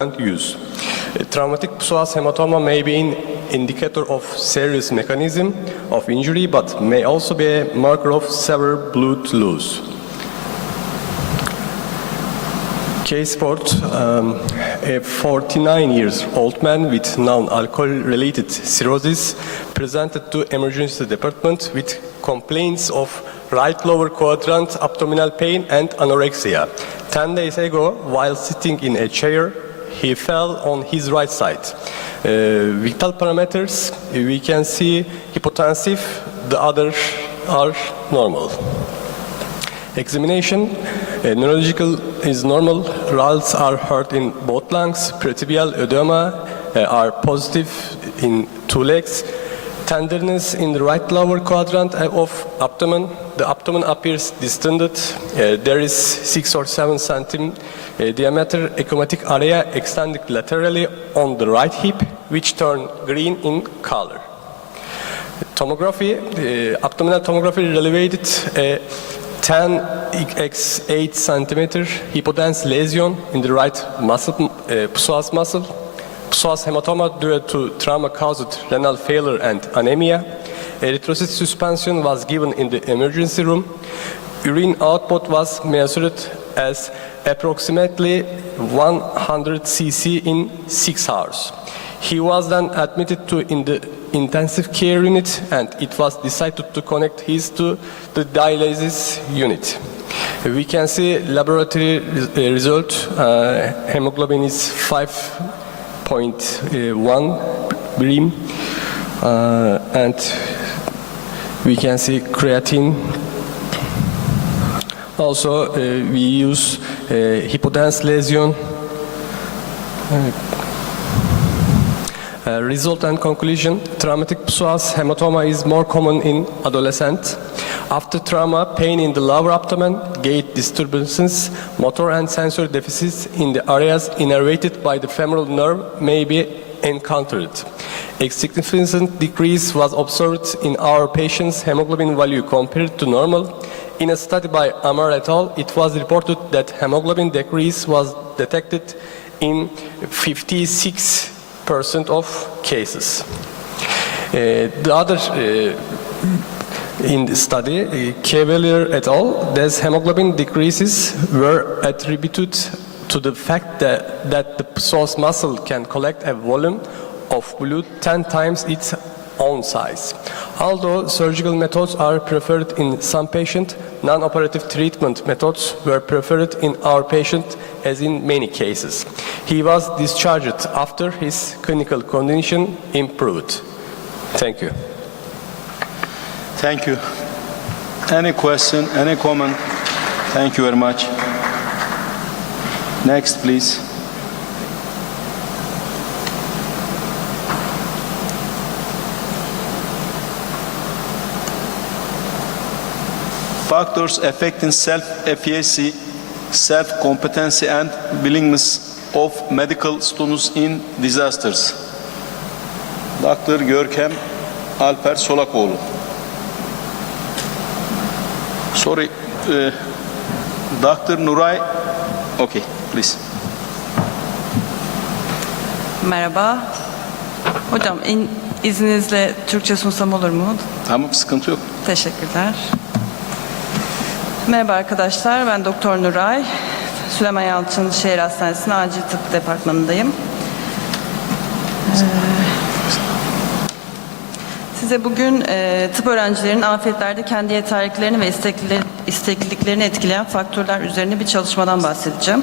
use. Traumatic psoas hematoma may be an indicator of serious mechanism of injury, but may also be a marker of severe blood loss. Case report, a 49-year-old man with non-alcohol-related cirrhosis presented to emergency department with complaints of right lower quadrant abdominal pain and anorexia. 10 days ago, while sitting in a chair, he fell on his right side. Vital parameters, we can see hypotensive, the others are normal. Examination, neurological is normal, results are heard in both lungs, pretibial edema are positive in 2 legs, tenderness in the right lower quadrant of abdomen, the abdomen appears distended, there is 6 or 7 cm diameter ecchymotic area extended laterally on the right hip, which turn green in color. Tomography, abdominal tomography relevated 10x8 cm hypodense lesion in the right muscle, psoas muscle. Psoas hematoma due to trauma caused renal failure and anemia. Erythrocyte suspension was given in the emergency room. Urine output was measured as approximately 100 cc in 6 hours. He was then admitted to in the intensive care unit, and it was decided to connect his to the dialysis unit. We can see laboratory result. Hemoglobin is 5.1 birim, and we can see creatine. Also, we use hypodense lesion. Result and conclusion, traumatic psoas hematoma is more common in adolescents. After trauma, pain in the lower abdomen, gait disturbances, motor and sensory deficits in the areas innervated by the femoral nerve may be encountered. A significant decrease was observed in our patient's hemoglobin value compared to normal. In a study by Amar et al., it was reported that hemoglobin decrease was detected in 56% of cases. The other in the study, Cavalier et al., these hemoglobin decreases were attributed to the fact that the psoas muscle can collect a volume of blood 10 times its own size. Although surgical methods are preferred in some patients, non-operative treatment methods were preferred in our patient, as in many cases. He was discharged after his clinical condition improved. Thank you. Thank you. Any question, any comment? Thank you very much. Next, please. Factors affecting self-efficacy, self-competency and willingness of medical students in disasters. Dr. Görkem Alper Solakoğlu. Sorry, Dr. Nuray. Okay, please. Merhaba. Hocam, izninizle Türkçe sunsam olur mu? Tamam, sıkıntı yok. Teşekkürler. Merhaba arkadaşlar, ben Doktor Nuray. Süleyman Yalçın Şehir Hastanesi'nin Acil Tıp Departmanı'ndayım. Size bugün tıp öğrencilerinin afetlerde kendi yeterliliklerini ve istekliliklerini etkileyen faktörler üzerine bir çalışmadan bahsedeceğim.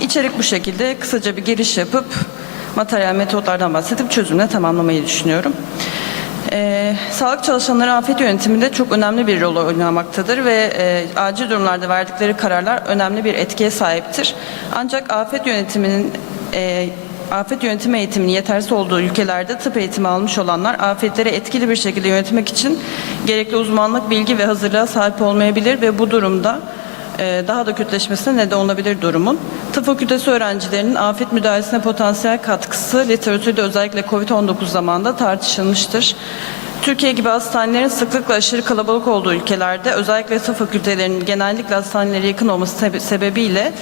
İçerik bu şekilde. Kısaca bir giriş yapıp materyal metotlardan bahsedip çözümle tamamlamayı düşünüyorum. Sağlık çalışanları afet yönetiminde çok önemli bir rol oynamaktadır ve acil durumlarda verdikleri kararlar önemli bir etkiye sahiptir. Ancak afet yönetimi eğitiminin yetersiz olduğu ülkelerde tıp eğitimi almış olanlar afetleri etkili bir şekilde yönetmek için gerekli uzmanlık, bilgi ve hazırlığa sahip olmayabilir ve bu durumda daha da kötüleşmesine neden olabilir durumun. Tıp fakültesi öğrencilerinin afet müdahalesine potansiyel katkısı literatürde özellikle COVID-19 zamanında tartışılmıştır. Türkiye gibi hastanelerin sıklıkla aşırı kalabalık olduğu ülkelerde özellikle tıp fakültelerinin genellikle hastanelere yakın olması sebebiyle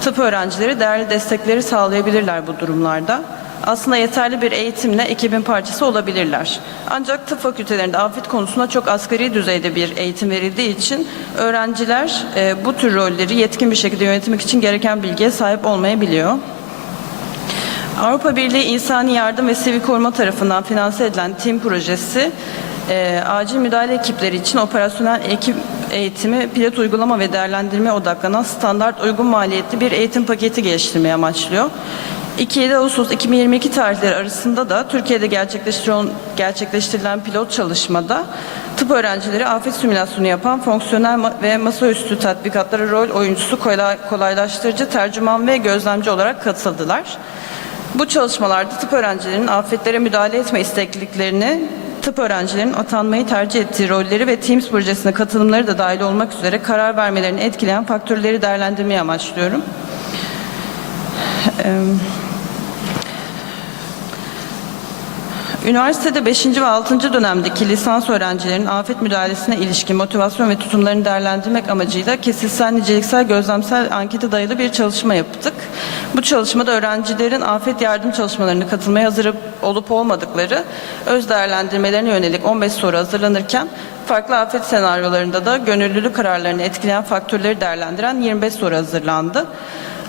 tıp öğrencileri değerli destekleri sağlayabilirler bu durumlarda. Aslında yeterli bir eğitimle ekibin parçası olabilirler. Ancak tıp fakültelerinde afet konusunda çok asgari düzeyde bir eğitim verildiği için öğrenciler bu tür rolleri yetkin bir şekilde yönetmek için gereken bilgiye sahip olmayabiliyor. Avrupa Birliği İnsani Yardım ve Sivil Koruma tarafından finanse edilen TİM projesi, acil müdahale ekipleri için operasyonel ekip eğitimi, pilot uygulama ve değerlendirme odaklanan standart uygun maliyetli bir eğitim paketi geliştirmeyi amaçlıyor. 2-7 Ağustos 2022 tarihleri arasında da Türkiye'de gerçekleştirilen pilot çalışmada tıp öğrencileri afet simülasyonu yapan fonksiyonel ve masaüstü tatbikatlara rol oyuncusu, kolaylaştırıcı, tercüman ve gözlemci olarak katıldılar. Bu çalışmalarda tıp öğrencilerinin afetlere müdahale etme istekliliklerini, tıp öğrencilerinin atanmayı tercih ettiği rolleri ve Teams projesine katılımları da dahil olmak üzere karar vermelerini etkileyen faktörleri değerlendirmeyi amaçlıyorum. Üniversitede 5. ve 6. dönemdeki lisans öğrencilerinin afet müdahalesine ilişkin motivasyon ve tutumlarını değerlendirmek amacıyla kesitsel, niceliksel, gözlemsel ankete dayalı bir çalışma yaptık. Bu çalışmada öğrencilerin afet yardım çalışmalarına katılmaya hazır olup olmadıkları öz değerlendirmelerine yönelik 15 soru hazırlanırken farklı afet senaryolarında da gönüllülük kararlarını etkileyen faktörleri değerlendiren 25 soru hazırlandı.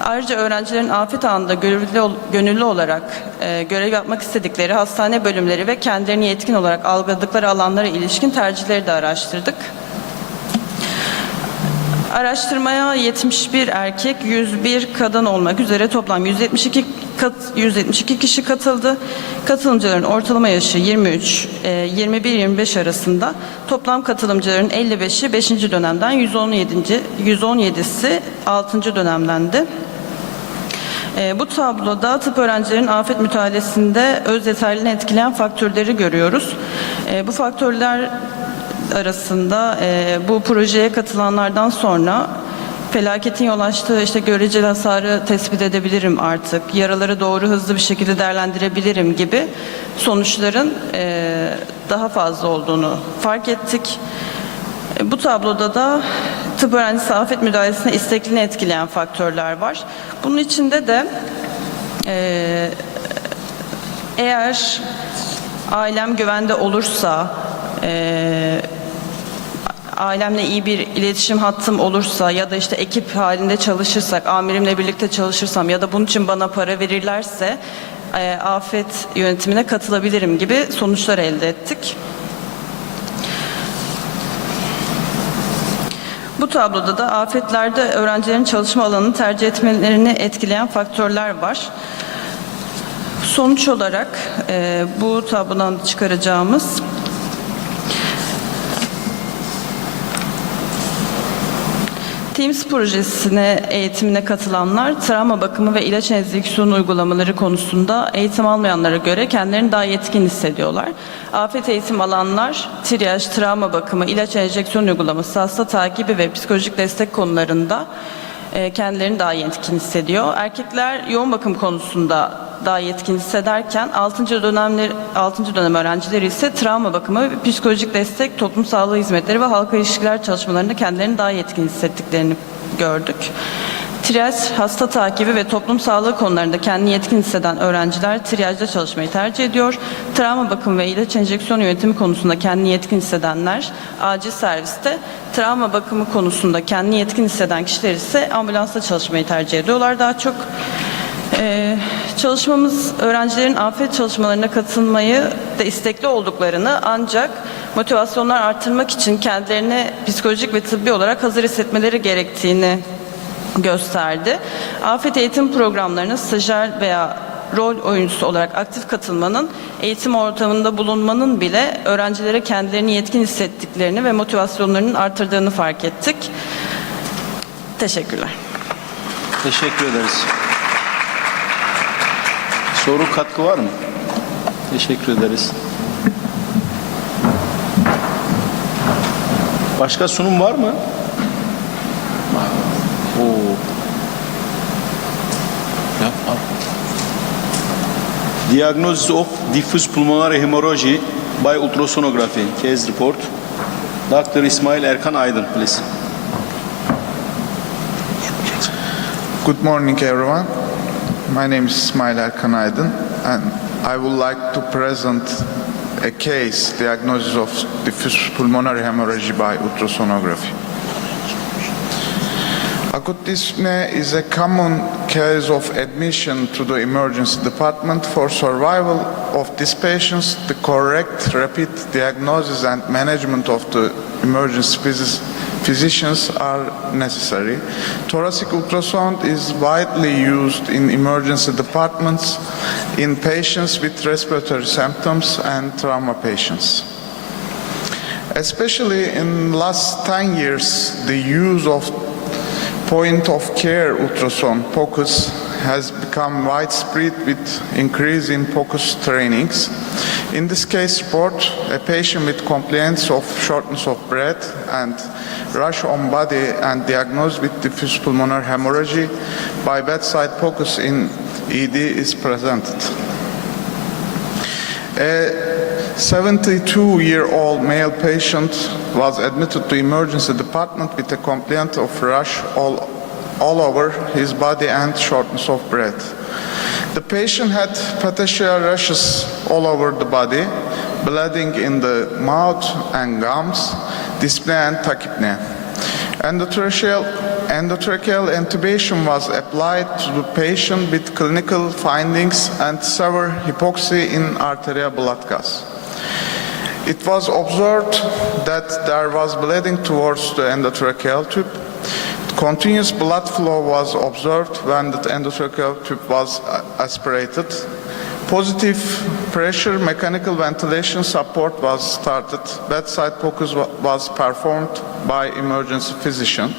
Ayrıca öğrencilerin afet anında gönüllü olarak görev yapmak istedikleri hastane bölümleri ve kendilerini yetkin olarak algıladıkları alanlara ilişkin tercihleri de araştırdık. Araştırmaya 71 erkek, 101 kadın olmak üzere toplam 172 kişi katıldı. Katılımcıların ortalama yaşı 23, 21-25 arasında. Toplam katılımcıların 55'i 5. dönemden, 117'si 6. dönemdendi. Bu tabloda tıp öğrencilerinin afet müdahalesinde öz yeterliliğini etkileyen faktörleri görüyoruz. Bu faktörler arasında bu projeye katılanlardan sonra felaketin yol açtığı göreceli hasarı tespit edebilirim artık, yaraları doğru hızlı bir şekilde değerlendirebilirim gibi sonuçların daha fazla olduğunu fark ettik. Bu tabloda da tıp öğrencisi afet müdahalesine istekliliğini etkileyen faktörler var. Bunun içinde de eğer ailem güvende olursa, ailemle iyi bir iletişim hattım olursa ya da ekip halinde çalışırsak, amirimle birlikte çalışırsam ya da bunun için bana para verirlerse afet yönetimine katılabilirim gibi sonuçlar elde ettik. Bu tabloda da afetlerde öğrencilerin çalışma alanını tercih etmelerini etkileyen faktörler var. Sonuç olarak bu tablodan çıkaracağımız Teams projesine eğitimine katılanlar travma bakımı ve ilaç enjeksiyonu uygulamaları konusunda eğitim almayanlara göre kendilerini daha yetkin hissediyorlar. Afet eğitim alanlar triyaj, travma bakımı, ilaç enjeksiyon uygulaması, hasta takibi ve psikolojik destek konularında kendilerini daha yetkin hissediyor. Erkekler yoğun bakım konusunda daha yetkin hissederken 6. dönem öğrencileri ise travma bakımı ve psikolojik destek, toplum sağlığı hizmetleri ve halka ilişkiler çalışmalarında kendilerini daha yetkin hissettiklerini gördük. Triyaj, hasta takibi ve toplum sağlığı konularında kendini yetkin hisseden öğrenciler triyajda çalışmayı tercih ediyor. Travma bakımı ve ilaç enjeksiyon yönetimi konusunda kendini yetkin hissedenler acil serviste, travma bakımı konusunda kendini yetkin hisseden kişiler ise ambulansta çalışmayı tercih ediyorlar daha çok. Çalışmamız öğrencilerin afet çalışmalarına katılmayı da istekli olduklarını ancak motivasyonlar artırmak için kendilerini psikolojik ve tıbbi olarak hazır hissetmeleri gerektiğini gösterdi. Afet eğitim programlarına stajyer veya rol oyuncusu olarak aktif katılmanın, eğitim ortamında bulunmanın bile öğrencilere kendilerini yetkin hissettiklerini ve motivasyonlarının artırdığını fark ettik. Teşekkürler. Teşekkür ederiz. Soru, katkı var mı? Teşekkür ederiz. Başka sunum var mı? Diagnosis of diffuse pulmonary hemorrhage by ultrasonography, case report. Dr. İsmail Erkan Aydın, please. Good morning, everyone. My name is İsmail Erkan Aydın, and I would like to present a case diagnosis of diffuse pulmonary hemorrhage by ultrasonography. Acute dyspnea is a common case of admission to the emergency department. For survival of these patients, the correct rapid diagnosis and management of the emergency physicians are necessary. Thoracic ultrasound is widely used in emergency departments in patients with respiratory symptoms and trauma patients. Especially in the last 10 years, the use of point-of-care ultrasound POCUS has become widespread with increase in POCUS trainings. In this case report, a patient with complaints of shortness of breath and rash on body and diagnosed with diffuse pulmonary hemorrhage by bedside POCUS in ED is presented. A 72-year-old male patient was admitted to emergency department with a complaint of rash all over his body and shortness of breath. The patient had petechial rashes all over the body, bleeding in the mouth and gums, dyspnea and tachypnea. Endotracheal intubation was applied to the patient with clinical findings and severe hypoxia in arterial blood gas. It was observed that there was bleeding towards the endotracheal tube. Continuous blood flow was observed when the endotracheal tube was aspirated. Positive pressure mechanical ventilation support was started. Bedside POCUS was performed by emergency physician.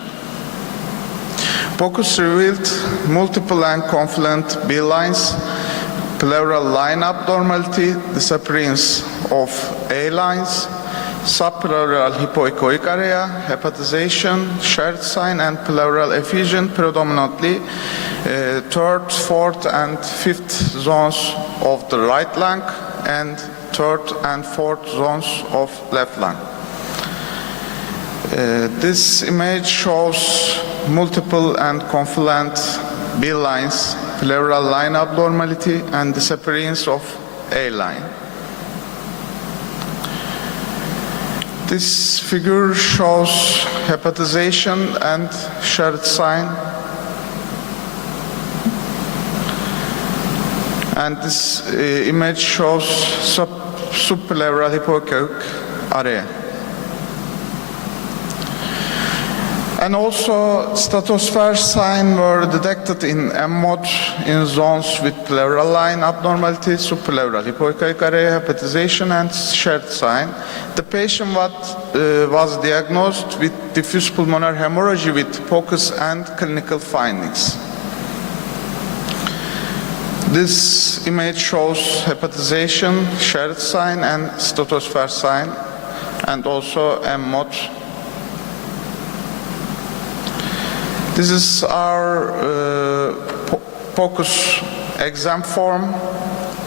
POCUS revealed multiple and confluent B lines, pleural line abnormality, disappearance of A lines, subpleural hypoechoic area, hepatization, shared sign, and pleural effusion, predominantly third, fourth, and fifth zones of the right lung and third and fourth zones of left lung. This image shows multiple and confluent B lines, pleural line abnormality, and disappearance of A line. This figure shows hepatization and shared sign. And this image shows subpleural hypoechoic area. And also stratosphere signs were detected in M-mode in zones with pleural line abnormality, subpleural hypoechoic area, hepatization, and shared sign. The patient was diagnosed with diffuse pulmonary hemorrhage with POCUS and clinical findings. This image shows hepatization, shared sign, and stratosphere sign, and also M-mode. This is our POCUS exam form,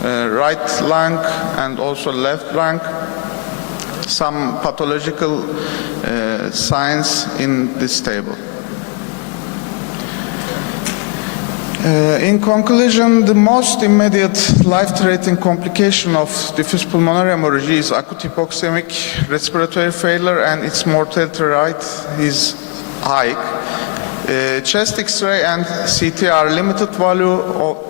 right lung and also left lung. Some pathological signs in this table. In conclusion, the most immediate life-threatening complication of diffuse pulmonary hemorrhage is acute hypoxemic respiratory failure, and its mortality rate is high. Chest X-ray and CT are limited value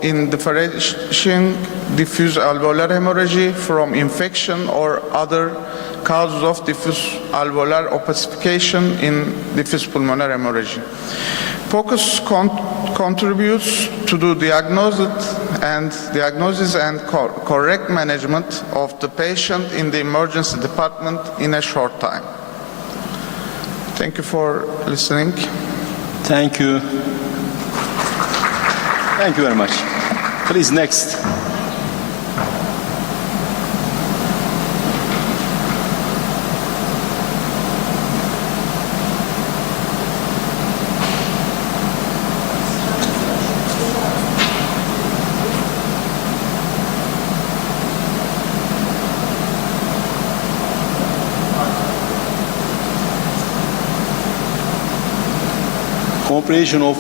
in differentiating diffuse alveolar hemorrhage from infection or other causes of diffuse alveolar opacification in diffuse pulmonary hemorrhage. POCUS contributes to the diagnosis and correct management of the patient in the emergency department in a short time. Thank you for listening. Thank you. Thank you very much. Please, next. comparison of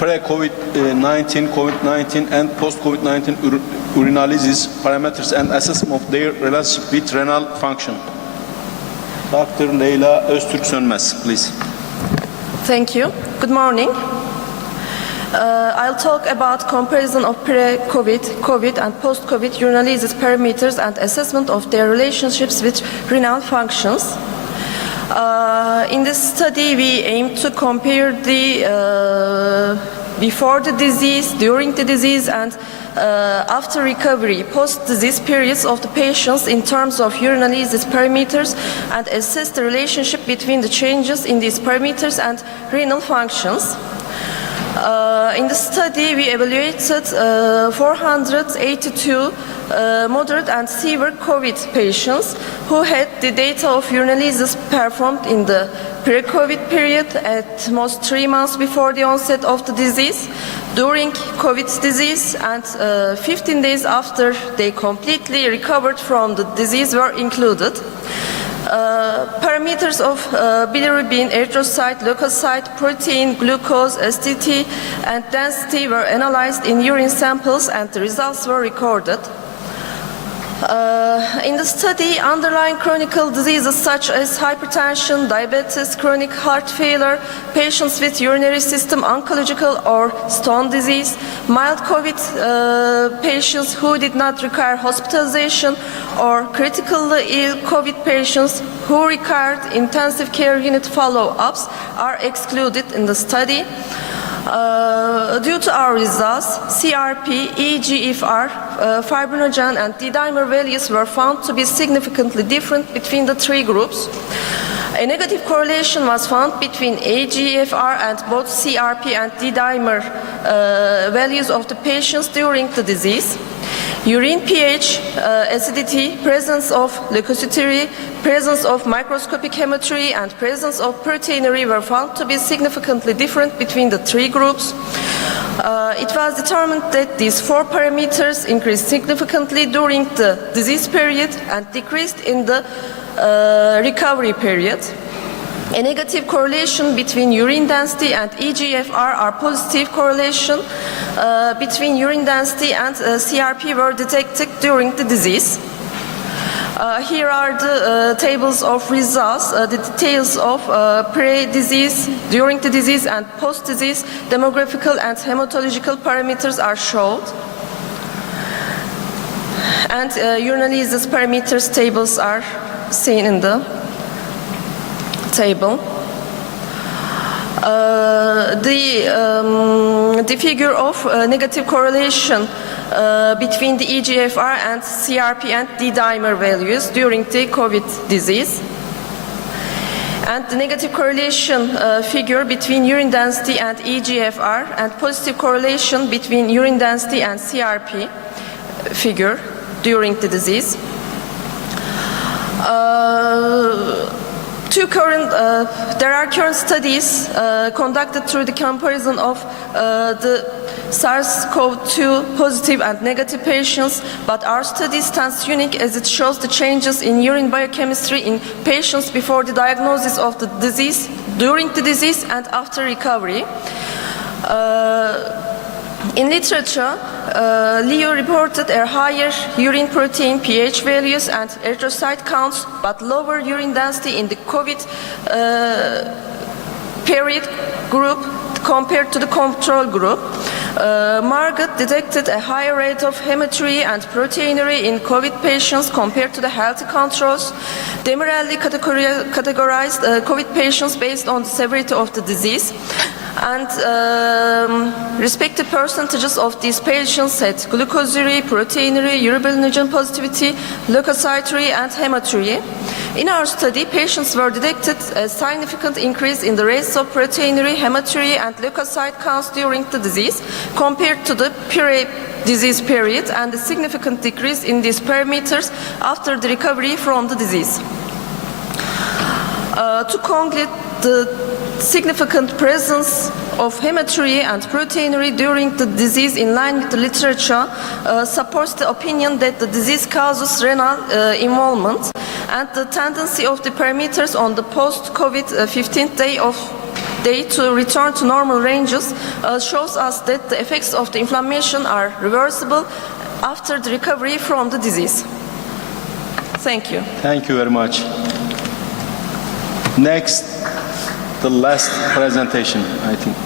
pre-COVID-19, COVID-19 and post-COVID-19 urinalysis parameters and assessment of their relationship with renal function. Dr. Leyla Öztürk Sönmez, please. Thank you. Good morning. I'll talk about comparison of pre-COVID, COVID and post-COVID urinalysis parameters and assessment of their relationships with renal functions. In this study, we aim to compare the before the disease, during the disease, and after recovery, post-disease periods of the patients in terms of urinalysis parameters and assess the relationship between the changes in these parameters and renal functions. In the study, we evaluated 482 moderate and severe COVID patients who had the data of urinalysis performed in the pre-COVID period at most 3 months before the onset of the disease, during COVID disease, and 15 days after they completely recovered from the disease were included. Parameters of bilirubin, erythrocyte, leukocyte, protein, glucose, STT, and density were analyzed in urine samples and the results were recorded. In the study, underlying chronic diseases such as hypertension, diabetes, chronic heart failure, patients with urinary system oncological or stone disease, mild COVID patients who did not require hospitalization, or critically ill COVID patients who required intensive care unit follow-ups are excluded in the study. Due to our results, CRP, eGFR, fibrinogen and D-dimer values were found to be significantly different between the 3 groups. A negative correlation was found between eGFR and both CRP and D-dimer values of the patients during the disease. Urine pH, acidity, presence of leukocytary, presence of microscopic hematuri, and presence of proteinuria were found to be significantly different between the 3 groups. It was determined that these 4 parameters increased significantly during the disease period and decreased in the recovery period. A negative correlation between urine density and eGFR or positive correlation between urine density and CRP were detected during the disease. Here are the tables of results. The details of pre-disease, during the disease, and post-disease demographical and hematological parameters are shown. And urinalysis parameters tables are seen in the table. The figure of negative correlation between the eGFR and CRP and D-dimer values during the COVID disease, and the negative correlation figure between urine density and eGFR, and positive correlation between urine density and CRP figure during the disease. There are current studies conducted through the comparison of the SARS-CoV-2 positive and negative patients, but our study stands unique as it shows the changes in urine biochemistry in patients before the diagnosis of the disease, during the disease, and after recovery. In literature, Leo reported a higher urine protein pH values and erythrocyte counts, but lower urine density in the COVID period group compared to the control group. Margaret detected a higher rate of hematuria and proteinuria in COVID patients compared to the healthy controls. Demirelli categorized COVID patients based on the severity of the disease, and respective percentages of these patients had glucosuria, proteinuria, urobilinogen positivity, leukocyturia, and hematuria. In our study, patients were detected a significant increase in the rates of proteinuria, hematuria, and leukocyte counts during the disease compared to the pre-disease period, and a significant decrease in these parameters after the recovery from the disease. To conclude, the significant presence of hematuria and proteinuria during the disease in line with the literature supports the opinion that the disease causes renal involvement, and the tendency of the parameters on the post-COVID 15th day of day to return to normal ranges shows us that the effects of the inflammation are reversible after the recovery from the disease. Thank you. Thank you very much. Next, the last presentation, I think.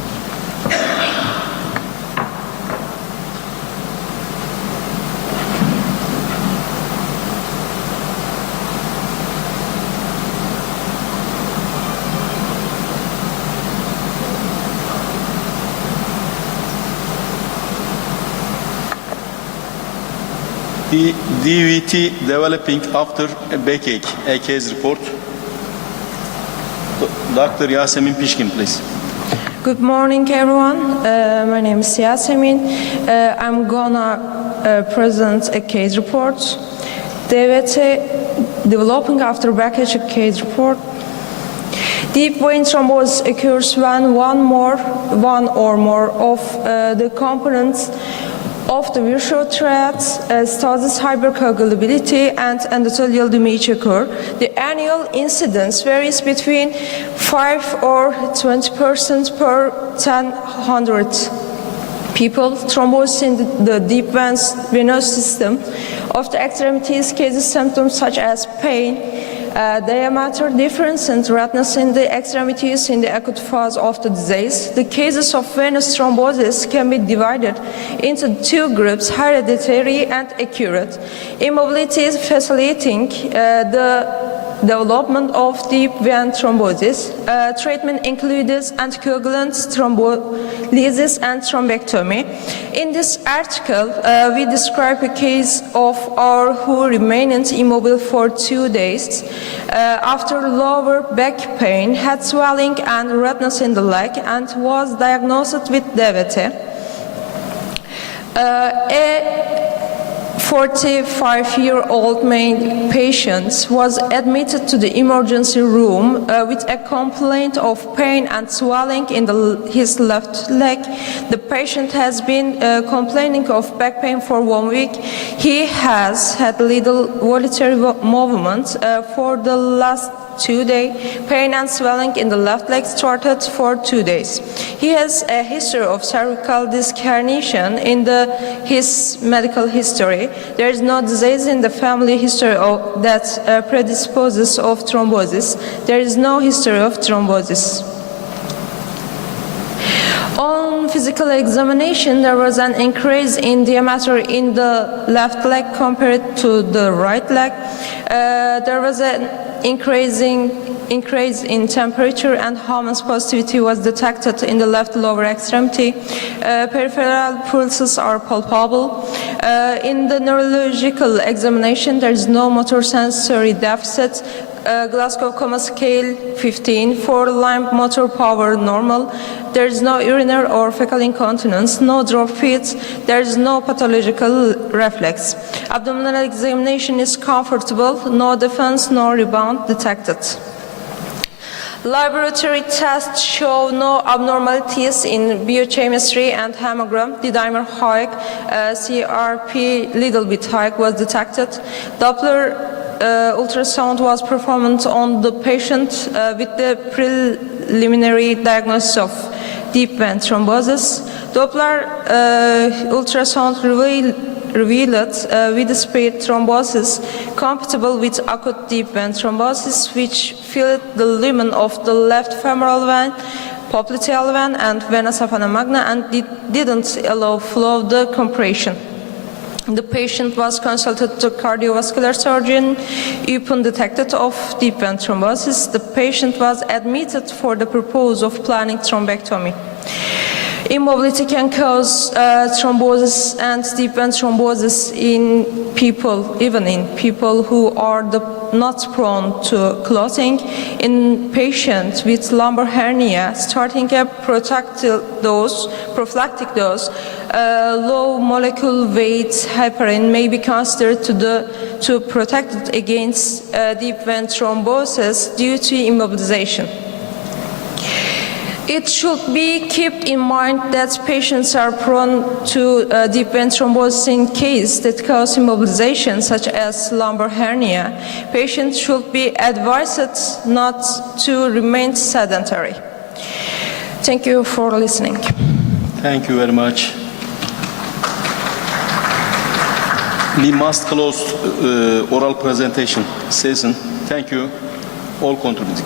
The DVT developing after a backache, a case report. Dr. Yasemin Pişkin, please. Good morning, everyone. My name is Yasemin. I'm gonna present a case report. DVT developing after backache case report. Deep vein thrombosis occurs when one or more of the components of the virtual threads, stasis, hypercoagulability, and endothelial damage occur. The annual incidence varies between 5 or 20% per 100 people. Thrombosis in the deep venous system of the extremities causes symptoms such as pain, diameter difference and redness in the extremities in the acute phase of the disease. The cases of venous thrombosis can be divided into two groups, hereditary and acute. Immobility is facilitating the development of deep vein thrombosis. Treatment includes anticoagulants, thrombolysis, and thrombectomy. In this article, we describe a case of our who remained immobile for 2 days after lower back pain, had swelling and redness in the leg, and was diagnosed with DVT. A 45-year-old male patient was admitted to the emergency room with a complaint of pain and swelling in his left leg. The patient has been complaining of back pain for 1 week. He has had little voluntary movement for the last 2 days. Pain and swelling in the left leg started for 2 days. He has a history of cervical disc herniation in his medical history. There is no disease in the family history that predisposes of thrombosis. There is no history of thrombosis. On physical examination, there was an increase in diameter in the left leg compared to the right leg. There was an increase in temperature, and hormones positivity was detected in the left lower extremity. Peripheral pulses are palpable. In the neurological examination, there is no motor sensory deficit. Glasgow Coma Scale 15, for limb motor power normal. There is no urinary or fecal incontinence, no drop fits, there is no pathological reflex. Abdominal examination is comfortable, no defense, no rebound detected. Laboratory tests show no abnormalities in biochemistry and hemogram. D-dimer high, CRP little bit high was detected. Doppler ultrasound was performed on the patient with the preliminary diagnosis of deep vein thrombosis. Doppler ultrasound revealed widespread thrombosis compatible with acute deep vein thrombosis, which filled the lumen of the left femoral vein, popliteal vein, and vena saphana magna, and didn't allow flow the compression. The patient was consulted to cardiovascular surgeon upon detected of deep vein thrombosis. The patient was admitted for the purpose of planning thrombectomy. Immobility can cause thrombosis and deep vein thrombosis in people, even in people who are not prone to clotting. In patients with lumbar hernia, starting a prophylactic dose, low molecular weight heparin may be considered to protect against deep vein thrombosis due to immobilization. It should be kept in mind that patients are prone to deep vein thrombosis in cases that cause immobilization, such as lumbar hernia. Patients should be advised not to remain sedentary. Thank you for listening. Thank you very much. We must close oral presentation session. Thank you all contributing.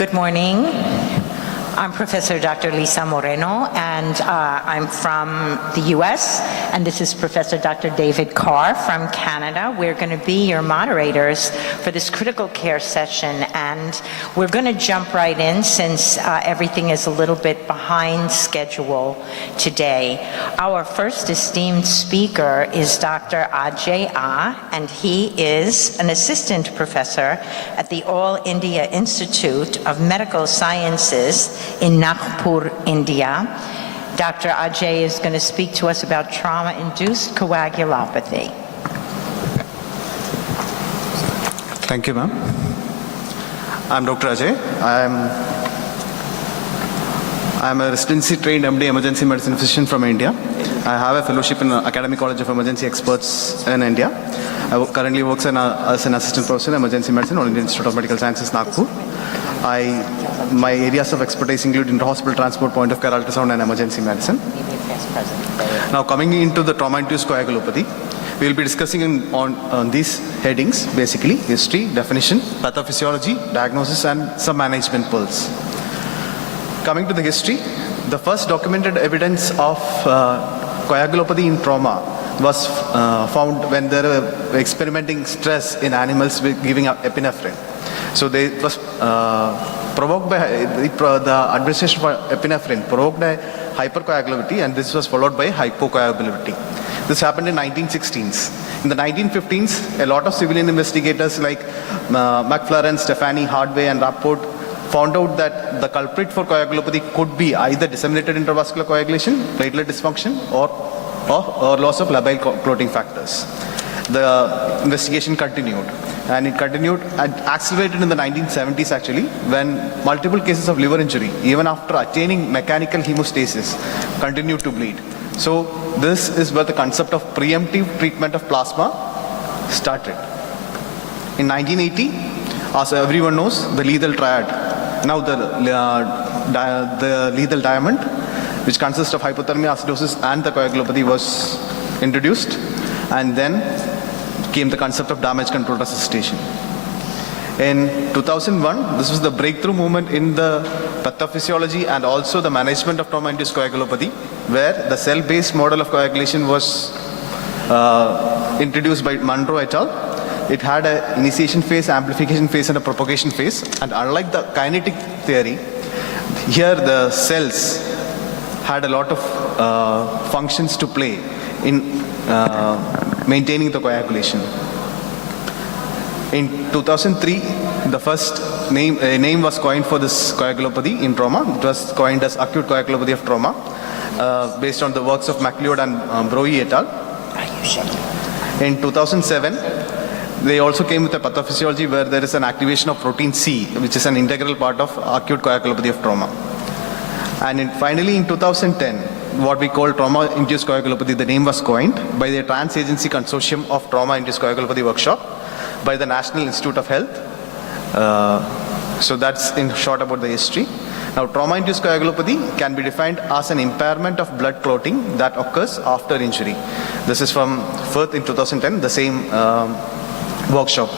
Good morning. I'm Professor Dr. Lisa Moreno, and I'm from the US, and this is Professor Dr. David Carr from Canada. We're going to be your moderators for this critical care session, and we're going to jump right in since everything is a little bit behind schedule today. Our first esteemed speaker is Dr. Ajay Ah, and he is an assistant professor at the All India Institute of Medical Sciences in Nagpur, India. Dr. Ajay is going to speak to us about trauma-induced coagulopathy. Thank you, ma'am. I'm Dr. Ajay. I'm a residency-trained MD emergency medicine physician from India. I have a fellowship in Academic College of Emergency Experts in India. I currently work as an assistant professor in emergency medicine at Indian Institute of Medical Sciences, Nagpur. My areas of expertise include inter-hospital transport, point-of-care ultrasound, and emergency medicine. Now, coming into the trauma-induced coagulopathy, we will be discussing on these headings, basically, history, definition, pathophysiology, diagnosis, and some management pearls. Coming to the history, the first documented evidence of coagulopathy in trauma was found when they were experimenting stress in animals with giving up epinephrine. So it was provoked by the administration of epinephrine, provoked by hypercoagulability, and this was followed by hypocoagulability. This happened in 1916s. In the 1915s, a lot of civilian investigators like McLaren, Stefani, Hardway, and Rapport found out that the culprit for coagulopathy could be either disseminated intravascular coagulation, platelet dysfunction, or loss of labile clotting factors. the investigation continued. And it continued and accelerated in the 1970s actually, when multiple cases of liver injury, even after attaining mechanical hemostasis, continued to bleed. So this is where the concept of preemptive treatment of plasma started. In 1980, as everyone knows, the lethal triad, now the lethal diamond, which consists of hypothermia, acidosis, and the coagulopathy, was introduced, and then came the concept of damage control resuscitation. In 2001, this was the breakthrough movement in the pathophysiology and also the management of trauma-induced coagulopathy, where the cell-based model of coagulation was introduced by Monroe et al. It had an initiation phase, amplification phase, and a propagation phase. And unlike the kinetic theory, here the cells had a lot of functions to play in maintaining the coagulation. In 2003, the first name was coined for this coagulopathy in trauma. It was coined as acute coagulopathy of trauma, based on the works of MacLeod and Broe et al. In 2007, they also came with a pathophysiology where there is an activation of protein C, which is an integral part of acute coagulopathy of trauma. And finally, in 2010, what we call trauma-induced coagulopathy, the name was coined by the Trans-Agency Consortium of Trauma-Induced Coagulopathy Workshop by the National Institute of Health. So that's in short about the history. Now, trauma-induced coagulopathy can be defined as an impairment of blood clotting that occurs after injury. This is from Firth in 2010, the same workshop.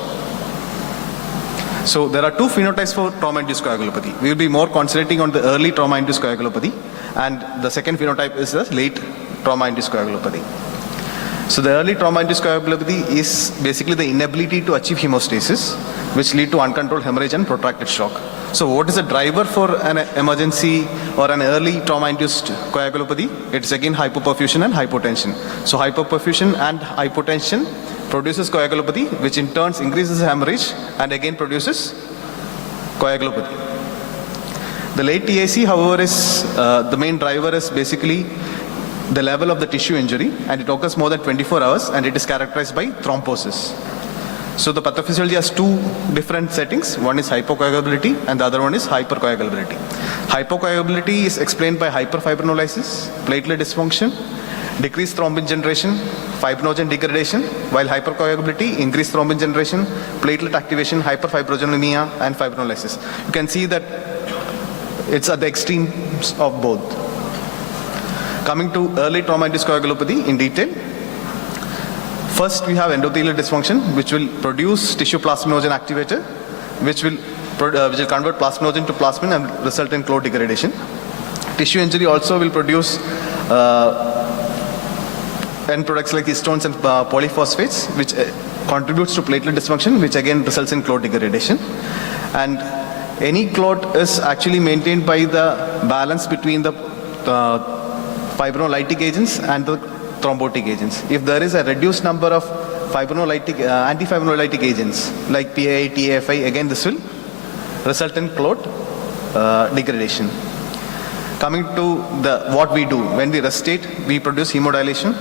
So there are two phenotypes for trauma-induced coagulopathy. We will be more concentrating on the early trauma-induced coagulopathy, and the second phenotype is the late trauma-induced coagulopathy. So the early trauma-induced coagulopathy is basically the inability to achieve hemostasis, which lead to uncontrolled hemorrhage and protracted shock. So what is the driver for an emergency or an early trauma-induced coagulopathy? It's again hypoperfusion and hypotension. So hypoperfusion and hypotension produces coagulopathy, which in turn increases hemorrhage and again produces coagulopathy. The late TAC, however, is the main driver is basically the level of the tissue injury, and it occurs more than 24 hours, and it is characterized by thrombosis. So the pathophysiology has two different settings. One is hypocoagulability and the other one is hypercoagulability. Hypocoagulability is explained by hyperfibrinolysis, platelet dysfunction, decreased thrombin generation, fibrinogen degradation, while hypercoagulability, increased thrombin generation, platelet activation, hyperfibrogenemia, and fibrinolysis. You can see that it's at the extremes of both. Coming to early trauma-induced coagulopathy in detail. First, we have endothelial dysfunction, which will produce tissue plasminogen activator, which will convert plasminogen to plasmin and result in clot degradation. Tissue injury also will produce end products like histones and polyphosphates, which contributes to platelet dysfunction, which again results in clot degradation. And any clot is actually maintained by the balance between the fibrinolytic agents and the thrombotic agents. If there is a reduced number of antifibrinolytic agents like PAI, TAFI, again this will result in clot degradation. Coming to what we do, when we restate, we produce hemodilation.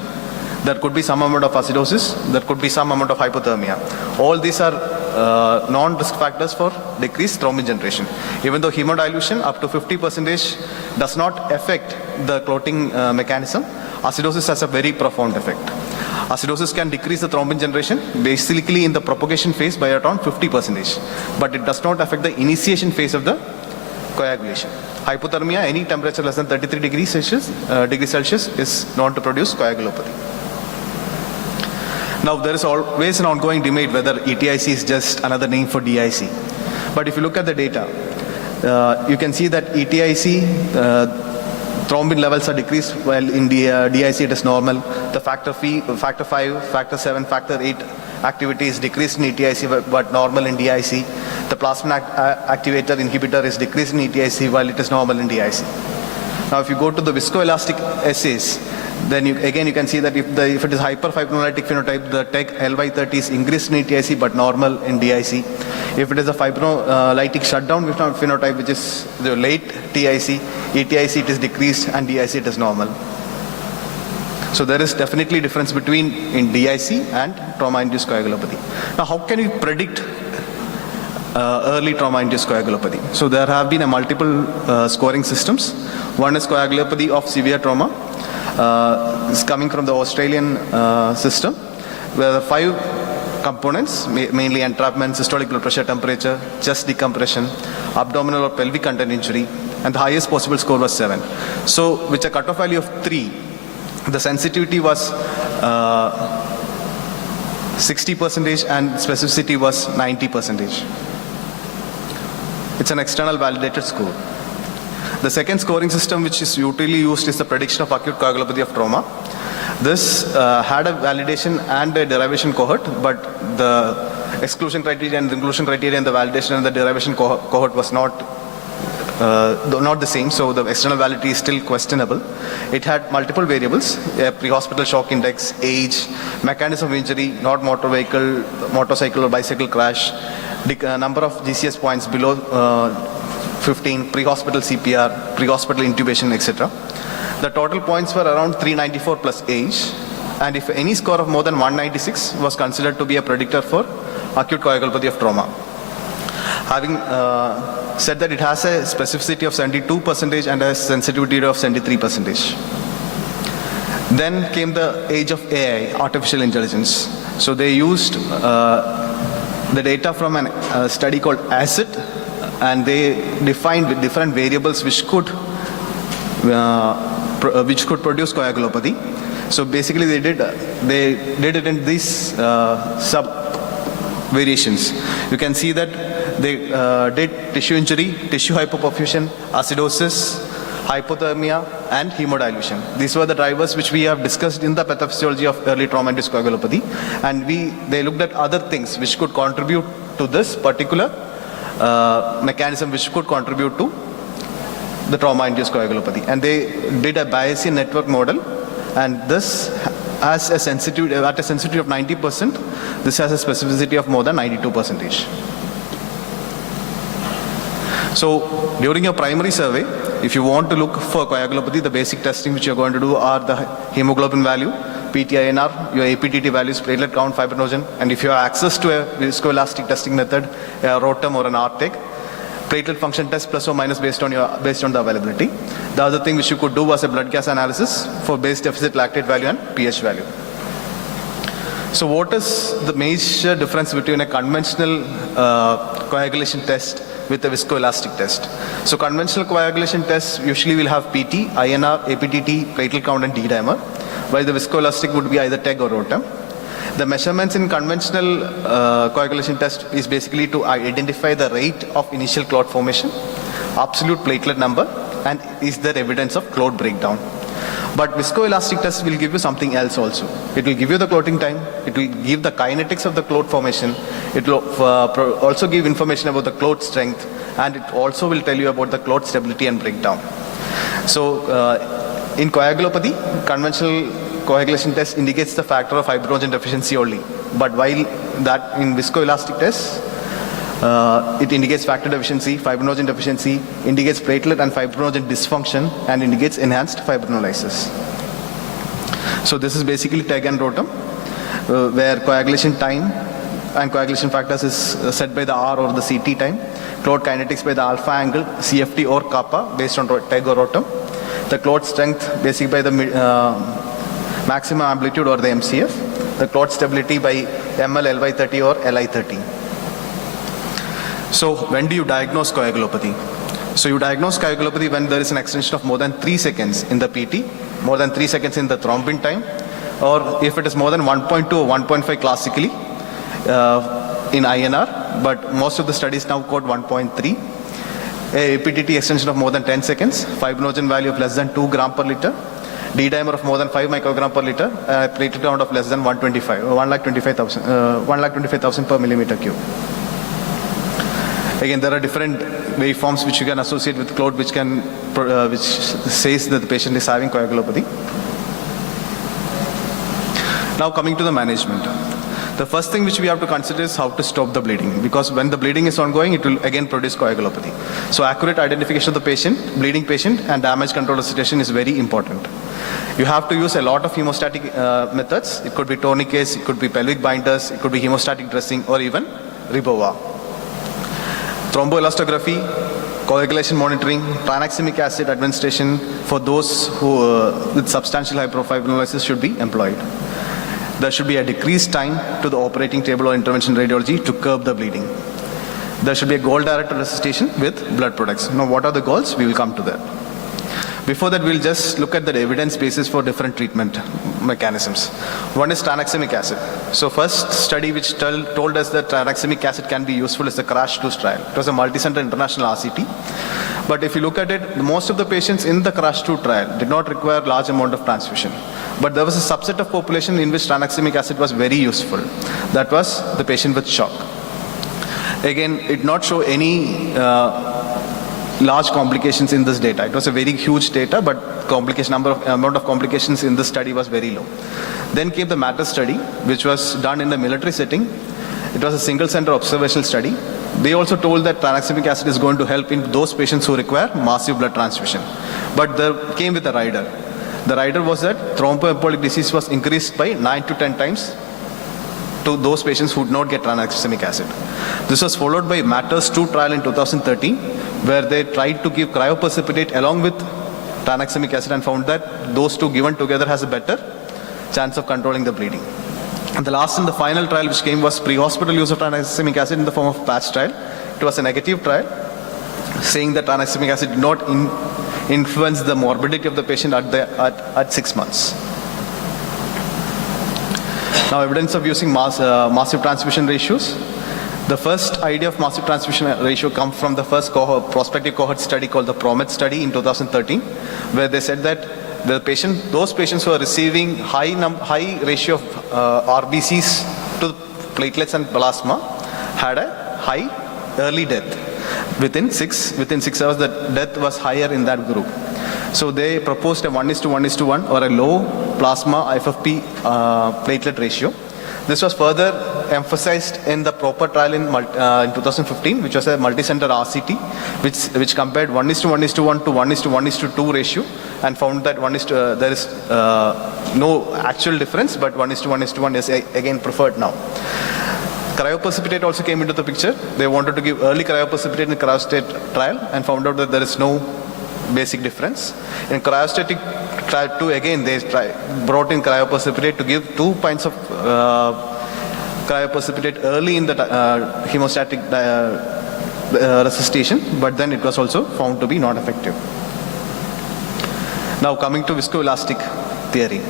There could be some amount of acidosis, there could be some amount of hypothermia. All these are non-risk factors for decreased thrombin generation. Even though hemodilution up to 50% does not affect the clotting mechanism, acidosis has a very profound effect. Acidosis can decrease the thrombin generation basically in the propagation phase by around 50%, but it does not affect the initiation phase of the coagulation. Hypothermia, any temperature less than 33 degrees Celsius is known to produce coagulopathy. Now, there is always an ongoing debate whether ETIC is just another name for DIC. But if you look at the data, you can see that ETIC, thrombin levels are decreased, while in DIC it is normal. The factor 5, factor 7, factor 8 activity is decreased in ETIC but normal in DIC. The plasmin activator inhibitor is decreased in ETIC while it is normal in DIC. Now, if you go to the viscoelastic assays, then you can see that if it is hyperfibrinolytic phenotype, the TEC LY30 is increased in ETIC but normal in DIC. If it is a fibrinolytic shutdown phenotype, which is the late TIC, ETIC it is decreased and DIC it is normal. So there is definitely difference between in DIC and trauma-induced coagulopathy. Now, how can we predict early trauma-induced coagulopathy? So there have been a multiple scoring systems. One is coagulopathy of severe trauma. It's coming from the Australian system, where the 5 components, mainly entrapment, systolic blood pressure, temperature, chest decompression, abdominal or pelvic content injury, and the highest possible score was 7. So with a cutoff value of 3, the sensitivity was 60% and specificity was 90%. It's an external validated score. The second scoring system which is usually used is the prediction of acute coagulopathy of trauma. This had a validation and a derivation cohort, but the exclusion criteria and the inclusion criteria and the validation and the derivation cohort was not the same, so the external validity is still questionable. It had multiple variables: pre-hospital shock index, age, mechanism of injury, not motor vehicle, motorcycle or bicycle crash, number of GCS points below 15, pre-hospital CPR, pre-hospital intubation, etc. The total points were around 394 plus age, and if any score of more than 196 was considered to be a predictor for acute coagulopathy of trauma. Having said that, it has a specificity of 72% and a sensitivity of 73%. Then came the age of AI, artificial intelligence. So they used the data from a study called Acil, and they defined different variables which could produce coagulopathy. So basically they did it in these sub variations. You can see that they did tissue injury, tissue hypoperfusion, acidosis, hypothermia, and hemodilution. These were the drivers which we have discussed in the pathophysiology of early trauma-induced coagulopathy, and they looked at other things which could contribute to this particular mechanism which could contribute to the trauma-induced coagulopathy. And they did a Bayesian network model, and this has a sensitivity, at a sensitivity of 90%, this has a specificity of more than 92%. So during your primary survey, if you want to look for coagulopathy, the basic testing which you're going to do are the hemoglobin value, PT-INR, your APTT values, platelet count, fibrinogen, and if you have access to a viscoelastic testing method, a ROTEM or an RTEC, platelet function test plus or minus based on the availability. The other thing which you could do was a blood gas analysis for base deficit lactate value and pH value. So what is the major difference between a conventional coagulation test with a viscoelastic test? So conventional coagulation tests usually will have PT, INR, APTT, platelet count and D-dimer, while the viscoelastic would be either TEG or ROTEM. The measurements in conventional coagulation test is basically to identify the rate of initial clot formation, absolute platelet number, and is there evidence of clot breakdown. But viscoelastic test will give you something else also. It will give you the clotting time, it will give the kinetics of the clot formation, it will also give information about the clot strength, and it also will tell you about the clot stability and breakdown. So in coagulopathy, conventional coagulation test indicates the factor of fibrinogen deficiency only. But while that in viscoelastic tests, it indicates factor deficiency, fibrinogen deficiency, indicates platelet and fibrinogen dysfunction, and indicates enhanced fibrinolysis. So this is basically TEG and ROTEM, where coagulation time and coagulation factors is set by the R or the CT time, clot kinetics by the alpha angle, CFT or kappa based on TEG or ROTEM, the clot strength basically by the maximum amplitude or the MCF, the clot stability by ML, LY30 or LI30. So when do you diagnose coagulopathy? So you diagnose coagulopathy when there is an extension of more than 3 seconds in the PT, more than 3 seconds in the thrombin time, or if it is more than 1.2 or 1.5 classically in INR, but most of the studies now quote 1.3. A APTT extension of more than 10 seconds, fibrinogen value of less than 2 gram per liter, D-dimer of more than 5 microgram per liter, platelet count of less than 125,000 per millimeter cube. Again, there are different waveforms which you can associate with clot which says that the patient is having coagulopathy. Now coming to the management. The first thing which we have to consider is how to stop the bleeding, because when the bleeding is ongoing, it will again produce coagulopathy. So accurate identification of the patient, bleeding patient, and damage control of situation is very important. You have to use a lot of hemostatic methods. It could be tourniquets, it could be pelvic binders, it could be hemostatic dressing, or even Ribova. Thromboelastography, coagulation monitoring, tranexamic acid administration for those who with substantial hyperfibrinolysis should be employed. There should be a decreased time to the operating table or intervention radiology to curb the bleeding. There should be a goal-directed resuscitation with blood products. Now, what are the goals? We will come to that. Before that, we'll just look at the evidence basis for different treatment mechanisms. One is tranexamic acid. So first study which told us that tranexamic acid can be useful is the CRASH-2 trial. It was a multi-center international RCT. But if you look at it, most of the patients in the CRASH-2 trial did not require large amount of transfusion. But there was a subset of population in which tranexamic acid was very useful. That was the patient with shock. Again, it did not show any large complications in this data. It was a very huge data, but amount of complications in this study was very low. Then came the MATTER study, which was done in the military setting. It was a single center observational study. They also told that tranexamic acid is going to help in those patients who require massive blood transfusion. But they came with a rider. The rider was that thromboembolic disease was increased by 9 to 10 times to those patients who would not get tranexamic acid. This was followed by MATTERS-2 trial in 2013, where they tried to give cryoprecipitate along with tranexamic acid and found that those two given together has a better chance of controlling the bleeding. And the last and the final trial which came was pre-hospital use of tranexamic acid in the form of patch trial. It was a negative trial, saying that tranexamic acid did not influence the morbidity of the patient at 6 months. Now, evidence of using massive transfusion ratios. The first idea of massive transfusion ratio comes from the first prospective cohort study called the PROMET study in 2013, where they said that those patients who are receiving high ratio of RBCs to platelets and plasma had a high early death. Within 6 hours, the death was higher in that group. So they proposed a 1:1:1 or a low plasma FFP platelet ratio. This was further emphasized in the proper trial in 2015, which was a multi-center RCT, which compared 1:1:1 to 1:1:2 ratio and found that there is no actual difference, but 1:1:1 is again preferred now. Cryoprecipitate also came into the picture. They wanted to give early cryoprecipitate in the cryostate trial and found out that there is no basic difference. In cryostatic trial 2, again they brought in cryoprecipitate to give 2 pints of cryoprecipitate early in the hemostatic resuscitation, but then it was also found to be not effective. Now coming to viscoelastic theory.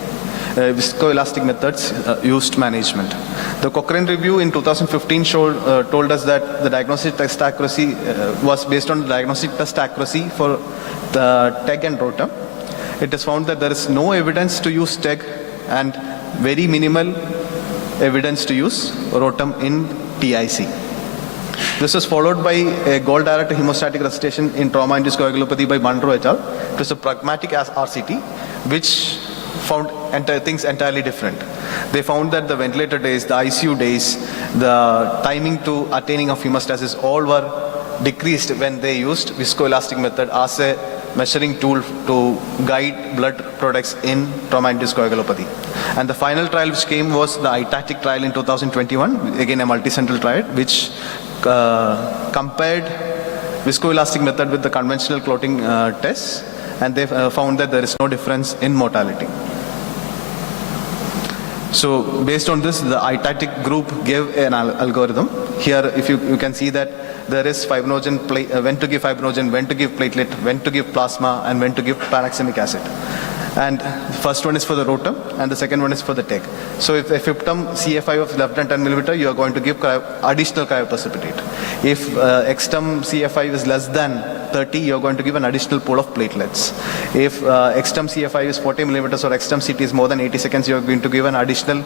Viscoelastic methods used management. The Cochrane review in 2015 told us that the diagnostic test accuracy was based on the diagnostic test accuracy for the TEG and ROTEM. It is found that there is no evidence to use TEG and very minimal evidence to use ROTEM in TIC. This was followed by a goal-directed hemostatic resuscitation in trauma-induced coagulopathy by Monroe et al. It was a pragmatic RCT, which found things entirely different. They found that the ventilator days, the ICU days, the timing to attaining of hemostasis all were decreased when they used viscoelastic method as a measuring tool to guide blood products in trauma-induced coagulopathy. And the final trial which came was the ITATIC trial in 2021, again a multi-central trial, which compared viscoelastic method with the conventional clotting tests, and they found that there is no difference in mortality. So based on this, the ITATIC group gave an algorithm. Here, if you can see that there is fibrinogen, when to give fibrinogen, when to give platelet, when to give plasma, and when to give tranexamic acid. And the first one is for the ROTEM, and the second one is for the TEG. So if a FIPTUM CFI of less than 10 millimeter, you are going to give additional cryoprecipitate. If EXTUM CFI is less than 30, you are going to give an additional pool of platelets. If EXTUM CFI is 40 millimeters or EXTUM CT is more than 80 seconds, you are going to give an additional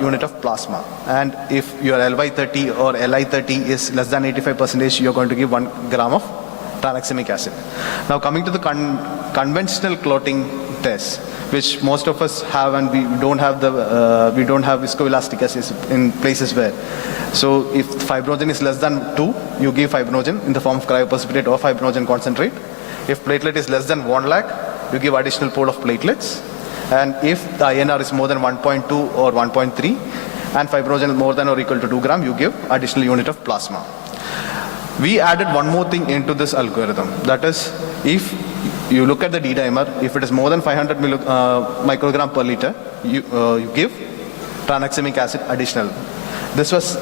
unit of plasma. And if your LY30 or LI30 is less than 85%, you are going to give 1 gram of tranexamic acid. Now coming to the conventional clotting test, which most of us have, and we don't have viscoelastic acids in places where. So if fibrinogen is less than 2, you give fibrinogen in the form of cryoprecipitate or fibrinogen concentrate. If platelet is less than 1 lakh, you give additional pool of platelets. And if the INR is more than 1.2 or 1.3 and fibrogen is more than or equal to 2 gram, you give additional unit of plasma. We added one more thing into this algorithm. That is, if you look at the D-dimer, if it is more than 500 microgram per liter, you give tranexamic acid additional. This was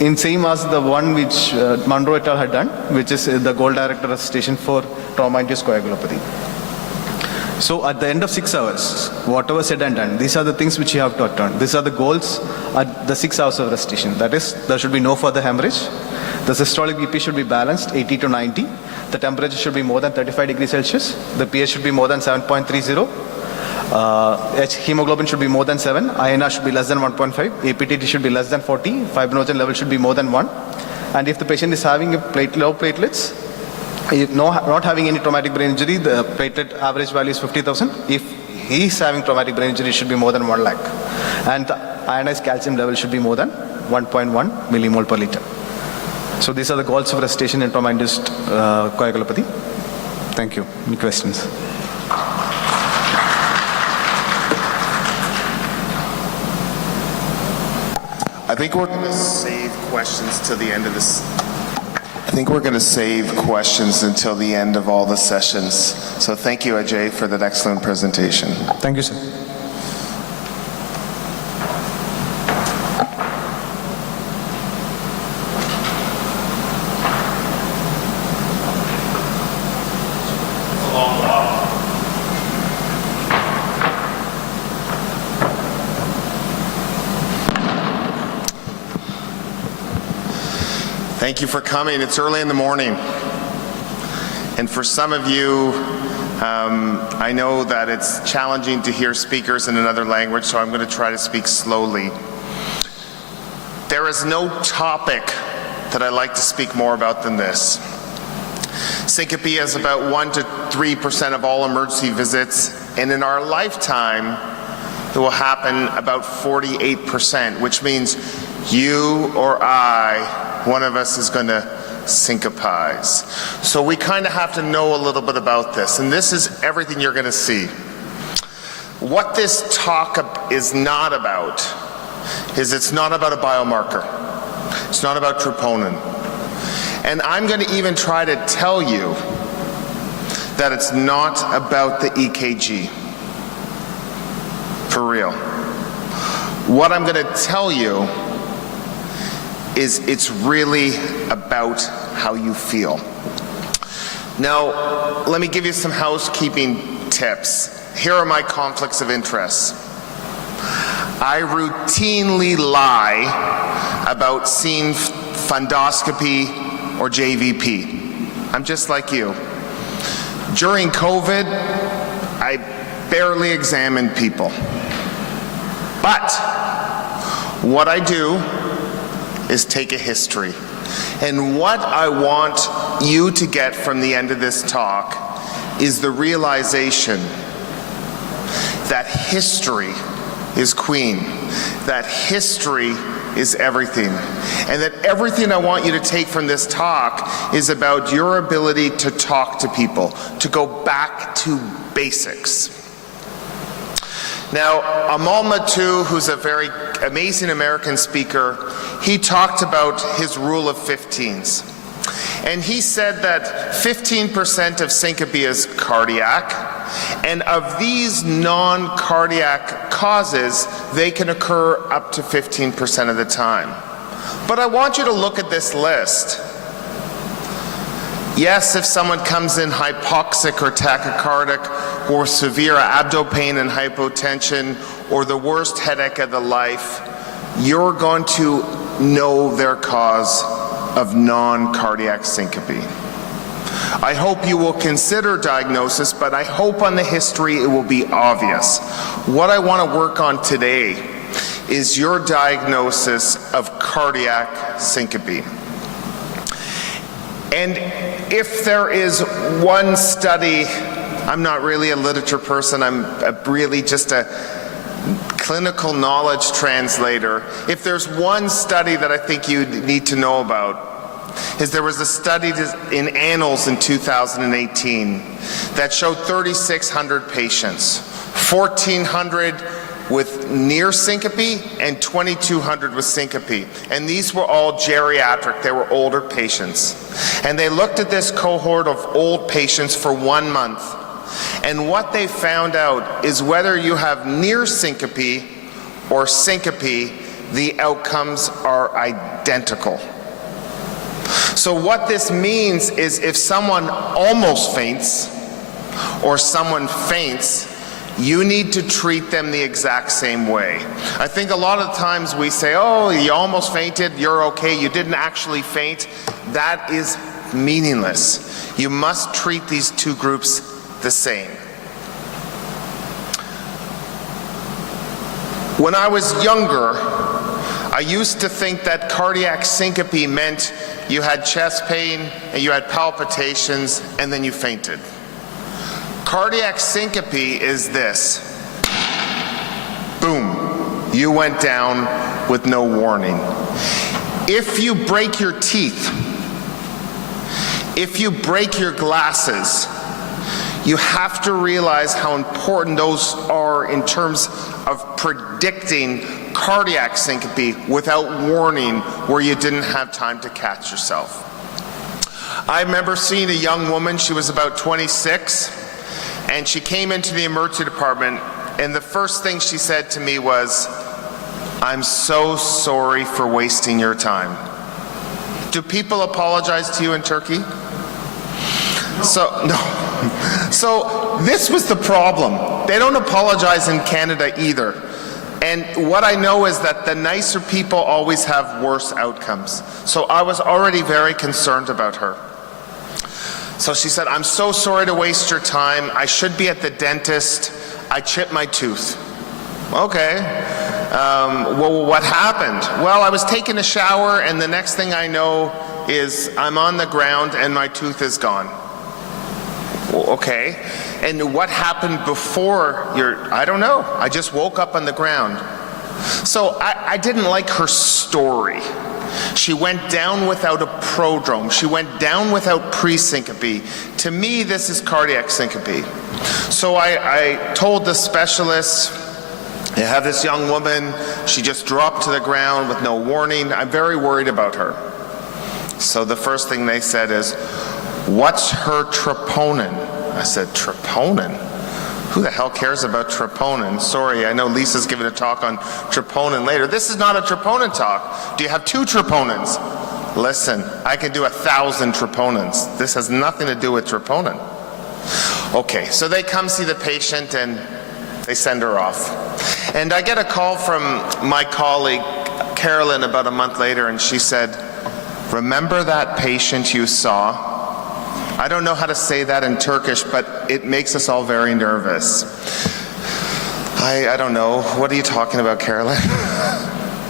in same as the one which Monroe et al. Had done, which is the gold director resuscitation for trauma-induced coagulopathy. So at the end of 6 hours, whatever said and done, these are the things which you have to attain. These are the goals at the 6 hours of resuscitation. That is, there should be no further hemorrhage. The systolic BP should be balanced, 80 to 90. The temperature should be more than 35 degrees Celsius. The pH should be more than 7.30. Hemoglobin should be more than 7. INR should be less than 1.5. APTT should be less than 40. Fibrinogen level should be more than 1. And if the patient is having low platelets, not having any traumatic brain injury, the platelet average value is 50,000. If he is having traumatic brain injury, it should be more than 1 lakh. And the ionized calcium level should be more than 1.1 millimole per liter. So these are the goals of resuscitation in trauma-induced coagulopathy. Thank you. Any questions? I think we're going to save questions till the end of this. I think we're going to save questions until the end of all the sessions. So thank you, Ajay, for that excellent presentation. Thank you, sir. Thank you for coming. It's early in the morning. And for some of you, I know that it's challenging to hear speakers in another language, so I'm going to try to speak slowly. There is no topic that I like to speak more about than this. Syncope is about 1 to 3% of all emergency visits, and in our lifetime, it will happen about 48%, which means you or I, one of us is going to syncopize. So we kind of have to know a little bit about this, and this is everything you're going to see. What this talk is not about is it's not about a biomarker. It's not about troponin. And I'm going to even try to tell you that it's not about the EKG. For real. What I'm going to tell you is it's really about how you feel. Now, let me give you some housekeeping tips. Here are my conflicts of interest. I routinely lie about seeing fundoscopy or JVP. I'm just like you. During COVID, I barely examined people. But what I do is take a history. And what I want you to get from the end of this talk is the realization that history is queen, that history is everything, and that everything I want you to take from this talk is about your ability to talk to people, to go back to basics. Now, Amal Mattu, who's a very amazing American speaker, he talked about his rule of 15s. And he said that 15% of syncope is cardiac, and of these non-cardiac causes, they can occur up to 15% of the time. But I want you to look at this list. Yes, if someone comes in hypoxic or tachycardic, or severe abdo pain and hypotension, or the worst headache of the life, you're going to know their cause of non-cardiac syncope. I hope you will consider diagnosis, but I hope on the history it will be obvious. What I want to work on today is your diagnosis of cardiac syncope. And if there is one study, I'm not really a literature person, I'm really just a clinical knowledge translator. If there's one study that I think you need to know about, is there was a study in Annals in 2018 that showed 3,600 patients, 1,400 with near syncope and 2,200 with syncope. And these were all geriatric, they were older patients. And they looked at this cohort of old patients for 1 month. And what they found out is whether you have near syncope or syncope, the outcomes are identical. So what this means is if someone almost faints or someone faints, you need to treat them the exact same way. I think a lot of times we say, oh, you almost fainted, you're okay, you didn't actually faint. That is meaningless. You must treat these two groups the same. When I was younger, I used to think that cardiac syncope meant you had chest pain and you had palpitations and then you fainted. Cardiac syncope is this. Boom, you went down with no warning. If you break your teeth, if you break your glasses, you have to realize how important those are in terms of predicting cardiac syncope without warning where you didn't have time to catch yourself. I remember seeing a young woman, she was about 26, and she came into the emergency department, and the first thing she said to me was, "I'm so sorry for wasting your time." Do people apologize to you in Turkey? No. So this was the problem. They don't apologize in Canada either. And what I know is that the nicer people always have worse outcomes. So I was already very concerned about her. So she said, "I'm so sorry to waste your time. I should be at the dentist. I chipped my tooth." Okay. Well, what happened? Well, I was taking a shower and the next thing I know is I'm on the ground and my tooth is gone. Okay, and what happened before I don't know. I just woke up on the ground. So I didn't like her story. She went down without a prodrome. She went down without pre-syncope. To me, this is cardiac syncope. So I told the specialist, I have this young woman, she just dropped to the ground with no warning. I'm very worried about her. So the first thing they said is, "What's her troponin?" I said, "Troponin? Who the hell cares about troponin?" Sorry, I know Lisa's giving a talk on troponin later. This is not a troponin talk. Do you have 2 troponins? Listen, I can do 1,000 troponins. This has nothing to do with troponin. Okay, so they come see the patient and they send her off. And I get a call from my colleague, Carolyn, about a month later, and she said, "Remember that patient you saw?" I don't know how to say that in Turkish, but it makes us all very nervous. I don't know. What are you talking about, Carolyn?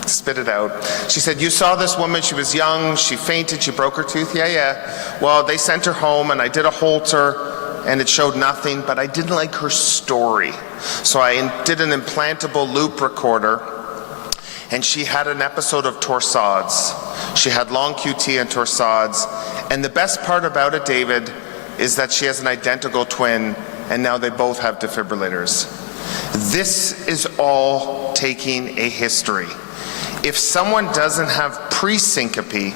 Spit it out. She said, "You saw this woman, she was young, she fainted, she broke her tooth." Yeah. Well, they sent her home and I did a Holter and it showed nothing, but I didn't like her story. So I did an implantable loop recorder and she had an episode of torsades. She had long QT and torsades. And the best part about it, David, is that she has an identical twin, and now they both have defibrillators. This is all taking a history. If someone doesn't have pre-syncope,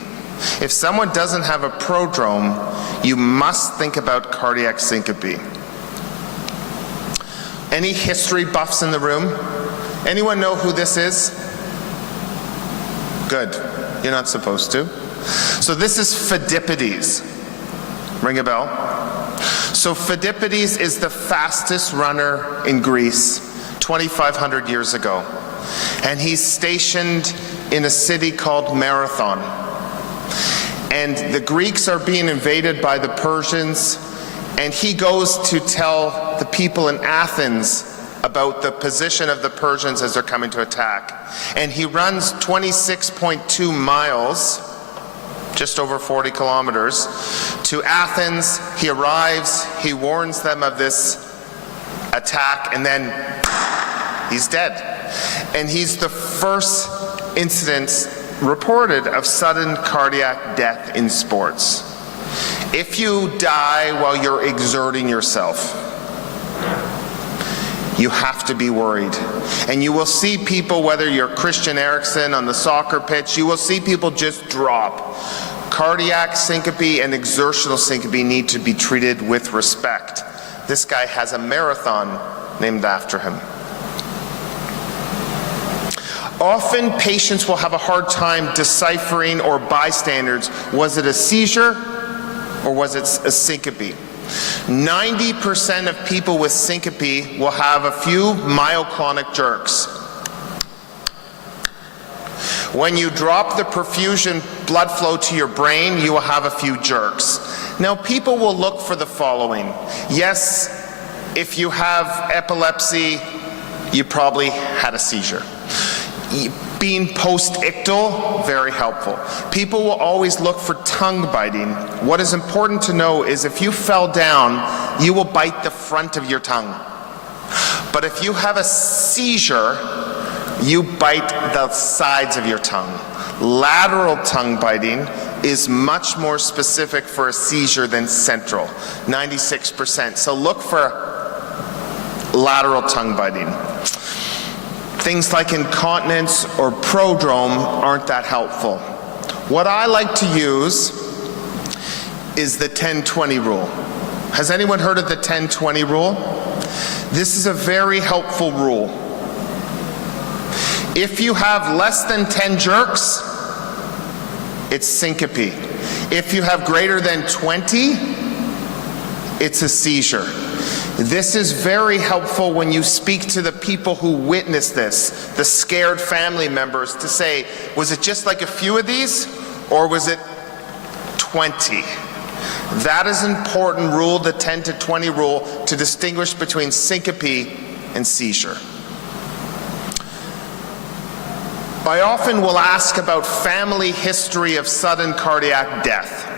if someone doesn't have a prodrome, you must think about cardiac syncope. Any history buffs in the room? Anyone know who this is? Good. You're not supposed to. So this is Pheidippides. Ring a bell? So Pheidippides is the fastest runner in Greece 2,500 years ago. And he's stationed in a city called Marathon. And the Greeks are being invaded by the Persians, and he goes to tell the people in Athens about the position of the Persians as they're coming to attack. And he runs 26.2 miles, just over 40 kilometers, to Athens. He arrives, he warns them of this attack, and then he's dead. And he's the first incident reported of sudden cardiac death in sports. If you die while you're exerting yourself, you have to be worried. And you will see people, whether you're Christian Eriksen on the soccer pitch, you will see people just drop. Cardiac syncope and exertional syncope need to be treated with respect. This guy has a marathon named after him. Often patients will have a hard time deciphering, or bystanders, was it a seizure or was it a syncope? 90% of people with syncope will have a few myoclonic jerks. When you drop the perfusion blood flow to your brain, you will have a few jerks. Now, people will look for the following. Yes, if you have epilepsy, you probably had a seizure. Being post-ictal, very helpful. People will always look for tongue biting. What is important to know is if you fell down, you will bite the front of your tongue. But if you have a seizure, you bite the sides of your tongue. Lateral tongue biting is much more specific for a seizure than central, 96%. So look for lateral tongue biting. Things like incontinence or prodrome aren't that helpful. What I like to use is the 10-20 rule. Has anyone heard of the 10-20 rule? This is a very helpful rule. If you have less than 10 jerks, it's syncope. If you have greater than 20, it's a seizure. This is very helpful when you speak to the people who witness this, the scared family members, to say, was it just like a few of these, or was it 20? That is an important rule, the 10-20 rule, to distinguish between syncope and seizure. I often will ask about family history of sudden cardiac death.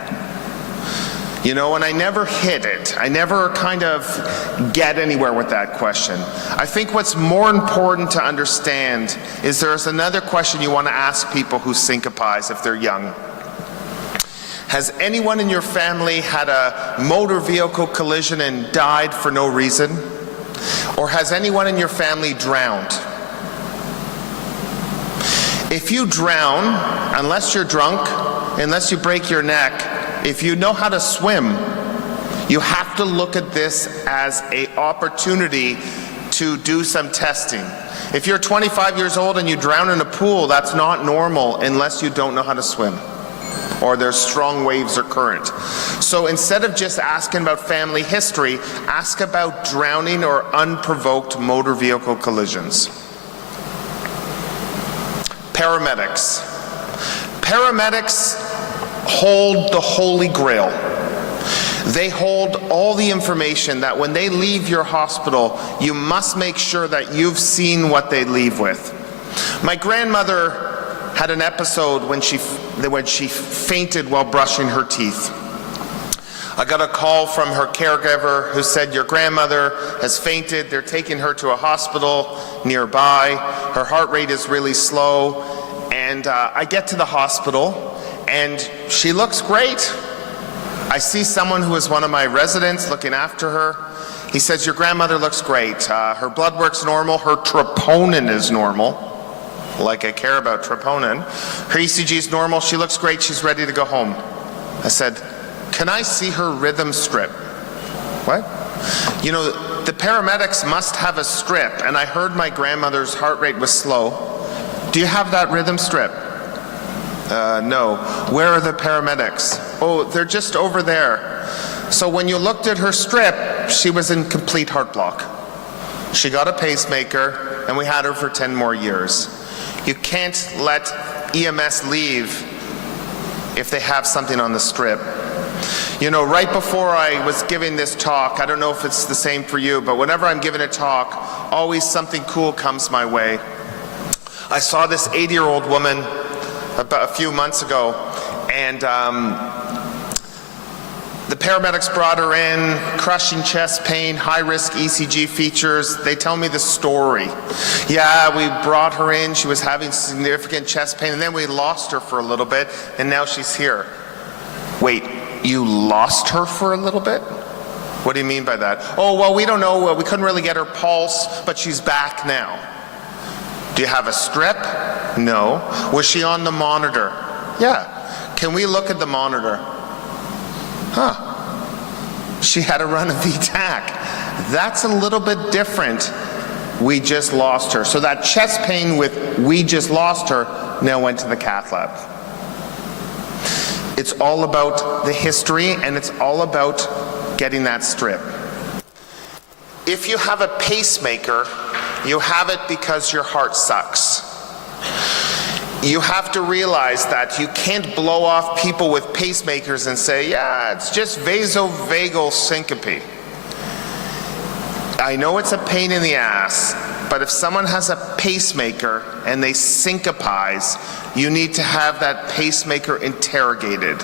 You know, and I never hit it. I never kind of get anywhere with that question. I think what's more important to understand is there's another question you want to ask people who syncopize if they're young. Has anyone in your family had a motor vehicle collision and died for no reason? Or has anyone in your family drowned? If you drown, unless you're drunk, unless you break your neck, if you know how to swim, you have to look at this as an opportunity to do some testing. If you're 25 years old and you drown in a pool, that's not normal unless you don't know how to swim or there's strong waves or current. So instead of just asking about family history, ask about drowning or unprovoked motor vehicle collisions. Paramedics. Paramedics hold the Holy Grail. They hold all the information that when they leave your hospital, you must make sure that you've seen what they leave with. My grandmother had an episode when she fainted while brushing her teeth. I got a call from her caregiver who said, your grandmother has fainted. They're taking her to a hospital nearby. Her heart rate is really slow. And I get to the hospital and she looks great. I see someone who is one of my residents looking after her. He says, your grandmother looks great. Her blood work's normal. Her troponin is normal. Like I care about troponin. Her ECG is normal. She looks great. She's ready to go home. I said, can I see her rhythm strip? What? You know, the paramedics must have a strip, and I heard my grandmother's heart rate was slow. Do you have that rhythm strip? No. Where are the paramedics? Oh, they're just over there. So when you looked at her strip, she was in complete heart block. She got a pacemaker, and we had her for 10 more years. You can't let EMS leave if they have something on the strip. You know, right before I was giving this talk, I don't know if it's the same for you, but whenever I'm giving a talk, always something cool comes my way. I saw this 80-year-old woman about a few months ago, and The paramedics brought her in, crushing chest pain, high-risk ECG features. They tell me the story. Yeah, we brought her in, she was having significant chest pain, and then we lost her for a little bit, and now she's here. Wait, you lost her for a little bit? What do you mean by that? Oh, well, we don't know. We couldn't really get her pulse, but she's back now. Do you have a strip? No. Was she on the monitor? Yeah. Can we look at the monitor? Huh. She had a run of VTAC. That's a little bit different. We just lost her. So that chest pain with we just lost her now went to the cath lab. It's all about the history, and it's all about getting that strip. If you have a pacemaker, you have it because your heart sucks. You have to realize that you can't blow off people with pacemakers and say, yeah, it's just vasovagal syncope. I know it's a pain in the ass, but if someone has a pacemaker and they syncopize, you need to have that pacemaker interrogated.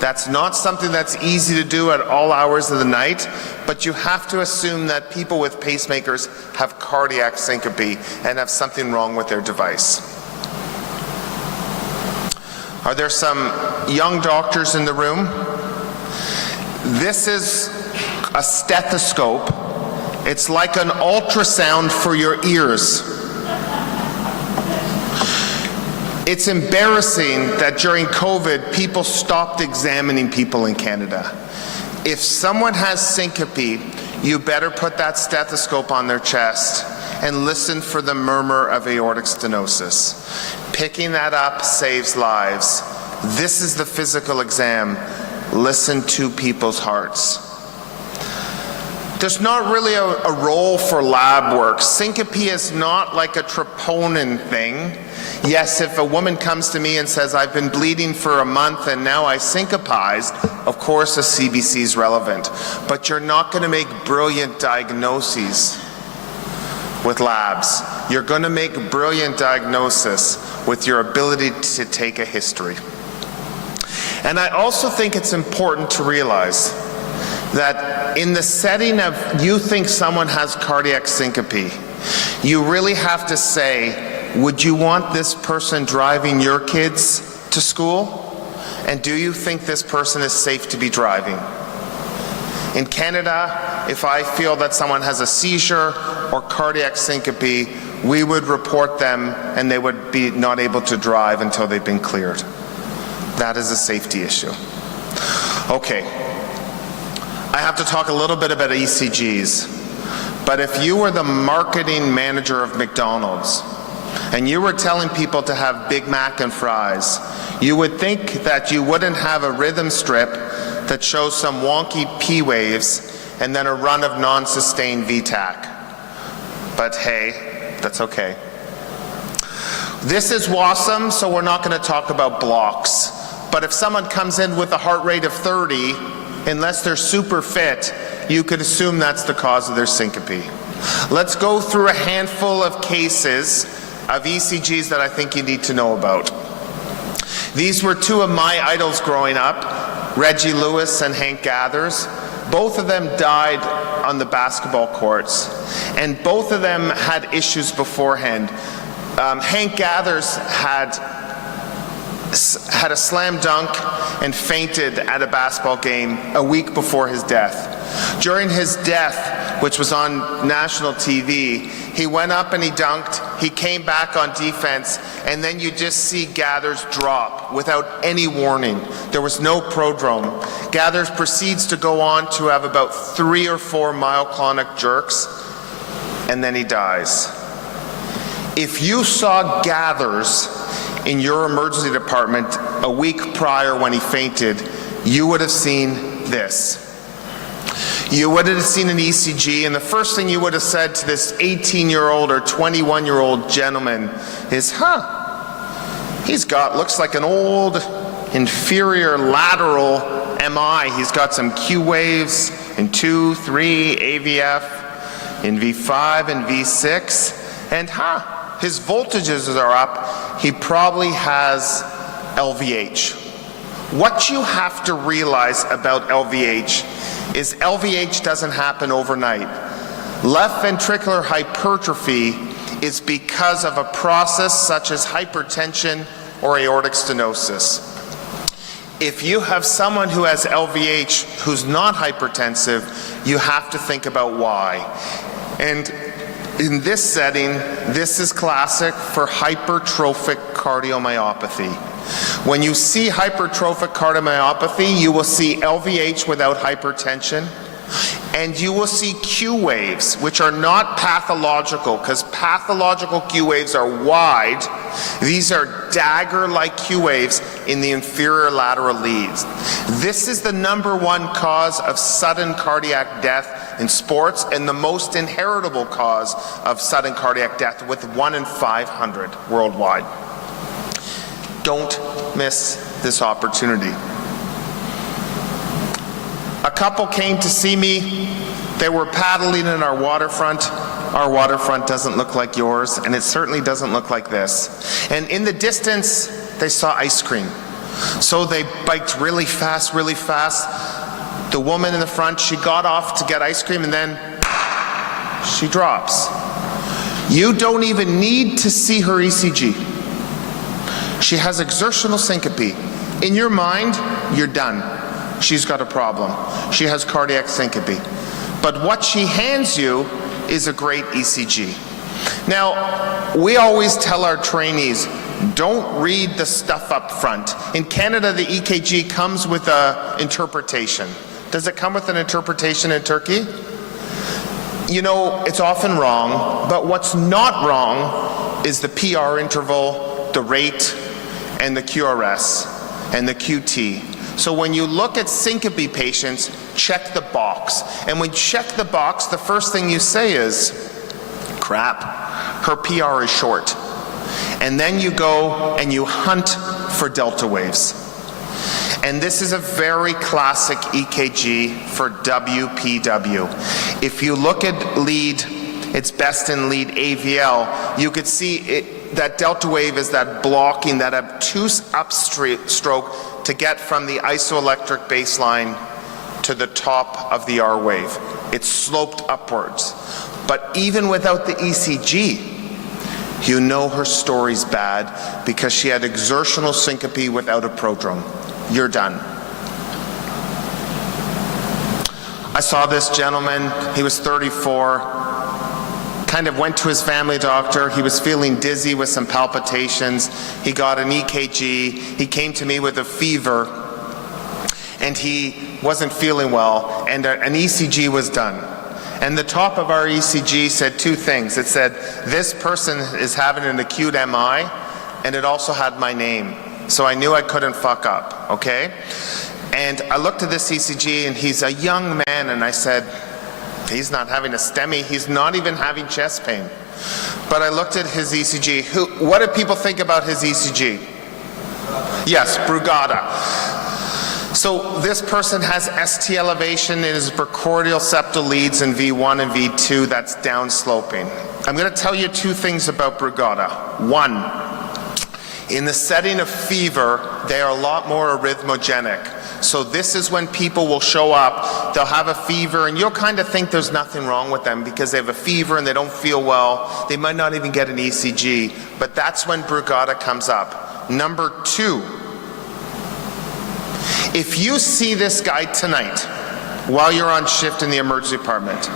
That's not something that's easy to do at all hours of the night, but you have to assume that people with pacemakers have cardiac syncope and have something wrong with their device. Are there some young doctors in the room? This is a stethoscope. It's like an ultrasound for your ears. It's embarrassing that during COVID, people stopped examining people in Canada. If someone has syncope, you better put that stethoscope on their chest and listen for the murmur of aortic stenosis. Picking that up saves lives. This is the physical exam. Listen to people's hearts. There's not really a role for lab work. Syncope is not like a troponin thing. Yes, if a woman comes to me and says, I've been bleeding for a month and now I syncopized, of course a CBC is relevant. But you're not going to make brilliant diagnoses with labs. You're going to make brilliant diagnosis with your ability to take a history. And I also think it's important to realize that in the setting of you think someone has cardiac syncope, you really have to say, would you want this person driving your kids to school? And do you think this person is safe to be driving? In Canada, if I feel that someone has a seizure or cardiac syncope, we would report them and they would be not able to drive until they've been cleared. That is a safety issue. Okay. I have to talk a little bit about ECGs, but if you were the marketing manager of McDonald's and you were telling people to have Big Mac and fries, you would think that you wouldn't have a rhythm strip that shows some wonky P waves and then a run of non-sustained VTAC. But hey, that's okay. This is WASM, so we're not going to talk about blocks. But if someone comes in with a heart rate of 30, unless they're super fit, you could assume that's the cause of their syncope. Let's go through a handful of cases of ECGs that I think you need to know about. These were two of my idols growing up, Reggie Lewis and Hank Gathers. Both of them died on the basketball courts, and both of them had issues beforehand. Hank Gathers had a slam dunk and fainted at a basketball game a week before his death. During his death, which was on national TV, he went up and he dunked, he came back on defense, and then you just see Gathers drop without any warning. There was no prodrome. Gathers proceeds to go on to have about 3 or 4 myoclonic jerks, and then he dies. If you saw Gathers in your emergency department a week prior when he fainted, you would have seen this. You would have seen an ECG, and the first thing you would have said to this 18-year-old or 21-year-old gentleman is, looks like an old inferior lateral MI. He's got some Q waves in 2, 3, AVF, in V5 and V6, and his voltages are up. He probably has LVH. What you have to realize about LVH is LVH doesn't happen overnight. Left ventricular hypertrophy is because of a process such as hypertension or aortic stenosis. If you have someone who has LVH who's not hypertensive, you have to think about why. And in this setting, this is classic for hypertrophic cardiomyopathy. When you see hypertrophic cardiomyopathy, you will see LVH without hypertension, and you will see Q waves, which are not pathological, because pathological Q waves are wide. These are dagger-like Q waves in the inferior lateral leads. This is the #1 cause of sudden cardiac death in sports, and the most inheritable cause of sudden cardiac death, with 1 in 500 worldwide. Don't miss this opportunity. A couple came to see me. They were paddling in our waterfront. Our waterfront doesn't look like yours, and it certainly doesn't look like this. And in the distance, they saw ice cream. So they biked really fast, really fast. The woman in the front, she got off to get ice cream, and then she drops. You don't even need to see her ECG. She has exertional syncope. In your mind, you're done. She's got a problem. She has cardiac syncope. But what she hands you is a great ECG. Now, we always tell our trainees, don't read the stuff up front. In Canada, the EKG comes with an interpretation. Does it come with an interpretation in Turkey? You know, it's often wrong, but what's not wrong is the PR interval, the rate, and the QRS, and the QT. So when you look at syncope patients, check the box. And when you check the box, the first thing you say is, crap, her PR is short. And then you go and you hunt for delta waves. And this is a very classic EKG for WPW. If you look at lead, it's best in lead AVL, you could see that delta wave is that blocking, that obtuse upstroke to get from the isoelectric baseline to the top of the R wave. It's sloped upwards. But even without the ECG, you know her story's bad because she had exertional syncope without a prodrome. You're done. I saw this gentleman, he was 34, kind of went to his family doctor. He was feeling dizzy with some palpitations. He got an EKG. He came to me with a fever, and he wasn't feeling well, and an ECG was done. And the top of our ECG said two things. It said, this person is having an acute MI, and it also had my name. So I knew I couldn't fuck up, okay? And I looked at this ECG, and he's a young man, and I said, he's not having a STEMI, he's not even having chest pain. But I looked at his ECG. What do people think about his ECG? Yes, Brugada. So this person has ST elevation in his precordial septal leads in V1 and V2, that's downsloping. I'm going to tell you two things about Brugada. One, in the setting of fever, they are a lot more arrhythmogenic. So this is when people will show up, they'll have a fever, and you'll kind of think there's nothing wrong with them because they have a fever and they don't feel well. They might not even get an ECG, but that's when Brugada comes up. Number two, if you see this guy tonight while you're on shift in the emergency department,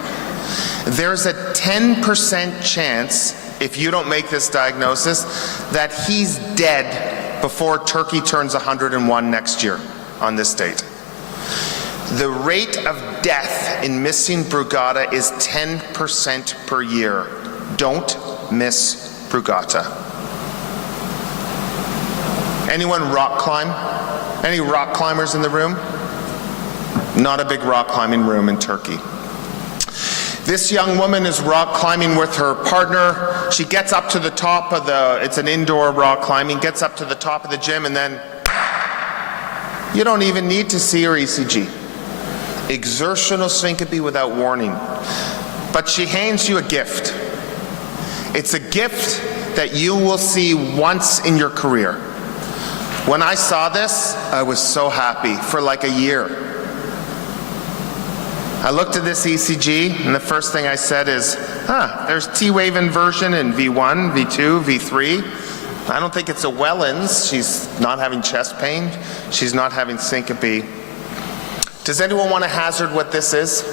there's a 10% chance, if you don't make this diagnosis, that he's dead before Turkey turns 101 next year on this date. The rate of death in missing Brugada is 10% per year. Don't miss Brugada. Anyone rock climb? Any rock climbers in the room? Not a big rock climbing room in Turkey. This young woman is rock climbing with her partner. She gets up to the top of it's an indoor rock climbing, gets up to the top of the gym, and then you don't even need to see her ECG. Exertional syncope without warning. But she hands you a gift. It's a gift that you will see once in your career. When I saw this, I was so happy for like a year. I looked at this ECG, and the first thing I said is, there's T-wave inversion in V1, V2, V3. I don't think it's a Wellens. She's not having chest pain. She's not having syncope. Does anyone want to hazard what this is?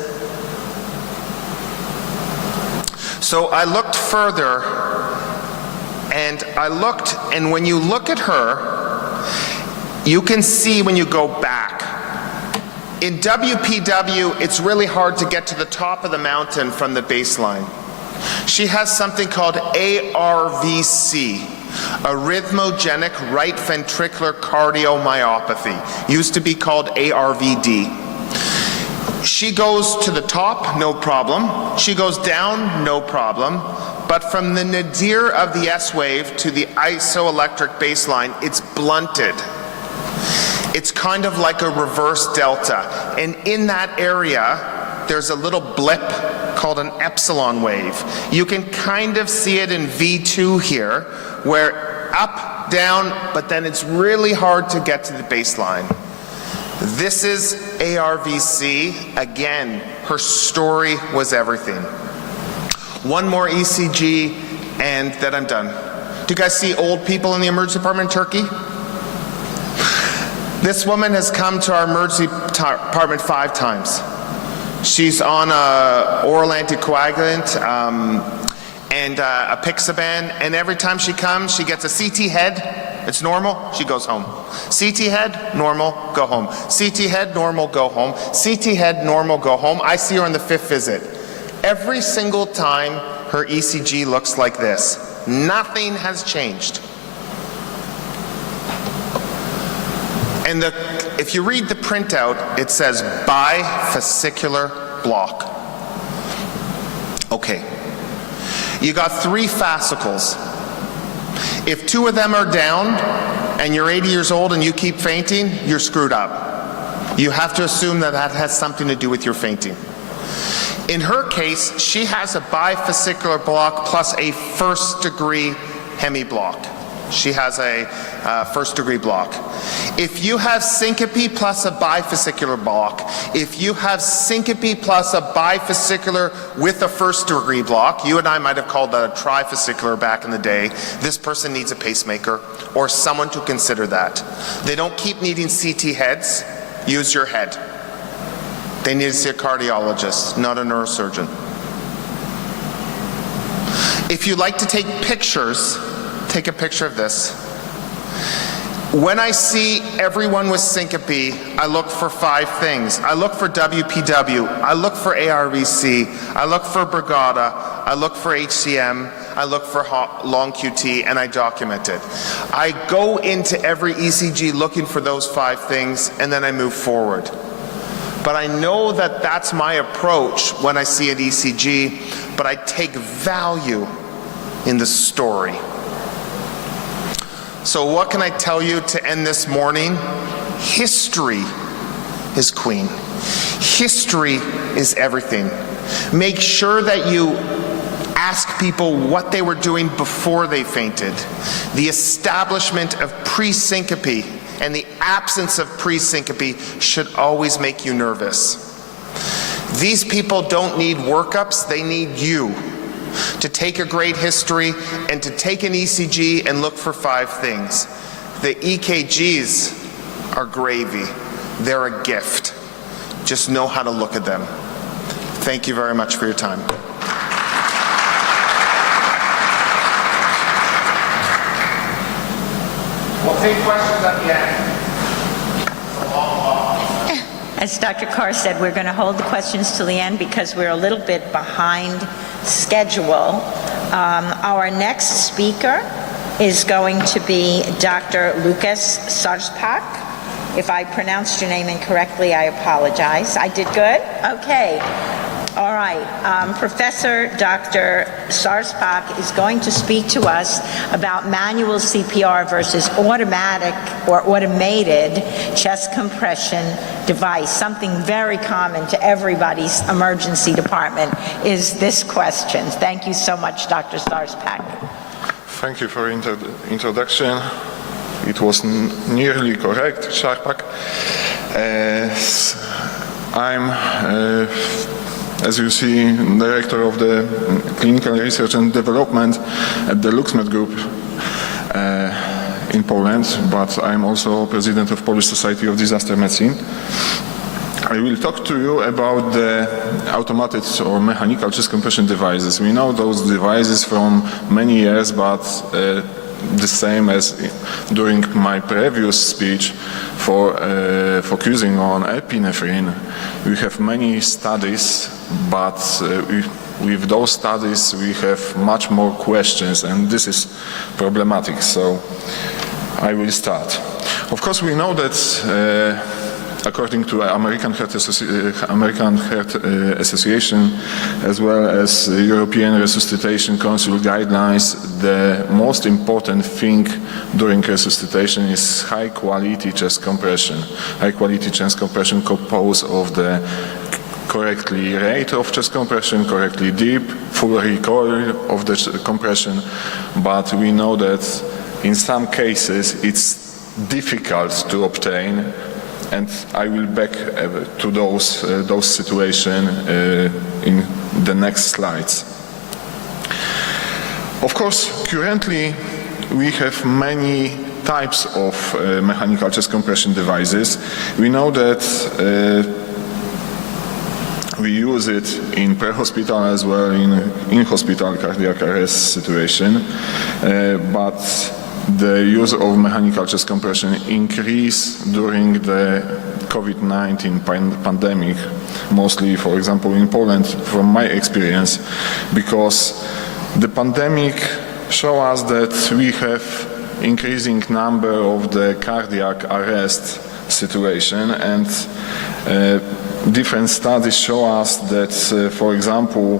So I looked further, and when you look at her, you can see when you go back. In WPW, it's really hard to get to the top of the mountain from the baseline. She has something called ARVC, arrhythmogenic right ventricular cardiomyopathy, used to be called ARVD. She goes to the top, no problem. She goes down, no problem. But from the nadir of the S wave to the isoelectric baseline, it's blunted. It's kind of like a reverse delta. And in that area, there's a little blip called an epsilon wave. You can kind of see it in V2 here, where up, down, but then it's really hard to get to the baseline. This is ARVC. Again, her story was everything. One more ECG, and then I'm done. Do you guys see old people in the emergency department in Turkey? This woman has come to our emergency department 5 times. She's on an oral anticoagulant and a Pixaban, and every time she comes, she gets a CT head. It's normal, she goes home. CT head, normal, go home. CT head, normal, go home. CT head, normal, go home. I see her on the 5th visit. Every single time, her ECG looks like this. Nothing has changed. And if you read the printout, it says bifascicular block. Okay. You got 3 fascicles. If 2 of them are down and you're 80 years old and you keep fainting, you're screwed up. You have to assume that that has something to do with your fainting. In her case, she has a bifascicular block plus a first-degree hemiblock. She has a first-degree block. If you have syncope plus a bifascicular block, if you have syncope plus a bifascicular with a first-degree block, you and I might have called that a trifascicular back in the day, this person needs a pacemaker or someone to consider that. They don't keep needing CT heads. Use your head. They need to see a cardiologist, not a neurosurgeon. If you like to take pictures, take a picture of this. When I see everyone with syncope, I look for 5 things. I look for WPW, I look for ARVC, I look for Brigada, I look for HCM, I look for long QT, and I document it. I go into every ECG looking for those 5 things, and then I move forward. But I know that that's my approach when I see an ECG, but I take value in the story. So what can I tell you to end this morning? History is queen. History is everything. Make sure that you ask people what they were doing before they fainted. The establishment of pre-syncope and the absence of pre-syncope should always make you nervous. These people don't need workups, they need you to take a great history and to take an ECG and look for 5 things. The EKGs are gravy. They're a gift. Just know how to look at them. Thank you very much for your time. We'll take questions at the end. As Dr. Carr said, we're going to hold the questions till the end because we're a little bit behind schedule. Our next speaker is going to be Dr. Lukas Sarspak. If I pronounced your name incorrectly, I apologize. I did good? Okay. All right. Professor Dr. Sarspak is going to speak to us about manual CPR versus automatic or automated chest compression device. Something very common to everybody's emergency department is this question. Thank you so much, Dr. Sarspak. Thank you for introduction. it was nearly correct, Sharpak. I'm, as you see, director of the clinical research and development at the LuxMed Group in Poland, but I'm also president of Polish Society of Disaster Medicine. I will talk to you about the automated or mechanical chest compression devices. We know those devices from many years, but the same as during my previous speech for focusing on epinephrine. We have many studies, but with those studies we have much more questions, and this is problematic. So I will start. Of course, we know that according to American Heart Association, as well as the European Resuscitation Council guidelines, the most important thing during resuscitation is high-quality chest compression. High-quality chest compression composed of the correctly rate of chest compression, correctly deep, full recoil of the compression, but we know that in some cases it's difficult to obtain, and I will back to those situations in the next slides. Of course, currently we have many types of mechanical chest compression devices. We know that we use it in pre-hospital as well in hospital cardiac arrest situation, but the use of mechanical chest compression increased during the COVID-19 pandemic, mostly, for example, in Poland, from my experience, because the pandemic showed us that we have increasing number of the cardiac arrest situation, and different studies show us that, for example,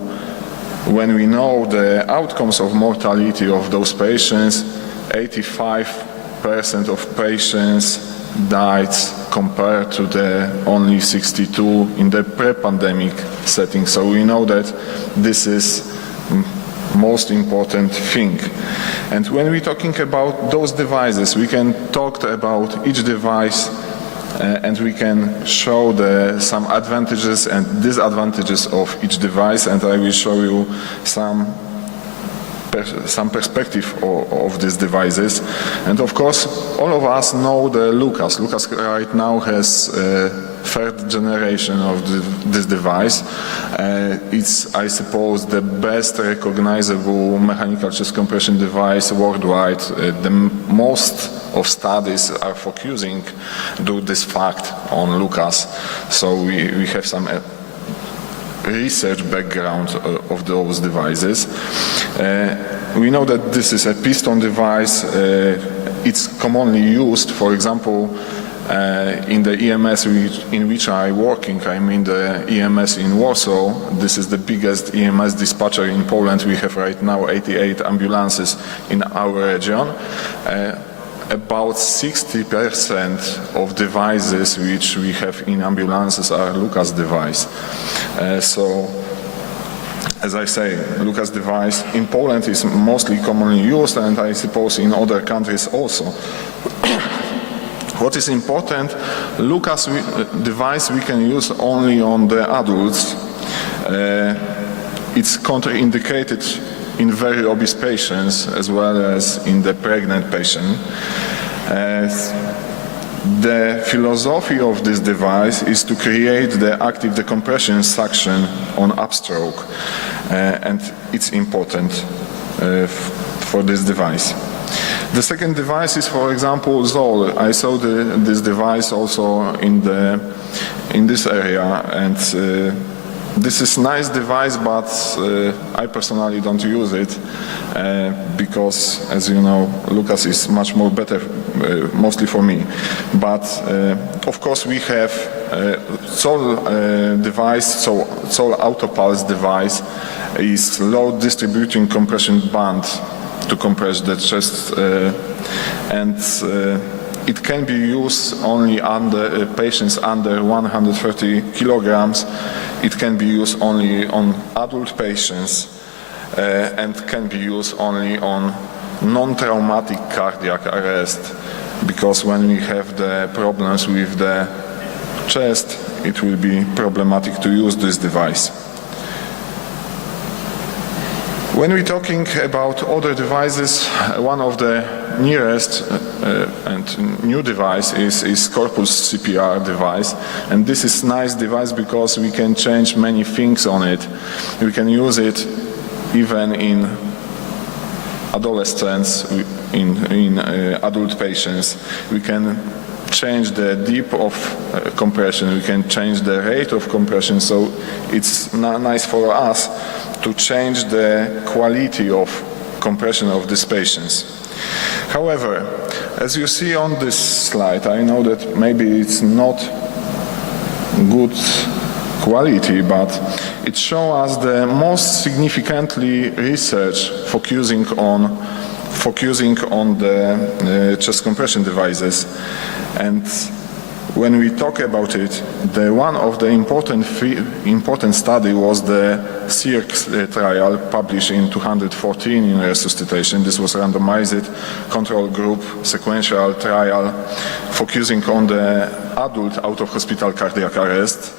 when we know the outcomes of mortality of those patients, 85% of patients died compared to the only 62 in the pre-pandemic setting. So we know that this is most important thing. And when we're talking about those devices, we can talk about each device and we can show some advantages and disadvantages of each device, and I will show you some perspective of these devices. And of course, all of us know the Lucas. Lucas right now has third generation of this device. It's, I suppose, the best recognizable mechanical chest compression device worldwide. The most of studies are focusing to this fact on Lucas. So we have some research background of those devices. We know that this is a piston device. It's commonly used, for example, in the EMS in which I'm working. I'm in the EMS in Warsaw. This is the biggest EMS dispatcher in Poland. We have right now 88 ambulances in our region. About 60% of devices which we have in ambulances are Lucas device. So, as I say, Lucas device in Poland is mostly commonly used, and I suppose in other countries also. What is important, Lucas device we can use only on the adults. It's contraindicated in very obese patients as well as in the pregnant patient. The philosophy of this device is to create the active decompression suction on upstroke, and it's important for this device. The second device is, for example, Zoll. I saw this device also in this area, and this is a nice device, but I personally don't use it because, as you know, Lucas is much more better, mostly for me. But of course, we have Zoll device, so Zoll AutoPulse device is low distributing compression band to compress the chest, and it can be used only under patients under 130 kilograms. It can be used only on adult patients and can be used only on non-traumatic cardiac arrest. because when we have the problems with the chest, it will be problematic to use this device. When we're talking about other devices, one of the nearest and new device is Corpus CPR device, and this is nice device because we can change many things on it. We can use it even in adolescents, in adult patients. We can change the depth of compression, we can change the rate of compression, so it's nice for us to change the quality of compression of these patients. However, as you see on this slide, I know that maybe it's not good quality, but it shows us the most significantly research focusing on the chest compression devices. And when we talk about it, one of the important study was the CIRC trial published in 2014 in resuscitation. This was randomized control group sequential trial focusing on the adult out-of-hospital cardiac arrest,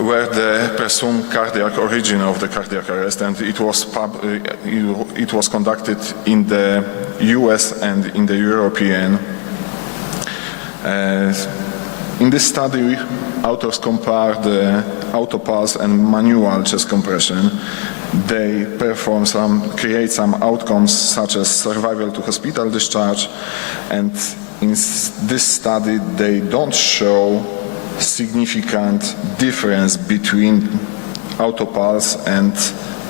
where the presumed cardiac origin of the cardiac arrest, and it was conducted in the US and in the European. In this study, authors compared the autopulse and manual chest compression. They create some outcomes such as survival to hospital discharge, and in this study they don't show significant difference between autopulse and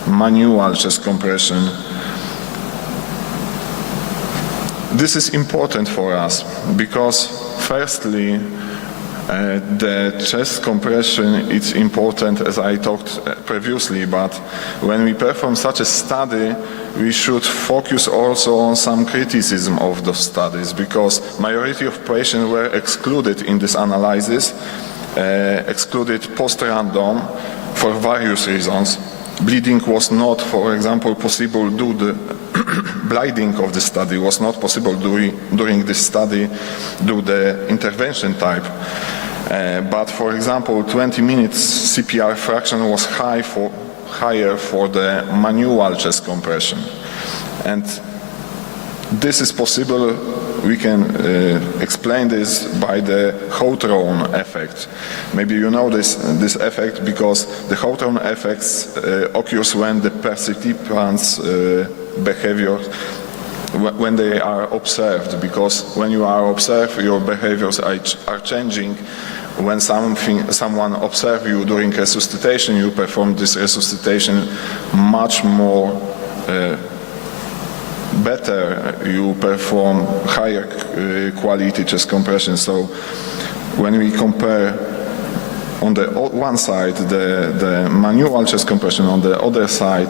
manual chest compression. This is important for us because firstly, the chest compression is important, as I talked previously, but when we perform such a study, we should focus also on some criticism of those studies, because majority of patients were excluded in this analysis, excluded post-random for various reasons. Bleeding was not, for example, possible due to the blinding of the study was not possible during this study due to the intervention type. But for example, 20 minutes CPR fraction was higher for the manual chest compression. And this is possible, we can explain this by the Hawthorne effect. Maybe you know this effect because the Hawthorne effect occurs when the participants' behavior, when they are observed, because when you are observed, your behaviors are changing. When someone observes you during resuscitation, you perform this resuscitation much more better, you perform higher quality chest compression. So when we compare on the one side the manual chest compression, on the other side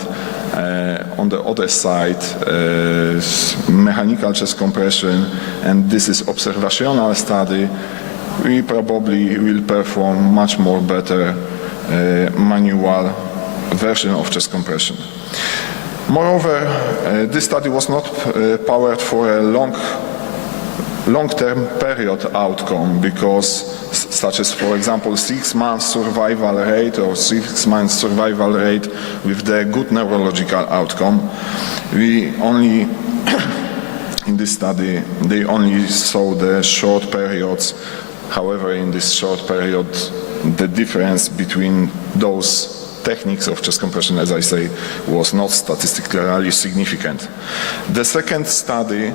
mechanical chest compression, and this is observational study, we probably will perform much more better manual version of chest compression. Moreover, this study was not powered for a long-term period outcome, because such as, for example, 6 months survival rate or 6 months survival rate with the good neurological outcome. We only, in this study, they only saw the short periods. However, in this short period, the difference between those techniques of chest compression, as I say, was not statistically significant. The second study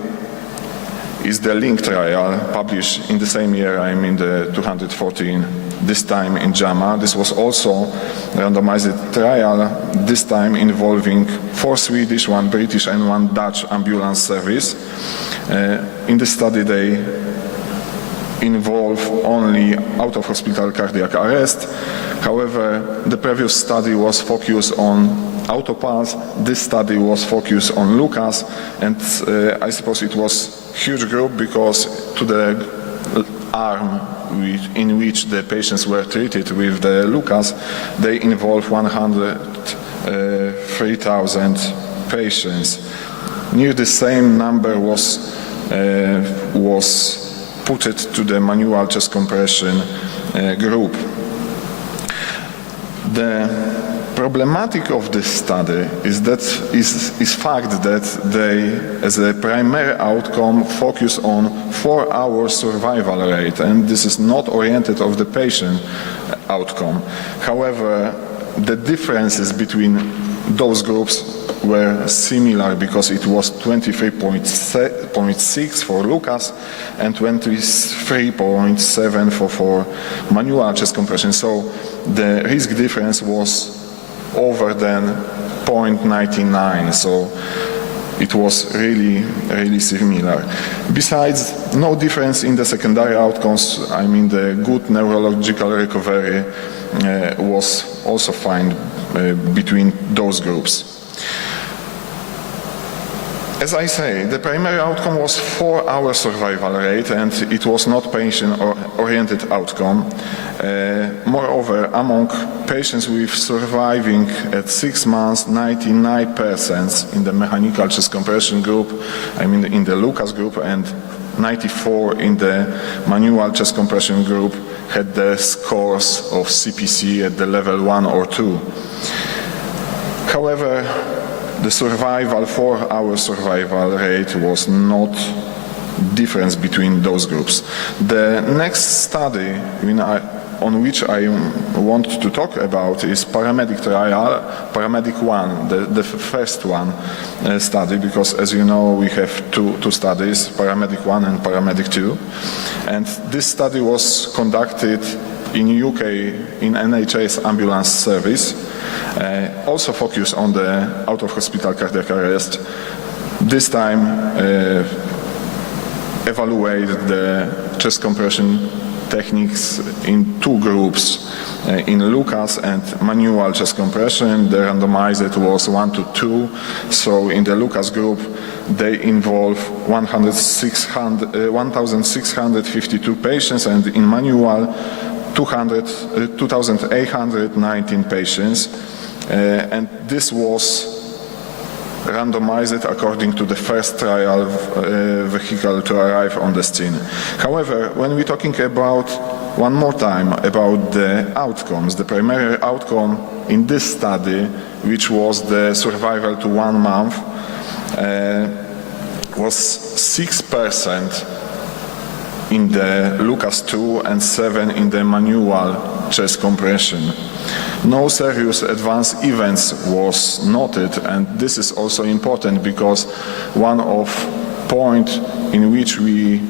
is the LINK trial, published in the same year, I'm in the 2014, this time in JAMA. This was also a randomized trial, this time involving 4 Swedish, 1 British and 1 Dutch ambulance service. In this study they involve only out-of-hospital cardiac arrest. However, the previous study was focused on autopulse. This study was focused on Lucas, and I suppose it was huge group because to the arm in which the patients were treated with the Lucas, they involved 103,000 patients. Near the same number was was put it to the manual chest compression group. The problematic of this study is fact that they, as a primary outcome, focus on 4-hour survival rate, and this is not oriented of the patient outcome. However, the differences between those groups were similar because it was 23.6 for Lucas and 23.7 for manual chest compression. So the risk difference was over than 0.99. So it was really similar. Besides, no difference in the secondary outcomes. I mean, the good neurological recovery was also found between those groups. As I say, the primary outcome was 4-hour survival rate, and it was not patient-oriented outcome. Moreover, among patients with surviving at 6 months, 99% in the mechanical chest compression group, I mean in the Lucas group, and 94 in the manual chest compression group had the scores of CPC at the level 1 or 2. However, the 4-hour survival rate was not difference between those groups. The next study on which I want to talk about is paramedic trial, paramedic 1, the first one study, because as you know we have two studies, paramedic 1 and paramedic 2, and this study was conducted in UK in NHS ambulance service. Also focus on the out-of-hospital cardiac arrest. This time evaluate the chest compression techniques in 2 groups, in Lucas and manual chest compression. The randomized was 1:2. So in the Lucas group they involve 1,652 patients, and in manual 2,819 patients. And this was randomized according to the first trial vehicle to arrive on the scene. However, when we're talking about, one more time, about the outcomes, the primary outcome in this study, which was the survival to 1 month, was 6% in the Lucas 2 and 7 in the manual chest compression. No serious adverse events was noted, and this is also important because one of point in which we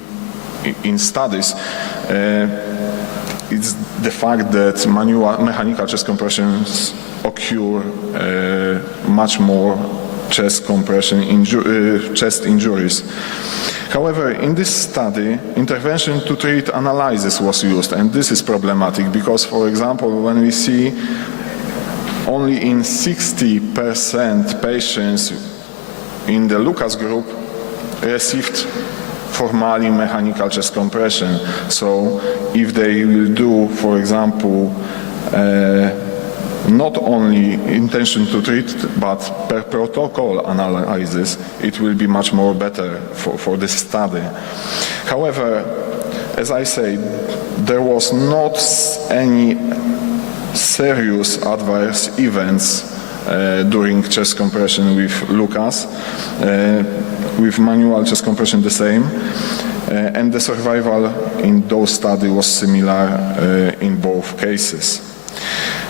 in studies is the fact that mechanical chest compressions occur much more chest compression chest injuries. However, in this study, intervention to treat analysis was used, and this is problematic because, for example, when we see only in 60% patients in the Lucas group received formally mechanical chest compression. So if they will do, for example, not only intention to treat, but per protocol analysis, it will be much more better for this study. However, as I say, there was not any serious adverse events during chest compression with Lucas, with manual chest compression the same, and the survival in those studies was similar in both cases.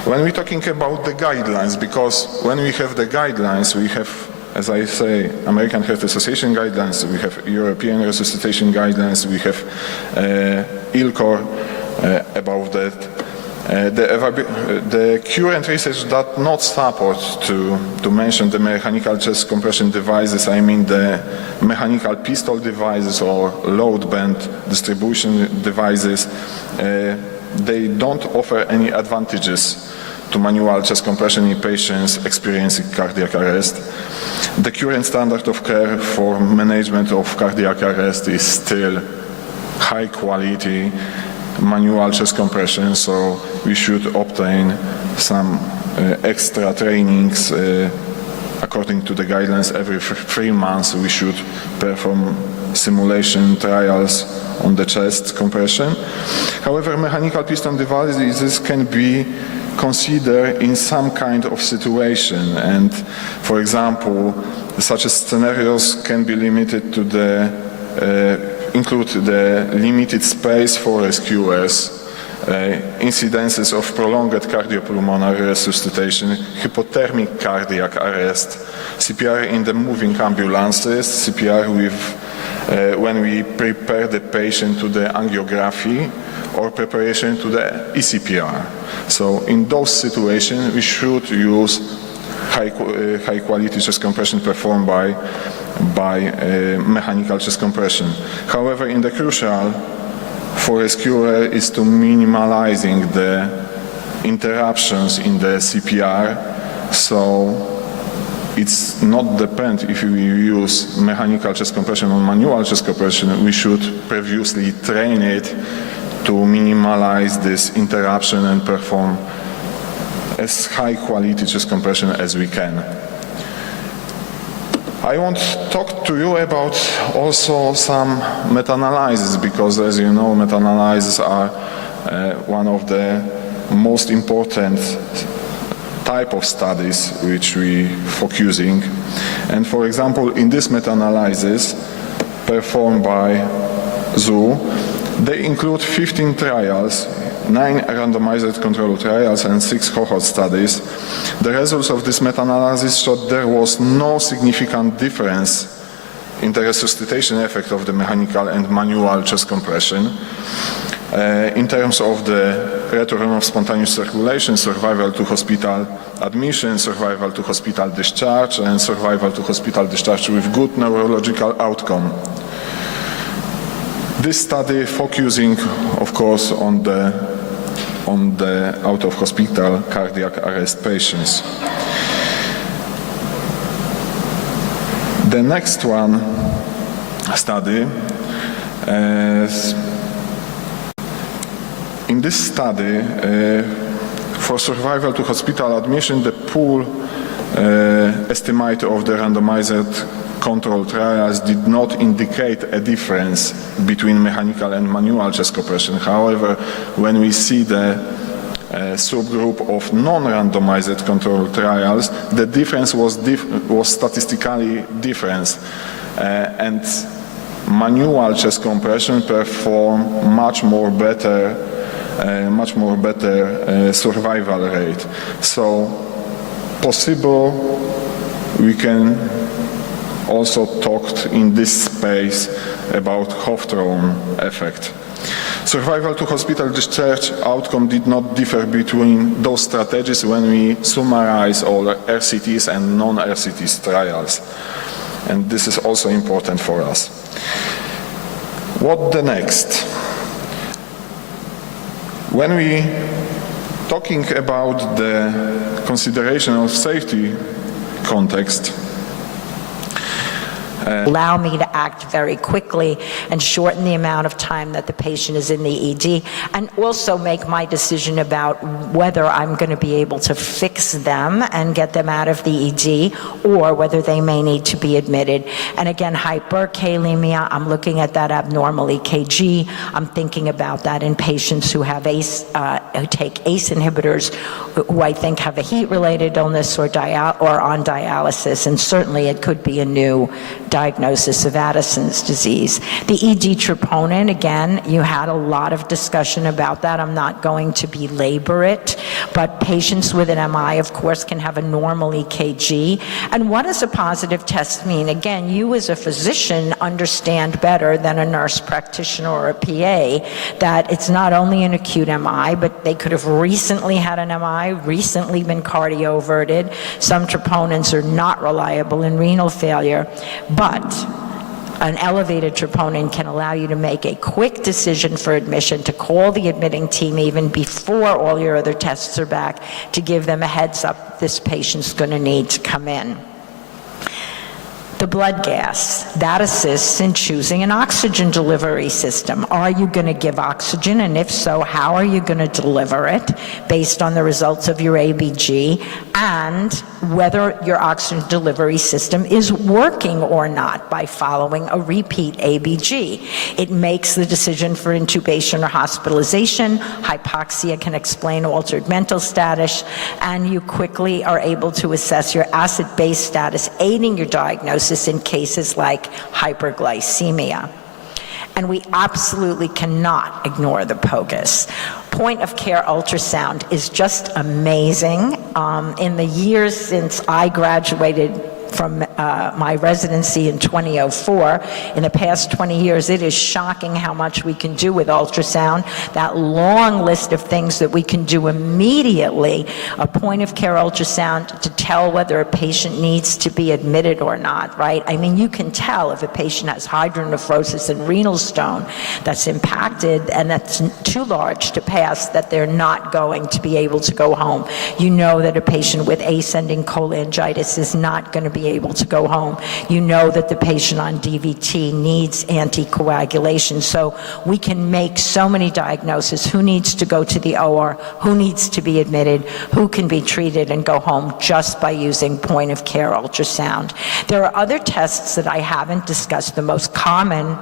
When we're talking about the guidelines, because when we have the guidelines, we have, as I say, American Heart Association guidelines, we have European resuscitation guidelines, we have ILCOR about that. The current research does not support to mention the mechanical chest compression devices, I mean the mechanical pistol devices or load band distribution devices. They don't offer any advantages to manual chest compression in patients experiencing cardiac arrest. The current standard of care for management of cardiac arrest is still high quality manual chest compression, so we should obtain some extra trainings according to the guidelines. Every 3 months we should perform simulation trials on the chest compression. However, mechanical piston devices can be considered in some kind of situation, and for example, such scenarios can be limited to include the limited space for rescuers, incidences of prolonged cardiopulmonary resuscitation, hypothermic cardiac arrest, CPR in the moving ambulances, CPR when we prepare the patient to the angiography, or preparation to the ECPR. So in those situations, we should use high quality chest compression performed by mechanical chest compression. However, in the crucial for rescuer is to minimizing the interruptions in the CPR, so it's not depend if we use mechanical chest compression or manual chest compression. We should previously train it to minimize this interruption and perform as high quality chest compression as we can. I want to talk to you about also some meta-analysis, because as you know, meta-analysis are one of the most important type of studies which we focusing. And for example, in this meta-analysis performed by ZOO, they include 15 trials, 9 randomized controlled trials and 6 cohort studies. The results of this meta-analysis showed there was no significant difference in the resuscitation effect of the mechanical and manual chest compression. In terms of the return of spontaneous circulation, survival to hospital admission, survival to hospital discharge, and survival to hospital discharge with good neurological outcome. This study focusing, of course, on the out-of-hospital cardiac arrest patients. The next one study in this study, for survival to hospital admission, the pool estimate of the randomized control trials did not indicate a difference between mechanical and manual chest compression. However, when we see the subgroup of non-randomized control trials, the difference was statistically different, and manual chest compression performed much more better survival rate. So possible we can also talked in this space about Hofstrom effect. Survival to hospital discharge outcome did not differ between those strategies when we summarize all RCTs and non-RCTs trials. And this is also important for us. What the next? When we talking about the consideration of safety context, allow me to act very quickly and shorten the amount of time that the patient is in the ED, and also make my decision about whether I'm going to be able to fix them and get them out of the ED, or whether they may need to be admitted. And again, hyperkalemia, I'm looking at that abnormal EKG. I'm thinking about that in patients who have who take ACE inhibitors, who I think have a heat-related illness or on dialysis, and certainly it could be a new diagnosis of Addison's disease. The ED troponin, again, you had a lot of discussion about that. I'm not going to belabor it, but patients with an MI, of course, can have a normal EKG. And what does a positive test mean? Again, you as a physician understand better than a nurse practitioner or a PA that it's not only an acute MI, but they could have recently had an MI, recently been cardioverted. Some troponins are not reliable in renal failure, but an elevated troponin can allow you to make a quick decision for admission, to call the admitting team even before all your other tests are back, to give them a heads up this patient's going to need to come in. The blood gas, that assists in choosing an oxygen delivery system. Are you going to give oxygen, and if so, how are you going to deliver it based on the results of your ABG, and whether your oxygen delivery system is working or not by following a repeat ABG. It makes the decision for intubation or hospitalization. Hypoxia can explain altered mental status, and you quickly are able to assess your acid-base status, aiding your diagnosis in cases like hyperglycemia. And we absolutely cannot ignore the POCUS. Point-of-care ultrasound is just amazing. In the years since I graduated from my residency in 2004, in the past 20 years, it is shocking how much we can do with ultrasound. That long list of things that we can do immediately, a point-of-care ultrasound to tell whether a patient needs to be admitted or not, right? I mean, you can tell if a patient has hydronephrosis and renal stone that's impacted and that's too large to pass, that they're not going to be able to go home. You know that a patient with ascending cholangitis is not going to be able to go home. You know that the patient on DVT needs anticoagulation. So we can make so many diagnoses. Who needs to go to the OR? Who needs to be admitted? Who can be treated and go home just by using point-of-care ultrasound? There are other tests that I haven't discussed. The most common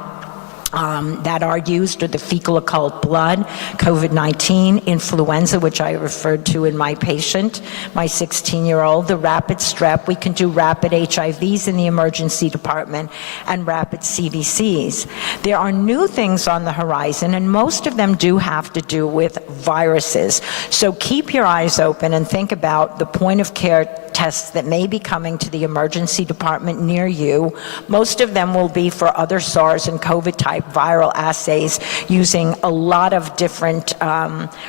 that are used are the fecal occult blood, COVID-19, influenza, which I referred to in my patient, my 16-year-old, the rapid strep. We can do rapid HIVs in the emergency department and rapid CVCs. There are new things on the horizon, and most of them do have to do with viruses. So keep your eyes open and think about the point-of-care tests that may be coming to the emergency department near you. Most of them will be for other SARS and COVID-type viral assays using a lot of different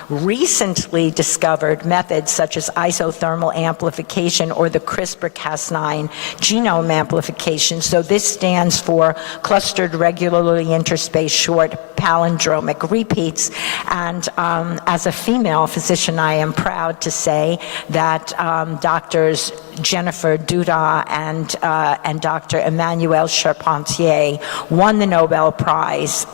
recently discovered methods such as isothermal amplification or the CRISPR-Cas9 genome amplification. So this stands for clustered regularly interspaced short palindromic repeats. And as a female physician, I am proud to say that Drs. Jennifer Duda and Dr. Emmanuel Charpentier won the Nobel Prize,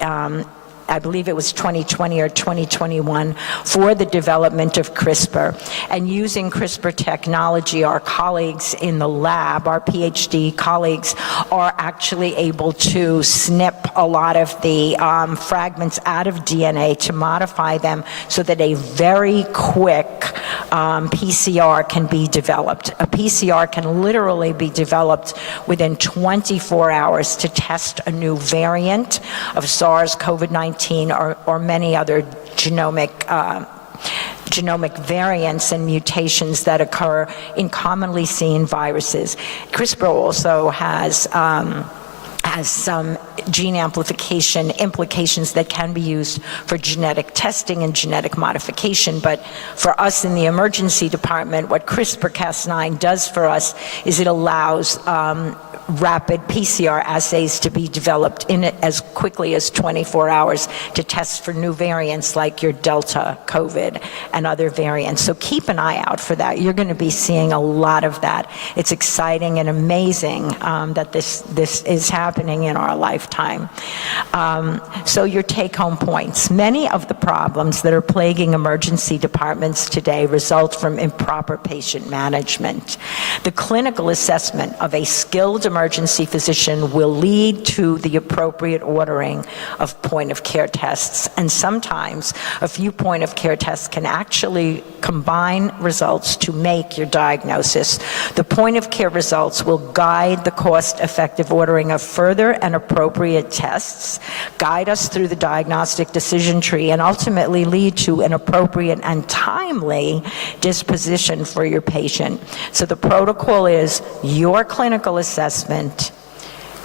I believe it was 2020 or 2021, for the development of CRISPR. And using CRISPR technology, our colleagues in the lab, our PhD colleagues, are actually able to snip a lot of the fragments out of DNA to modify them so that a very quick PCR can be developed. A PCR can literally be developed within 24 hours to test a new variant of SARS-CoV-2 or many other genomic variants and mutations that occur in commonly seen viruses. CRISPR also has some gene amplification implications that can be used for genetic testing and genetic modification. But for us in the emergency department, what CRISPR-Cas9 does for us is it allows rapid PCR assays to be developed in it as quickly as 24 hours to test for new variants like your Delta COVID and other variants. So keep an eye out for that. You're going to be seeing a lot of that. It's exciting and amazing that this is happening in our lifetime. So your take-home points. Many of the problems that are plaguing emergency departments today result from improper patient management. The clinical assessment of a skilled emergency physician will lead to the appropriate ordering of point-of-care tests, and sometimes a few point-of-care tests can actually combine results to make your diagnosis. The point-of-care results will guide the cost-effective ordering of further and appropriate tests, guide us through the diagnostic decision tree, and ultimately lead to an appropriate and timely disposition for your patient. So the protocol is your clinical assessment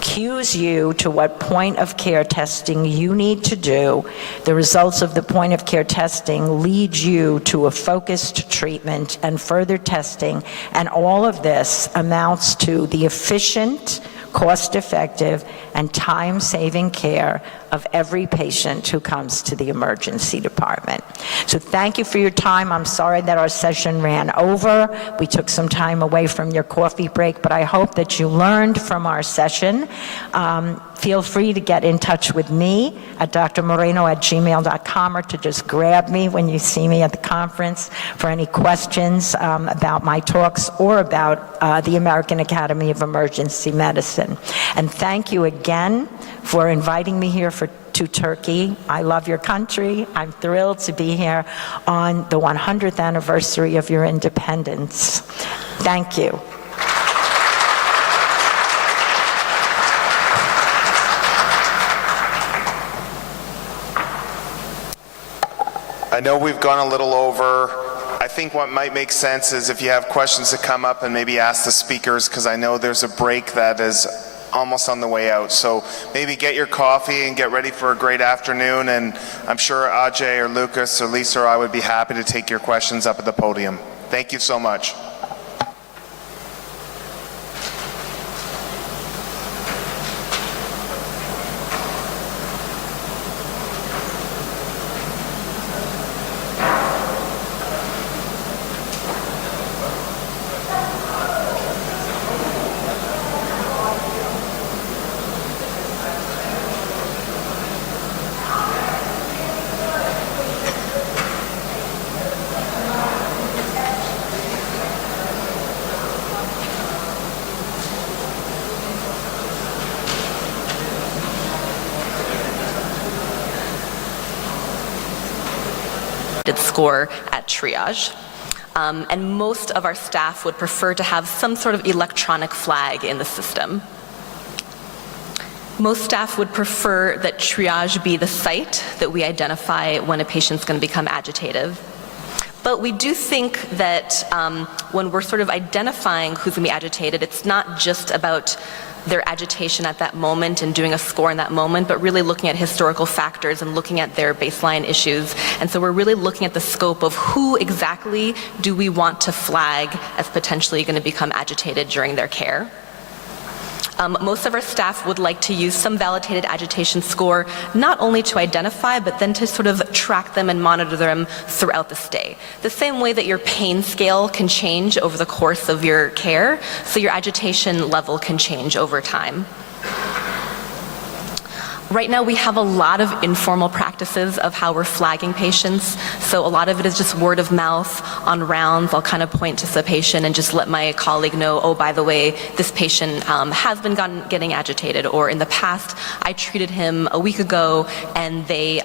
cues you to what point-of-care testing you need to do. The results of the point-of-care testing lead you to a focused treatment and further testing, and all of this amounts to the efficient, cost-effective, and time-saving care of every patient who comes to the emergency department. So thank you for your time. I'm sorry that our session ran over. We took some time away from your coffee break, but I hope that you learned from our session. Feel free to get in touch with me at drmoreno@gmail.com, or to just grab me when you see me at the conference for any questions about my talks or about the American Academy of Emergency Medicine. And thank you again for inviting me here to Turkey. I love your country. I'm thrilled to be here on the 100th anniversary of your independence. Thank you. I know we've gone a little over. I think what might make sense is if you have questions to come up and maybe ask the speakers, because I know there's a break that is almost on the way out. So maybe get your coffee and get ready for a great afternoon, and I'm sure Ajay or Lucas or Lisa or I would be happy to take your questions up at the podium. Thank you so much. Score at triage. And most of our staff would prefer to have some sort of electronic flag in the system. Most staff would prefer that triage be the site that we identify when a patient's going to become agitated. But we do think that when we're sort of identifying who's going to be agitated, it's not just about their agitation at that moment and doing a score in that moment, but really looking at historical factors and looking at their baseline issues. And so we're really looking at the scope of who exactly do we want to flag as potentially going to become agitated during their care. Most of our staff would like to use some validated agitation score, not only to identify, but then to sort of track them and monitor them throughout the stay. The same way that your pain scale can change over the course of your care, so your agitation level can change over time. Right now we have a lot of informal practices of how we're flagging patients. So a lot of it is just word of mouth on rounds. I'll kind of point to the patient and just let my colleague know, oh, by the way, this patient has been getting agitated, or in the past I treated him a week ago and they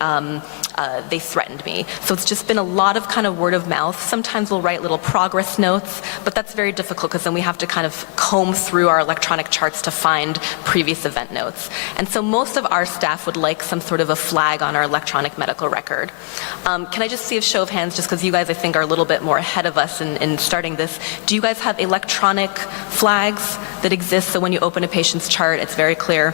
threatened me. So it's just been a lot of kind of word of mouth. Sometimes we'll write little progress notes, but that's very difficult because then we have to kind of comb through our electronic charts to find previous event notes. And so most of our staff would like some sort of a flag on our electronic medical record. Can I just see a show of hands, just because you guys I think are a little bit more ahead of us in starting this. Do you guys have electronic flags that exist so when you open a patient's chart it's very clear?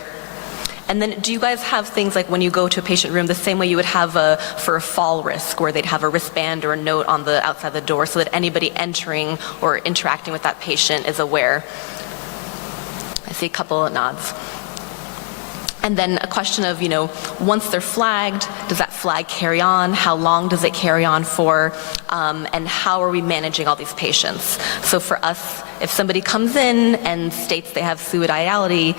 And then do you guys have things like when you go to a patient room the same way you would have for a fall risk, where they'd have a wristband or a note on the outside the door so that anybody entering or interacting with that patient is aware? I see a couple of nods. And then a question of, once they're flagged, does that flag carry on? How long does it carry on for? And how are we managing all these patients? So for us, if somebody comes in and states they have suicidality,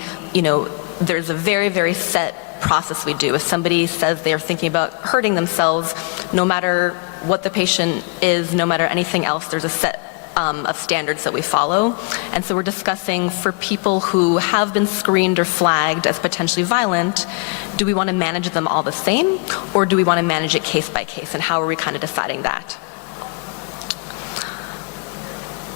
there's a very, very set process we do. If somebody says they're thinking about hurting themselves, no matter what the patient is, no matter anything else, there's a set of standards that we follow. And so we're discussing, for people who have been screened or flagged as potentially violent, do we want to manage them all the same, or do we want to manage it case by case, and how are we kind of deciding that?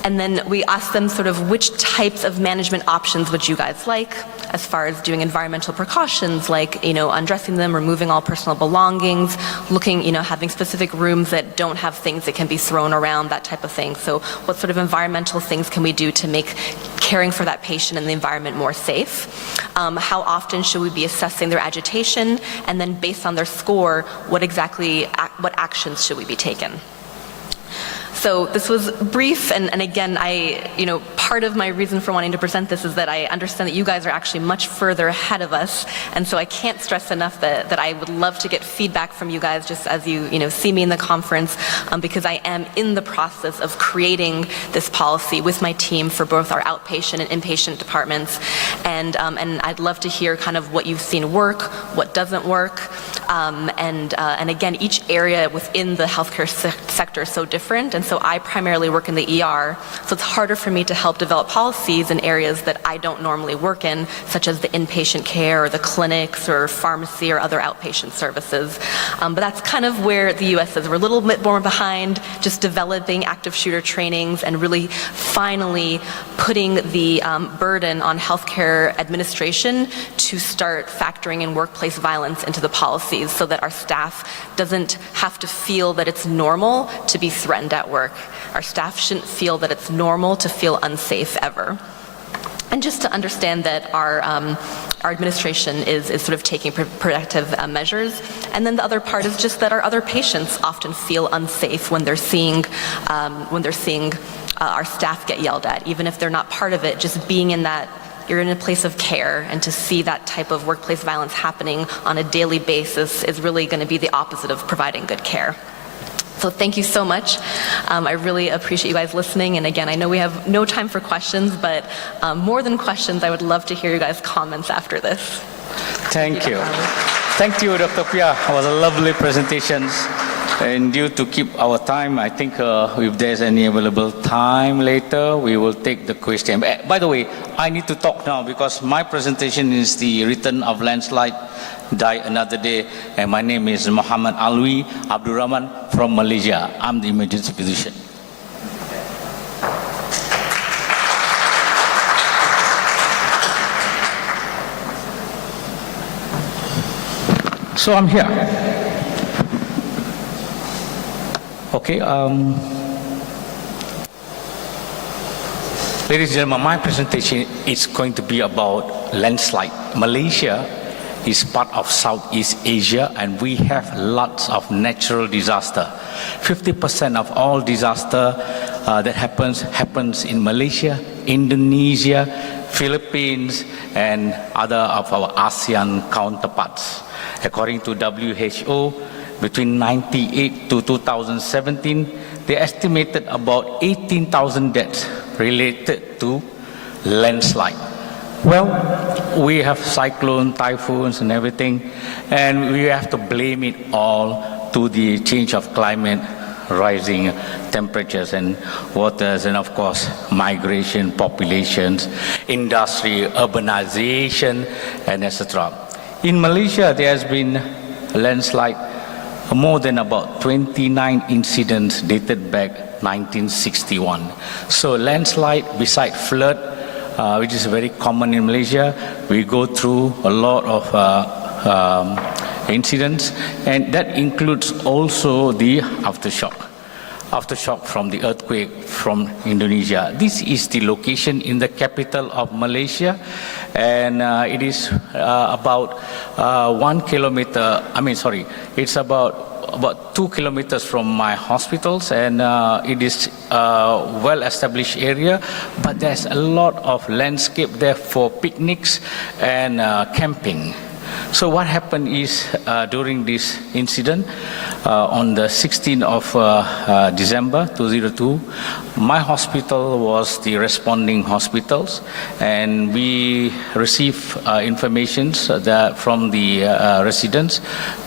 And then we ask them sort of which types of management options would you guys like, as far as doing environmental precautions like, undressing them, removing all personal belongings, looking, having specific rooms that don't have things that can be thrown around, that type of thing. So what sort of environmental things can we do to make caring for that patient and the environment more safe? How often should we be assessing their agitation? And then based on their score, what actions should we be taking? So this was brief, and again, part part of my reason for wanting to present this is that I understand that you guys are actually much further ahead of us, and so I can't stress enough that I would love to get feedback from you guys just as you see me in the conference, because I am in the process of creating this policy with my team for both our outpatient and inpatient departments, and I'd love to hear kind of what you've seen work, what doesn't work, and again, each area within the healthcare sector is so different, and so I primarily work in the ER, so it's harder for me to help develop policies in areas that I don't normally work in, such as the inpatient care or the clinics or pharmacy or other outpatient services. But that's kind of where the US is. We're a little bit more behind just developing active shooter trainings and really finally putting the burden on healthcare administration to start factoring in workplace violence into the policies so that our staff doesn't have to feel that it's normal to be threatened at work. Our staff shouldn't feel that it's normal to feel unsafe ever. And just to understand that our administration is sort of taking protective measures. And then the other part is just that our other patients often feel unsafe when they're seeing our staff get yelled at, even if they're not part of it. Just being in that, you're in a place of care, and to see that type of workplace violence happening on a daily basis is really going to be the opposite of providing good care. So thank you so much. I really appreciate you guys listening. And again, I know we have no time for questions, but more than questions, I would love to hear you guys' comments after this. Thank you. Thank you, Dr. Pia. It was a lovely presentation. And due to keep our time, I think if there's any available time later, we will take the question. By the way, I need to talk now because my presentation is the return of landslide, Die Another Day, and my name is Muhammad Alwi Abdul Rahman from Malaysia. I'm the emergency physician. So I'm here. Okay, ladies and gentlemen, my presentation is going to be about landslide. Malaysia is part of Southeast Asia, and we have lots of natural disaster. 50% of all disaster that happens in Malaysia, Indonesia, Philippines, and other of our ASEAN counterparts. According to WHO, between 1998 to 2017, they estimated about 18,000 deaths related to landslide. Well, we have cyclones, typhoons, and everything, and we have to blame it all to the change of climate, rising temperatures and waters, and of course, migration, populations, industry, urbanization, and etc. In Malaysia, there has been a landslide, more than about 29 incidents dated back 1961. So landslide, beside flood, which is very common in Malaysia, we go through a lot of incidents, and that includes also the aftershock from the earthquake from Indonesia. This is the location in the capital of Malaysia, and it is about 1 kilometer, it's about 2 kilometers from my hospitals, and it is a well-established area, but there's a lot of landscape there for picnics and camping. So what happened is during this incident, on the 16th of December 2002, my hospital was the responding hospitals, and we received information from the residents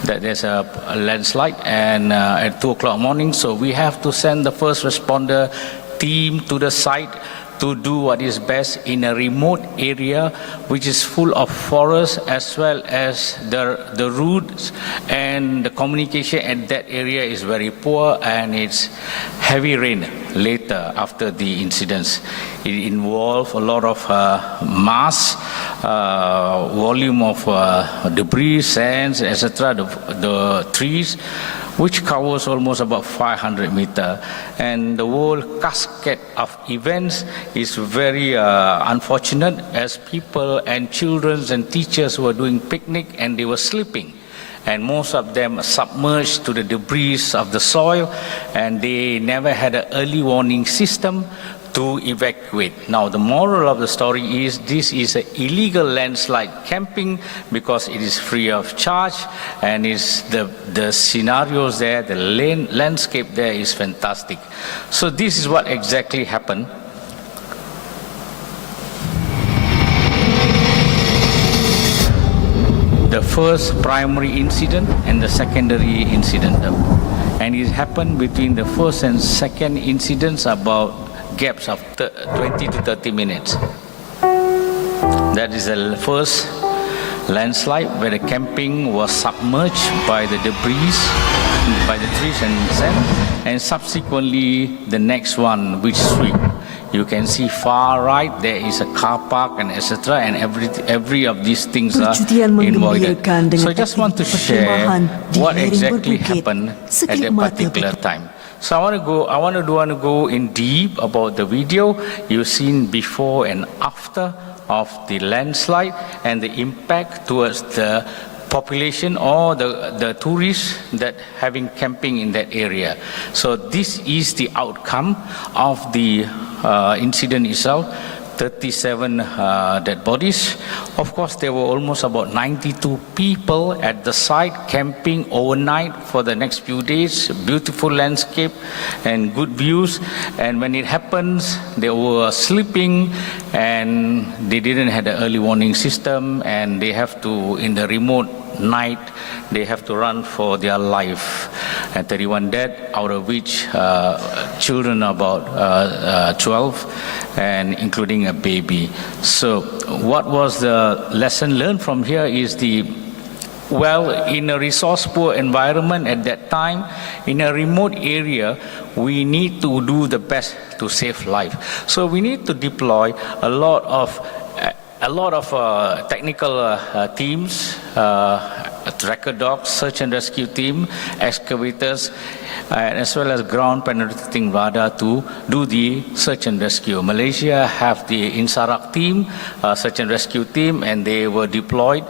that there's a landslide and at 2 o'clock morning, so we have to send the first responder team to the site to do what is best in a remote area which is full of forest, as well as the routes and the communication at that area is very poor, and it's heavy rain later after the incidents. It involved a lot of mass volume of debris, sands, etc., the trees, which covers almost about 500 meters. And the whole cascade of events is very unfortunate, as people and children and teachers were doing picnic and they were sleeping. And most of them submerged to the debris of the soil, and they never had an early warning system to evacuate. Now, the moral of the story is this is an illegal landslide camping because it is free of charge, and is the scenarios there, the landscape there is fantastic. So this is what exactly happened. The first primary incident and the secondary incident. And it happened between the first and second incidents about gaps of 20 to 30 minutes. That is the first landslide where the camping was submerged by the debris, by the trees and sand, and subsequently the next one which sweep. You can see far right there is a car park and etc. and every of these things are involved. So I just want to share what exactly happened at that particular time. So I want to go in deep about the video you've seen before and after of the landslide and the impact towards the population or the tourists that having camping in that area. So this is the outcome of the incident itself. 37 dead bodies. Of course, there were almost about 92 people at the site camping overnight for the next few days. Beautiful landscape and good views. And when it happens, they were sleeping and they didn't have the early warning system, and they have to, in the remote night, they have to run for their life. And 31 dead, out of which children about 12, and including a baby. So what was the lesson learned from here is in a resource poor environment at that time, in a remote area, we need to do the best to save life. So we need to deploy a lot of technical teams, tracker dogs, search and rescue team, excavators, as well as ground penetrating radar to do the search and rescue. Malaysia have the INSARAG team, search and rescue team, and they were deployed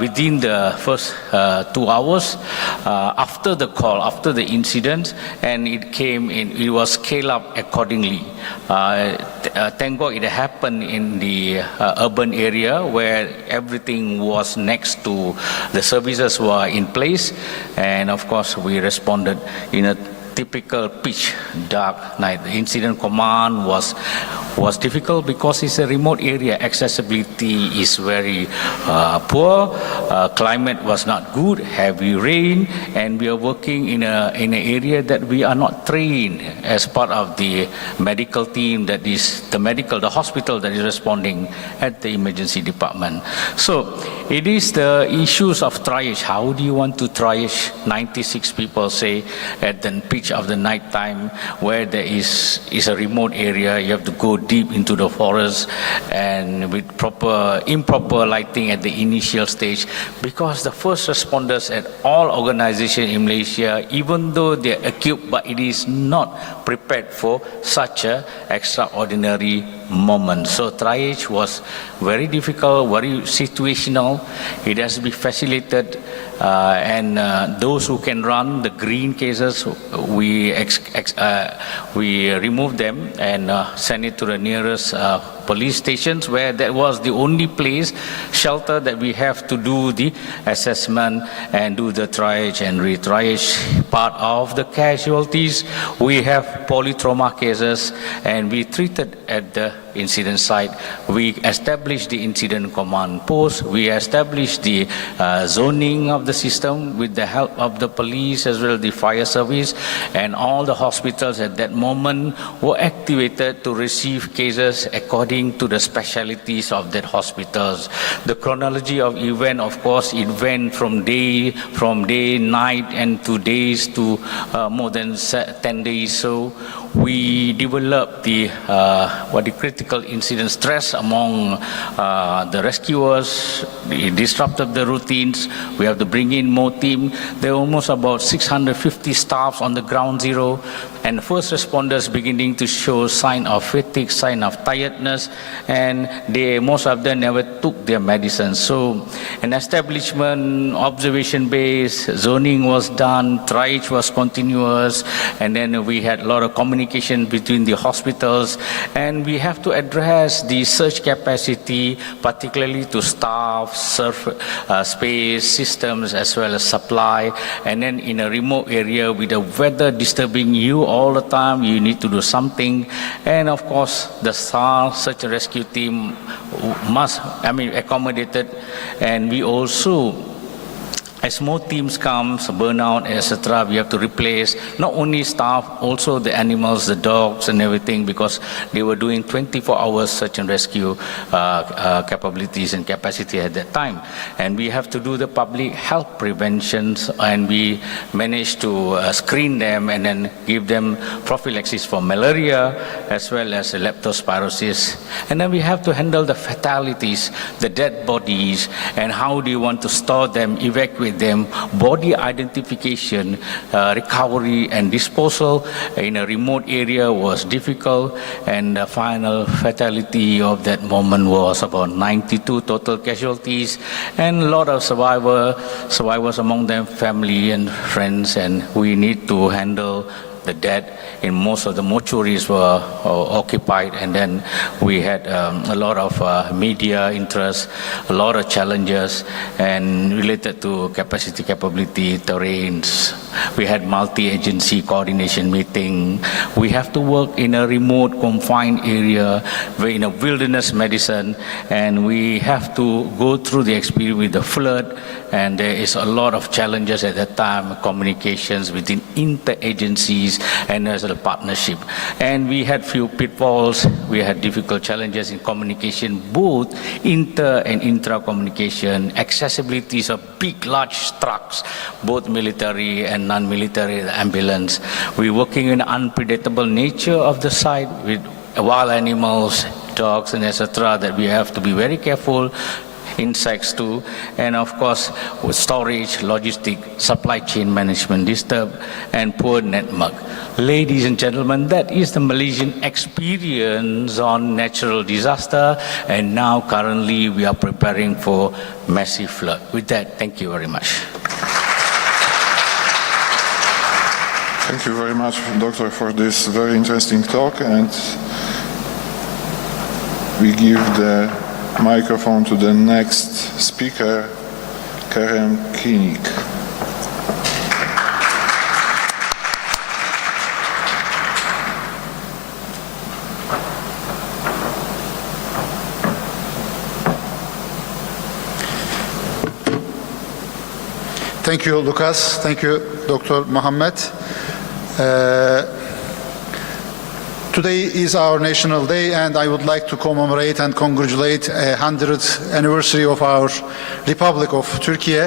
within the first 2 hours after the call, after the incident, and it was scaled up accordingly. Thank God it happened in the urban area where everything was next to the services were in place, and of course we responded in a typical pitch dark night. The incident command was difficult because it's a remote area. Accessibility is very poor. Climate was not good. Heavy rain, and we are working in an area that we are not trained as part of the medical team. That is the hospital that is responding at the emergency department. So it is the issues of triage. How do you want to triage 96 people, say, at the pitch of the night time where there is a remote area? You have to go deep into the forest and with improper lighting at the initial stage, because the first responders at all organizations in Malaysia, even though they are equipped, but it is not prepared for such a extraordinary moment. So triage was very difficult, very situational. It has to be facilitated, and those who can run the green cases, we remove them and send it to the nearest police stations, where that was the only place, shelter, that we have to do the assessment and do the triage and retriage part of the casualties. We have polytrauma cases, and we treated at the incident site. We established the incident command post. We established the zoning of the system with the help of the police as well as the fire service, and all the hospitals at that moment were activated to receive cases according to the specialties of that hospitals. The chronology of event, of course, it went from day, night, and to days to more than 10 days. So we developed the critical incident stress among the rescuers. It disrupted the routines. We have to bring in more team. There are almost about 650 staffs on the ground zero, and first responders beginning to show sign of fatigue, sign of tiredness, illness, and most of them never took their medicine. So an establishment, observation-based, zoning was done, triage was continuous, and then we had a lot of communication between the hospitals, and we have to address the surge capacity, particularly to staff, space, systems, as well as supply. And then in a remote area with the weather disturbing you all the time, you need to do something. And of course, the SAR search and rescue team accommodated, and we also, as more teams come, burnout, etc., we have to replace not only staff, also the animals, the dogs and everything, because they were doing 24-hour search and rescue capabilities and capacity at that time. And we have to do the public health preventions, and we managed to screen them and then give them prophylaxis for malaria as well as leptospirosis. And then we have to handle the fatalities, the dead bodies, and how do you want to store them, evacuate them, body identification, recovery and disposal in a remote area was difficult, and the final fatality of that moment was about 92 total casualties, and a lot of survivors among them, family and friends, and we need to handle the dead. In most of the mortuaries were occupied, and then we had a lot of media interest, a lot of challenges, and related to capacity, capability, terrains. We had multi-agency coordination meeting. We have to work in a remote, confined area, in a wilderness medicine, and we have to go through the experience with the flood, and there is a lot of challenges at that time, communications within inter-agencies and as a partnership. And we had few pitfalls, we had difficult challenges in communication, both inter and intra communication, accessibilities of big, large trucks, both military and non-military, ambulance. We're working in unpredictable nature of the site with wild animals, dogs and etc., that we have to be very careful, insects too, and of course with storage, logistic, supply chain management disturbed, and poor network. Ladies and gentlemen, that is the Malaysian experience on natural disaster, and now currently we are preparing for massive flood. With that, thank you very much. Thank you very much, Doctor, for this very interesting talk, and we give the microphone to the next speaker, Karen Koenig. Thank you, Lucas. Thank you, Dr. Mohammed. Today is our National Day, and I would like to commemorate and congratulate the 100th anniversary of our Republic of Turkey.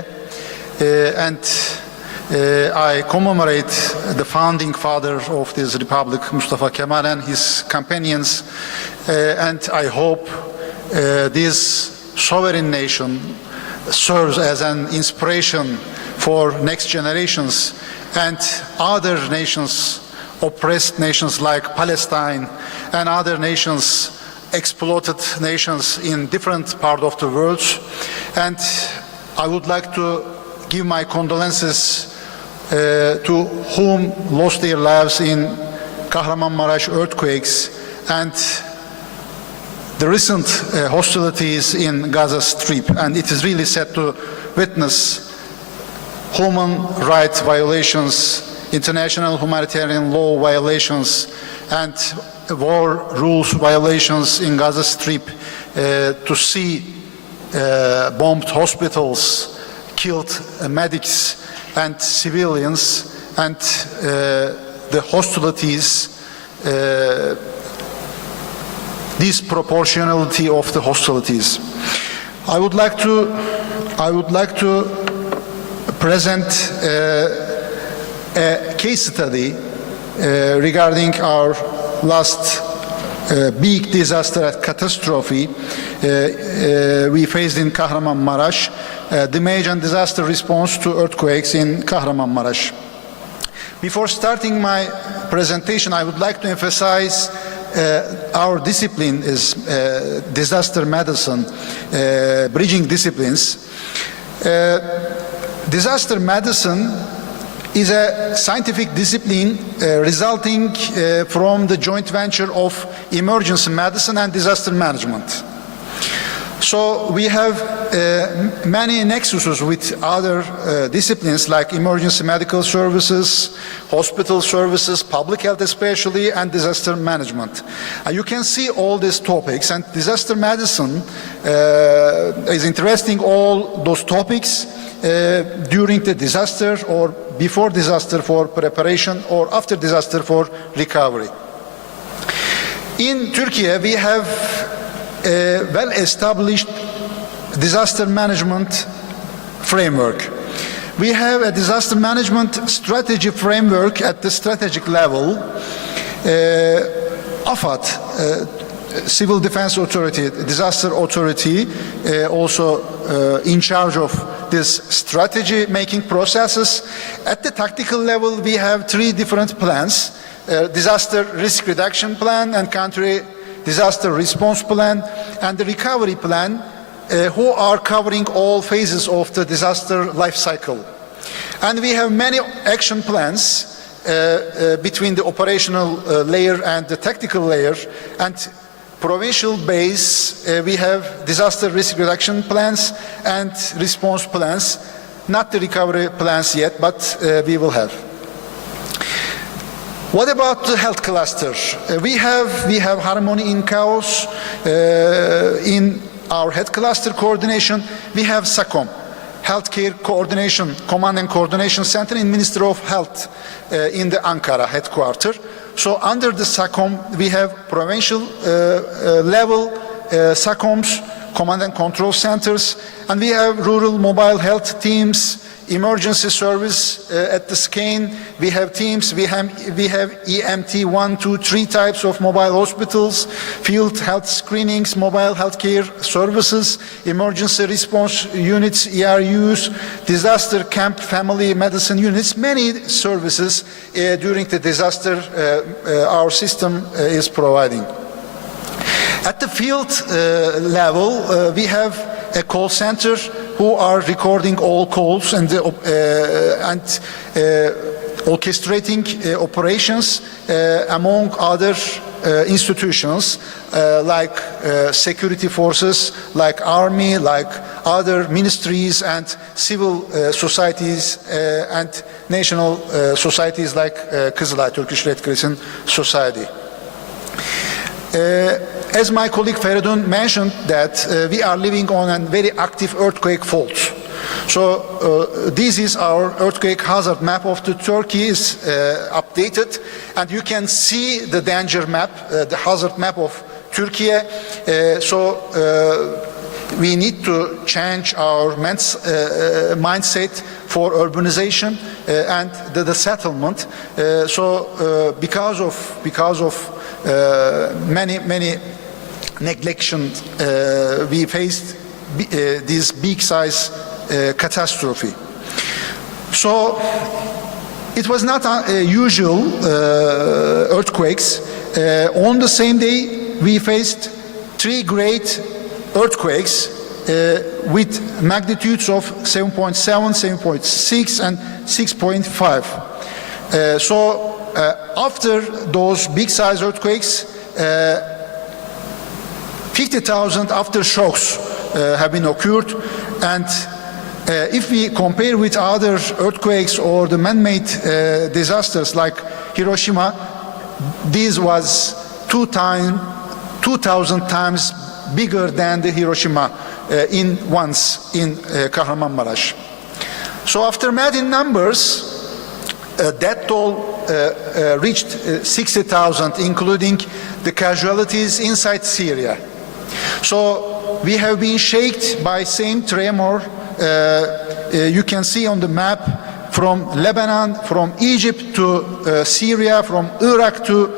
I commemorate the founding father of this Republic, Mustafa Kemal, and his companions. And I hope this sovereign nation serves as an inspiration for next generations and other nations, oppressed nations like Palestine and other nations, exploited nations in different parts of the world. And I would like to give my condolences to whom lost their lives in Kahramanmaraş earthquakes and the recent hostilities in Gaza Strip. And it is really sad to witness human rights violations, international humanitarian law violations, and war rules violations in Gaza Strip, to see bombed hospitals, killed medics and civilians, and the hostilities, disproportionality of the hostilities. I would like to present a case study regarding our last big disaster catastrophe we faced in Kahramanmaraş, the major disaster response to earthquakes in Kahramanmaraş. Before starting my presentation, I would like to emphasize our discipline is disaster medicine, bridging disciplines. Disaster medicine is a scientific discipline resulting from the joint venture of emergency medicine and disaster management. So we have many nexuses with other disciplines like emergency medical services, hospital services, public health especially, and disaster management. You can see all these topics, and disaster medicine is interesting all those topics during the disaster or before disaster for preparation or after disaster for recovery. In Turkey, we have a well-established disaster management framework. We have a disaster management strategy framework at the strategic level. AFAD, Civil Defense Authority, Disaster Authority, also in charge of this strategy making processes. At the tactical level, we have three different plans: disaster risk reduction plan and country disaster response plan and the recovery plan, who are covering all phases of the disaster life cycle. And we have many action plans between the operational layer and the tactical layer, and provincial base we have disaster risk reduction plans and response plans, not the recovery plans yet, but we will have. What about the health cluster? We have harmony in chaos in our health cluster coordination. We have SACOM, Healthcare Coordination Command and Coordination Center in Ministry of Health in the Ankara headquarters. So under the SACOM, we have provincial level SACOMs, command and control centers, and we have rural mobile health teams, emergency service at the scan. We have teams, we have EMT 1, 2, 3 types of mobile hospitals, field health screenings, mobile healthcare services, emergency response units, ERUs, disaster camp family medicine units, many services during the disaster our system is providing. At the field level, we have a call center who are recording all calls and orchestrating operations among other institutions like security forces, like army, like other ministries and civil societies and national societies like Kızılay, Turkish Red Crescent Society. As my colleague Feridun mentioned that we are living on a very active earthquake fault. So this is our earthquake hazard map of the Turkey is updated, and you can see the danger map, the hazard map of Turkey. We need to change our mindset for urbanization and the settlement. Because of many neglection, we faced this big size catastrophe. So it was not usual earthquakes. On the same day, we faced 3 great earthquakes with magnitudes of 7.7, 7.6, and 6.5. After those big size earthquakes, 50,000 aftershocks have been occurred, and if we compare with other earthquakes or the man-made disasters like Hiroshima, this was 2,000 times bigger than the Hiroshima in Kahramanmaraş. So after math in numbers, death toll reached 60,000, including the casualties inside Syria. So we have been shaken by same tremor. You can see on the map from Lebanon, from Egypt to Syria, from Iraq to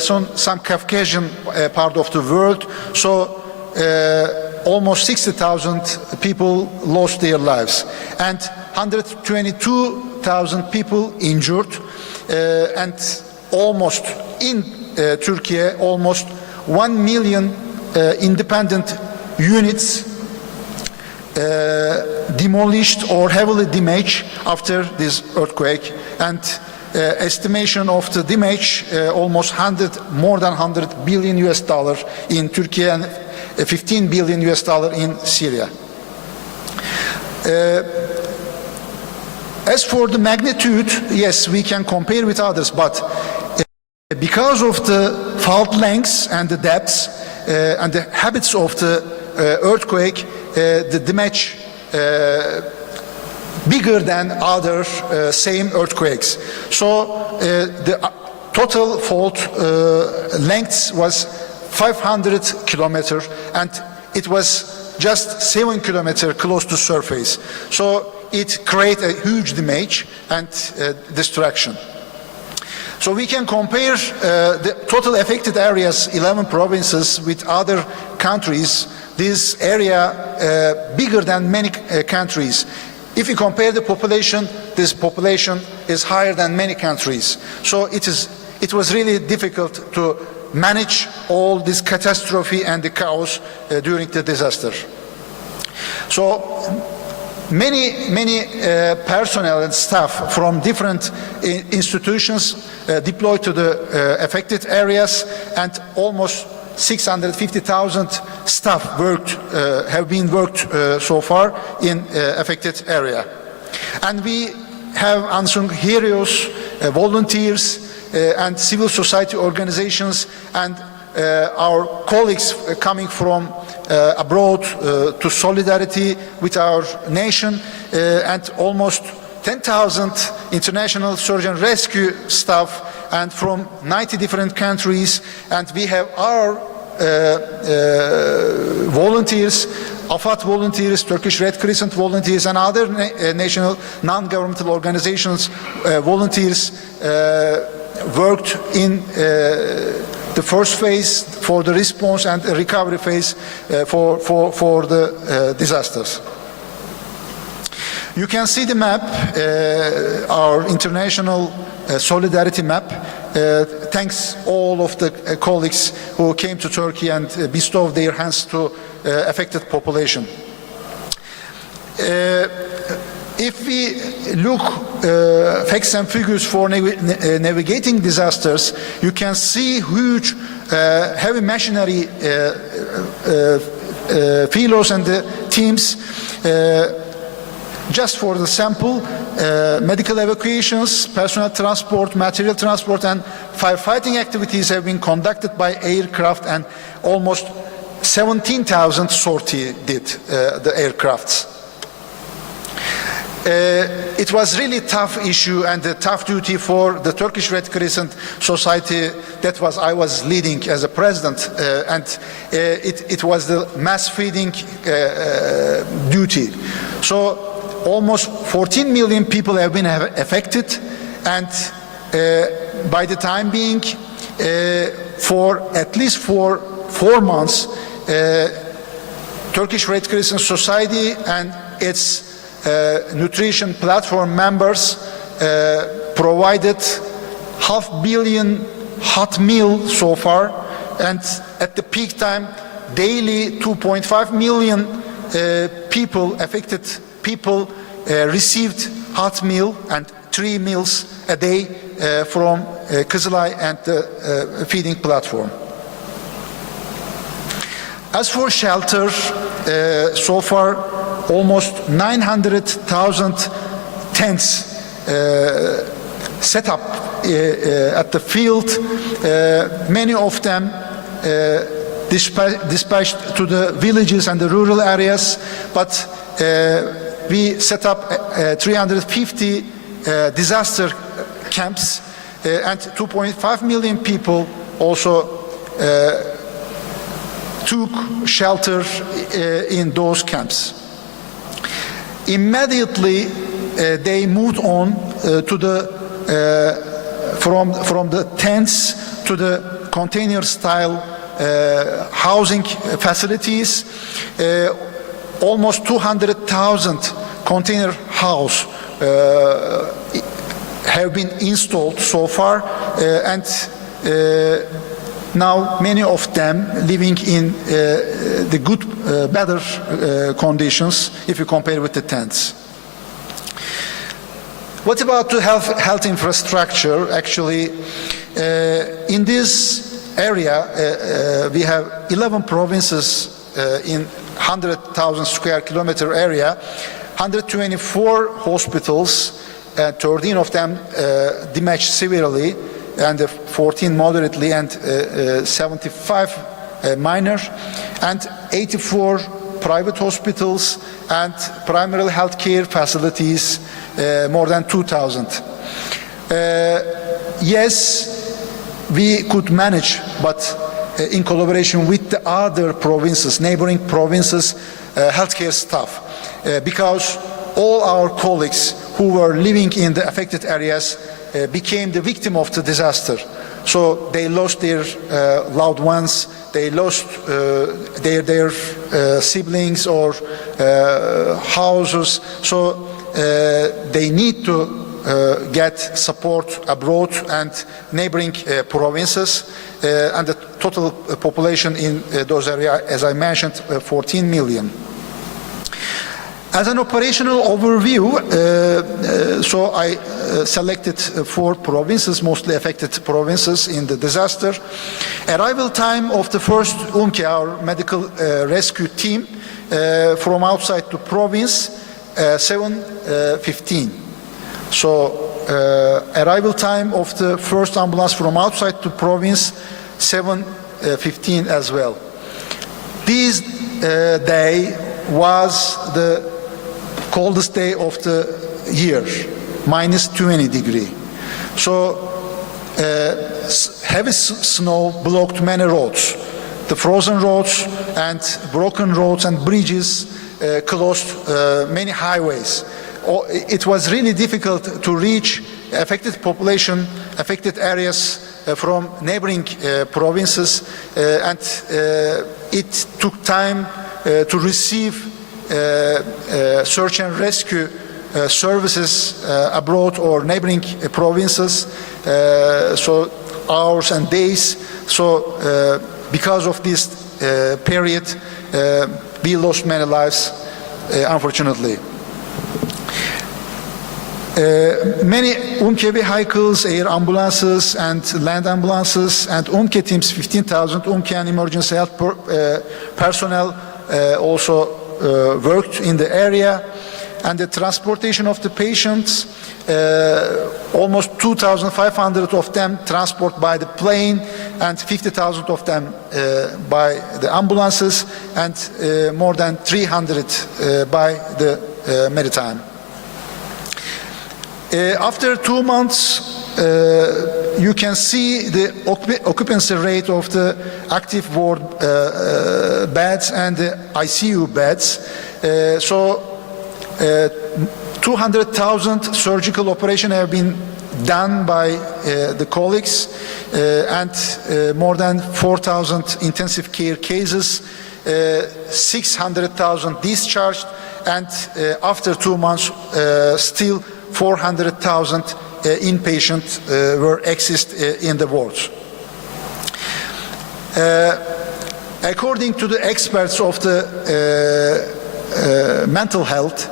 some Caucasian part of the world. So almost 60,000 people lost their lives, and 122,000 people injured, and almost in Turkey almost 1 million independent units demolished or heavily damaged after this earthquake, and estimation of the damage almost more than 100 billion US dollar in Turkey and 15 billion US dollar in Syria. As for the magnitude, yes, we can compare with others, but because of the fault lengths and the depths and the habits of the earthquake, the damage bigger than other same earthquakes. So the total fault length was 500 kilometers, and it was just 7 kilometers close to surface. So it created a huge damage and destruction. So we can compare the total affected areas, 11 provinces, with other countries. This area bigger than many countries. If you compare the population, this population is higher than many countries. So it was really difficult to manage all this catastrophe and the chaos during the disaster. So many personnel and staff from different institutions deployed to the affected areas, and almost 650,000 staff have been worked so far in affected area. And we have unsung heroes, volunteers, and civil society organizations, and our colleagues coming from abroad to solidarity with our nation, and almost 10,000 international search and rescue staff, and from 90 different countries. And we have our volunteers, AFAD volunteers, Turkish Red Crescent volunteers, and other national non-governmental organizations volunteers worked in the first phase for the response and the recovery phase for the disasters. You can see the map, our international solidarity map. Thanks all of the colleagues who came to Turkey and bestowed their hands to affected population. If we look facts and figures for navigating disasters, you can see huge heavy machinery philos and the teams. Just for the sample, medical evacuations, personnel transport, material transport, and firefighting activities have been conducted by aircraft, and almost 17,000 sorties did the aircrafts. It was really tough issue and a tough duty for the Turkish Red Crescent Society that I was leading as a president, and it was the mass feeding duty. So almost 14 million people have been affected, and by the time being, for at least 4 months, Turkish Red Crescent Society and its nutrition platform members provided 500 million hot meals so far, and at the peak time, daily 2.5 million affected people received hot meal and 3 meals a day from Kızılay and the feeding platform. As for shelter, so far almost 900,000 tents set up at the field, many of them dispatched to the villages and the rural areas, but we set up 350 disaster camps, and 2.5 million people also took shelter in those camps. Immediately they moved on to the from the tents to the container-style housing facilities. Almost 200,000 container house have been installed so far, and now many of them living in the good, better conditions if you compare with the tents. What about the health infrastructure? Actually, in this area, we have 11 provinces in 100,000 square kilometer area, 124 hospitals, 13 of them damaged severely, and 14 moderately, and 75 minor, and 84 private hospitals and primary health care facilities, more than 2,000. Yes, we could manage, but in collaboration with the other provinces, neighboring provinces, healthcare staff, because all our colleagues who were living in the affected areas became the victim of the disaster. So they lost their loved ones, they lost their siblings or houses. So they need to get support abroad and neighboring provinces, and the total population in those areas, as I mentioned, 14 million. As an operational overview, so I selected 4 provinces, mostly affected provinces in the disaster. Arrival time of the first UMKE, our medical rescue team, from outside the province, 7:15. So arrival time of the first ambulance from outside the province, 7:15 as well. This day was the coldest day of the year, minus 20 degrees. So heavy snow blocked many roads. The frozen roads and broken roads and bridges closed many highways. It was really difficult to reach affected population, affected areas from neighboring provinces, and it took time to receive search and rescue services abroad or neighboring provinces, so hours and days. So because of this period, we lost many lives, unfortunately. Many UMKE vehicles, air ambulances and land ambulances, and UMKE teams, 15,000 UMKE and emergency health personnel also worked in the area, and the transportation of the patients, almost 2,500 of them transport by the plane, and 50,000 of them by the ambulances, and more than 300 by the maritime. After 2 months, you can see the occupancy rate of the active ward beds and the ICU beds. So 200,000 surgical operations have been done by the colleagues, and more than 4,000 intensive care cases, 600,000 discharged, and after 2 months, still 400,000 inpatients exist in the wards. According to the experts of the mental health,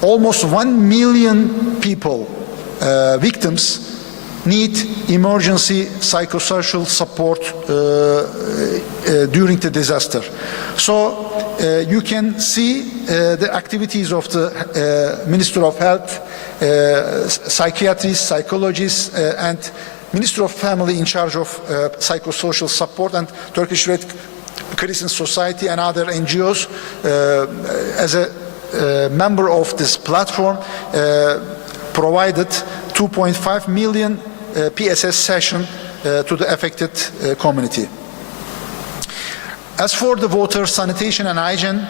almost 1 million people, victims, need emergency psychosocial support during the disaster. So you can see the activities of the Minister of Health, psychiatrists, psychologists, and Minister of Family in charge of psychosocial support, and Turkish Red Crescent Society and other NGOs as a member of this platform provided 2.5 million PSS sessions to the affected community. As for the water, sanitation and hygiene,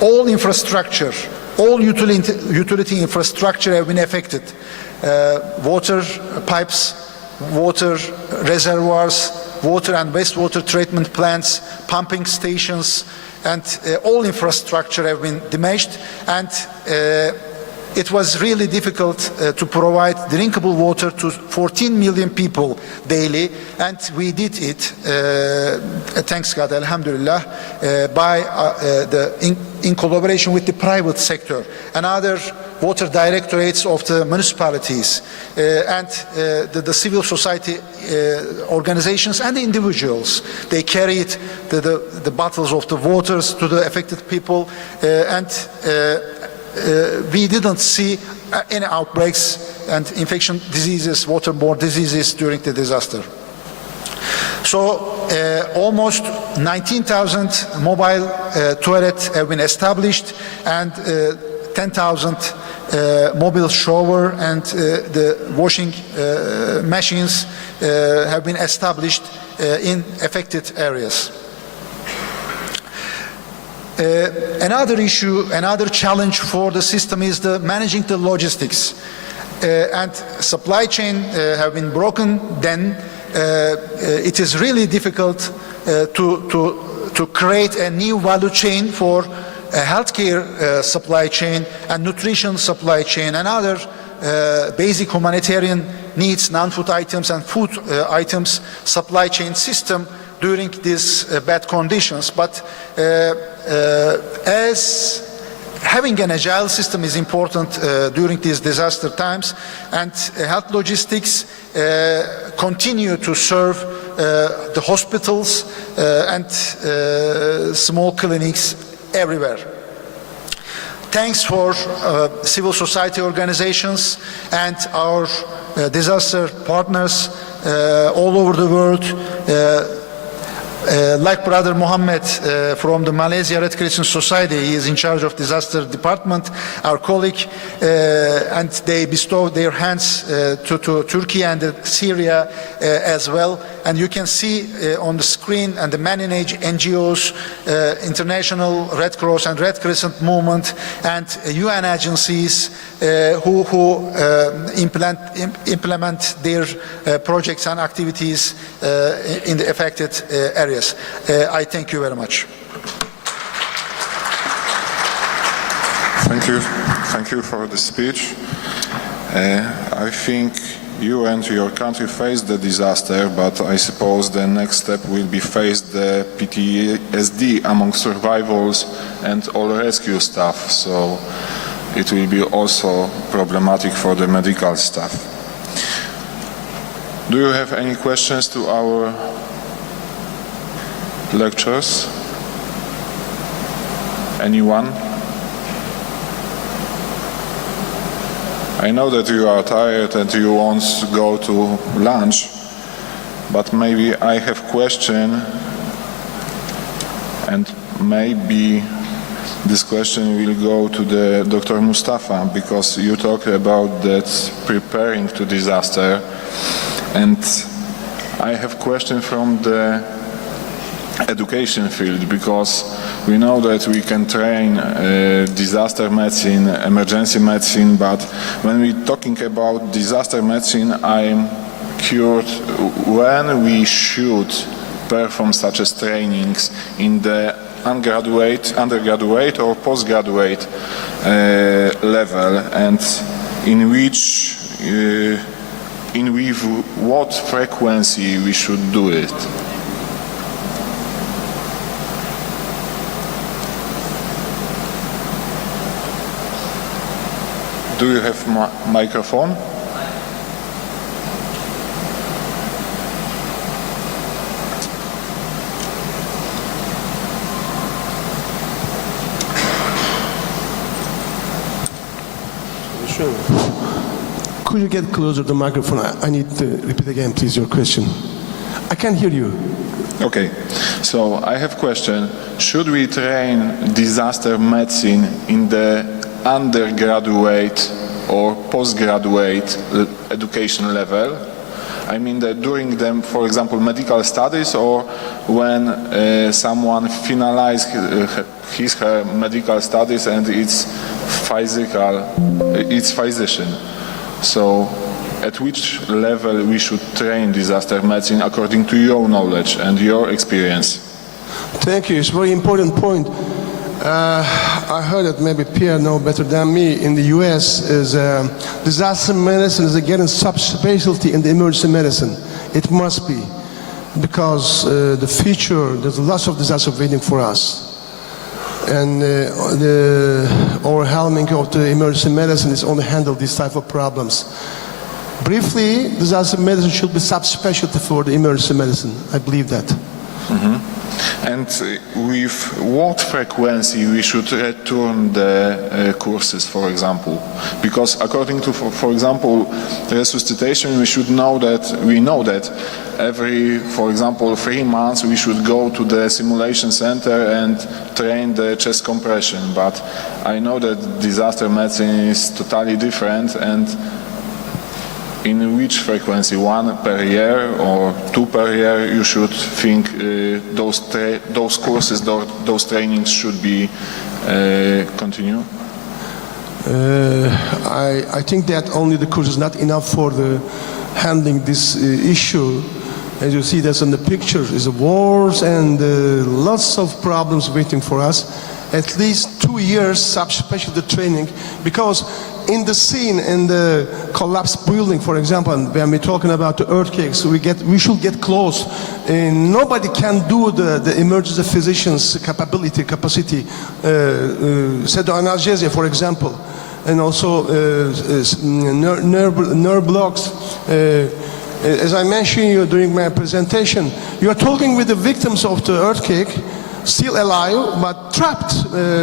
all infrastructure, all utility infrastructure have been affected. Water pipes, water reservoirs, water and wastewater treatment plants, pumping stations, and all infrastructure have been damaged, and it was really difficult to provide drinkable water to 14 million people daily, and we did it, thanks God, alhamdulillah, in collaboration with the private sector and other water directorates of the municipalities and the civil society organizations and the individuals. They carried the bottles of the waters to the affected people, and we didn't see any outbreaks and infection diseases, waterborne diseases during the disaster. So almost 19,000 mobile toilets have been established, and 10,000 mobile shower and the washing machines have been established in affected areas. Another issue, another challenge for the system is managing the logistics. And supply chain have been broken, then it is really difficult to create a new value chain for a healthcare supply chain and nutrition supply chain and other basic humanitarian needs, non-food items and food items supply chain system during these bad conditions. But as having an agile system is important during these disaster times, and health logistics continue to serve the hospitals and small clinics everywhere. Thanks for civil society organizations and our disaster partners all over the world, like Brother Mohammed from the Malaysia Red Crescent Society. He is in charge of disaster department, our colleague, and they bestow their hands to Turkey and Syria as well. And you can see on the screen and the many NGOs, International Red Cross and Red Crescent Movement, and UN agencies who implement their projects and activities in the affected areas. I thank you very much. Thank you for the speech. I think you and your country faced the disaster, but I suppose the next step will be face the PTSD among survivors and all rescue staff, so it will be also problematic for the medical staff. Do you have any questions to our lecturers? Anyone? I know that you are tired and you want to go to lunch, but maybe I have a question, and maybe this question will go to the Dr. Mustafa, because you talked about that preparing to disaster, and I have a question from the education field, because we know that we can train disaster medicine, emergency medicine, but when we're talking about disaster medicine, I'm curious when we should perform such as trainings in the undergraduate or postgraduate level, and with what frequency we should do it. Do you have microphone? Could you get closer to the microphone? I need to repeat again, please, your question. I can't hear you. Okay, so I have a question. Should we train disaster medicine in the undergraduate or postgraduate education level? I mean that during them, for example, medical studies, or when someone finalizes her medical studies and it's physician. So at which level we should train disaster medicine according to your knowledge and your experience? Thank you. It's a very important point. I heard that maybe Pierre know better than me. In the U.S., is disaster medicine is getting subspecialty in the emergency medicine. It must be, because the future, there's lots of disaster waiting for us. And the overwhelming of the emergency medicine is only handle these type of problems. Briefly, disaster medicine should be subspecialty for the emergency medicine. I believe that. And with what frequency we should return the courses, for example? Because according to, for example, resuscitation, we know that every, for example, 3 months we should go to the simulation center and train the chest compression. But I know that disaster medicine is totally different, and in which frequency, 1 per year or 2 per year, you should think those courses, those trainings should be continue? I think that only the course is not enough for the handling this issue. As you see, that's in the picture, is wars and lots of problems waiting for us. At least 2 years subspecialty training, because in the scene, in the collapsed building, for example, when we're talking about the earthquakes, we should get close. And nobody can do the emergency physician's capacity, pseudoanaesthesia, for example, and also nerve blocks. As I mentioned you during my presentation, you are talking with the victims of the earthquake, still alive, but trapped.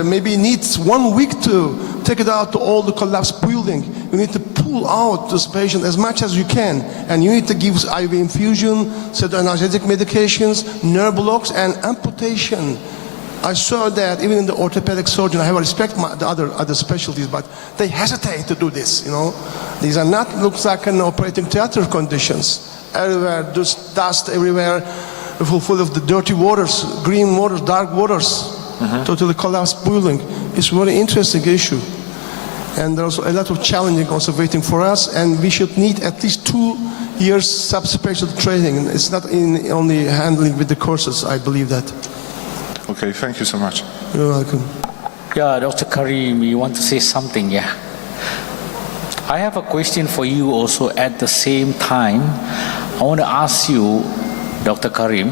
Maybe needs 1 week to take it out to all the collapsed building. You need to pull out this patient as much as you can, and you need to give IV infusion, pseudoanaesthetic medications, nerve blocks, and amputation. I saw that even in the orthopedic surgeon. I have respect the other specialties, but they hesitate to do this. You know, these are not looks like an operating theater conditions. Everywhere, just dust everywhere. Full of the dirty waters, green waters, dark waters, totally collapsed building. It's a very interesting issue. And there's a lot of challenging also waiting for us, and we should need at least 2 years subspecialty training. It's not in only handling with the courses, I believe that. Okay, thank you so much. You're welcome. Yeah, Dr. Karim, you want to say something, yeah? I have a question for you also at the same time. I want to ask you, Dr. Karim,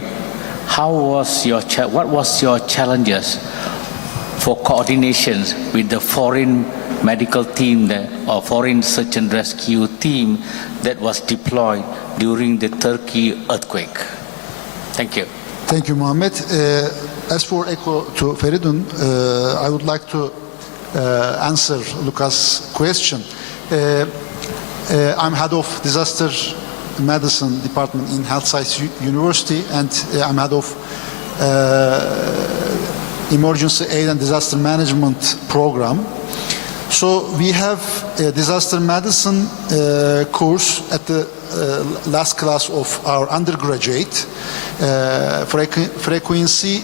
what was your challenges for coordination with the foreign medical team or foreign search and rescue team that was deployed during the Turkey earthquake? Thank you. Thank you, Mohammed. As for echo to Feridun, I would like to answer Lucas' question. I'm head of disaster medicine department in Health Science University, and I'm head of emergency aid and disaster management program. So we have a disaster medicine course at the last class of our undergraduate. Frequency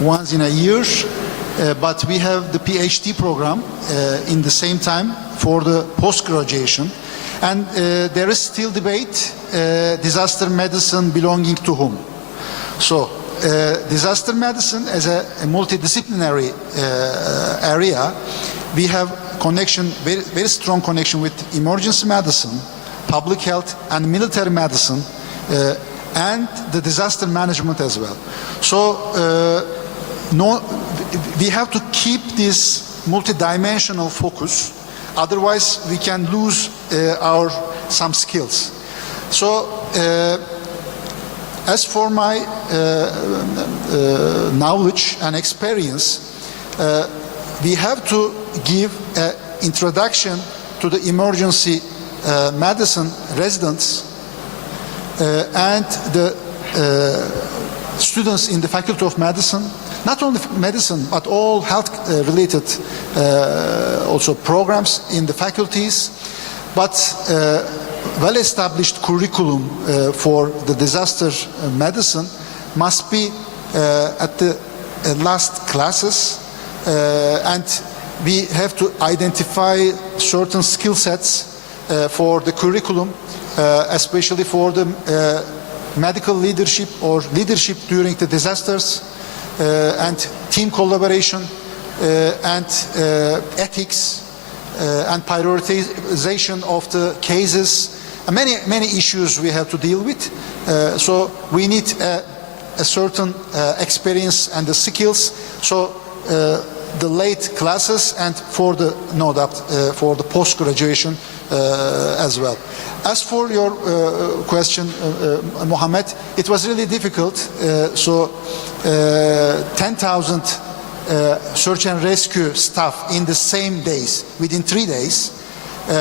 once in a year, but we have the PhD program in the same time for the post-graduation. And there is still debate, disaster medicine belonging to whom. So disaster medicine as a multidisciplinary area, we have connection, very strong connection with emergency medicine, public health and military medicine, and the disaster management as well. So we have to keep this multidimensional focus, otherwise we can lose some skills. So as for my knowledge and experience, we have to give an introduction to the emergency medicine residents and the students in the Faculty of Medicine, not only medicine, but all health-related also programs in the faculties, but well-established curriculum for the disaster medicine must be at the last classes, and we have to identify certain skill sets for the curriculum, especially for the medical leadership or leadership during the disasters, and team collaboration and ethics and prioritization of the cases. Many issues we have to deal with. So we need a certain experience and the skills. So the late classes and for the for the post graduation as well. As for your question, Mohammed, it was really difficult. 10,000 search and rescue staff in the same days, within 3 days,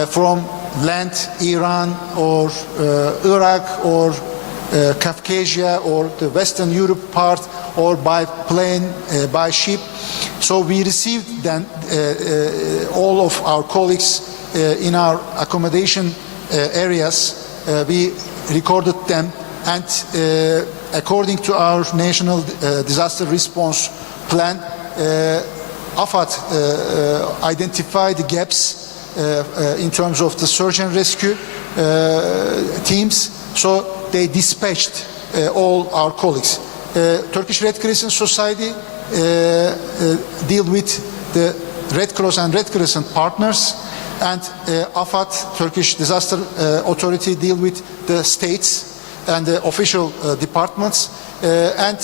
from land, Iran or Iraq or Caucasia or the Western Europe part, or by plane, by ship. So we received then all of our colleagues in our accommodation areas. We recorded them, and according to our national disaster response plan, AFAD identified the gaps in terms of the search and rescue teams. So they dispatched all our colleagues. Turkish Red Crescent Society deal with the Red Cross and Red Crescent partners, and AFAD, Turkish Disaster Authority, deal with the states and the official departments, and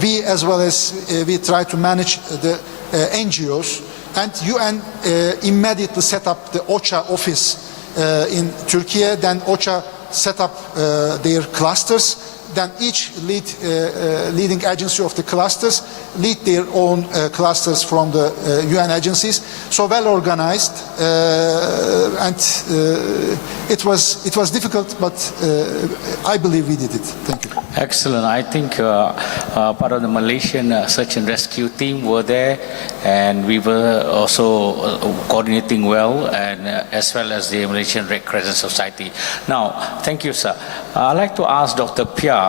we, as well as we try to manage the NGOs, and UN immediately set up the OCHA office in Turkey. Then OCHA set up their clusters. Then each leading agency of the clusters lead their own clusters from the UN agencies. So well organized, and it was difficult, but I believe we did it. Thank you. Excellent. I think part of the Malaysian search and rescue team were there, and we were also coordinating well, and as well as the Malaysian Red Crescent Society. Now, thank you, sir. I'd like to ask Dr. Pia.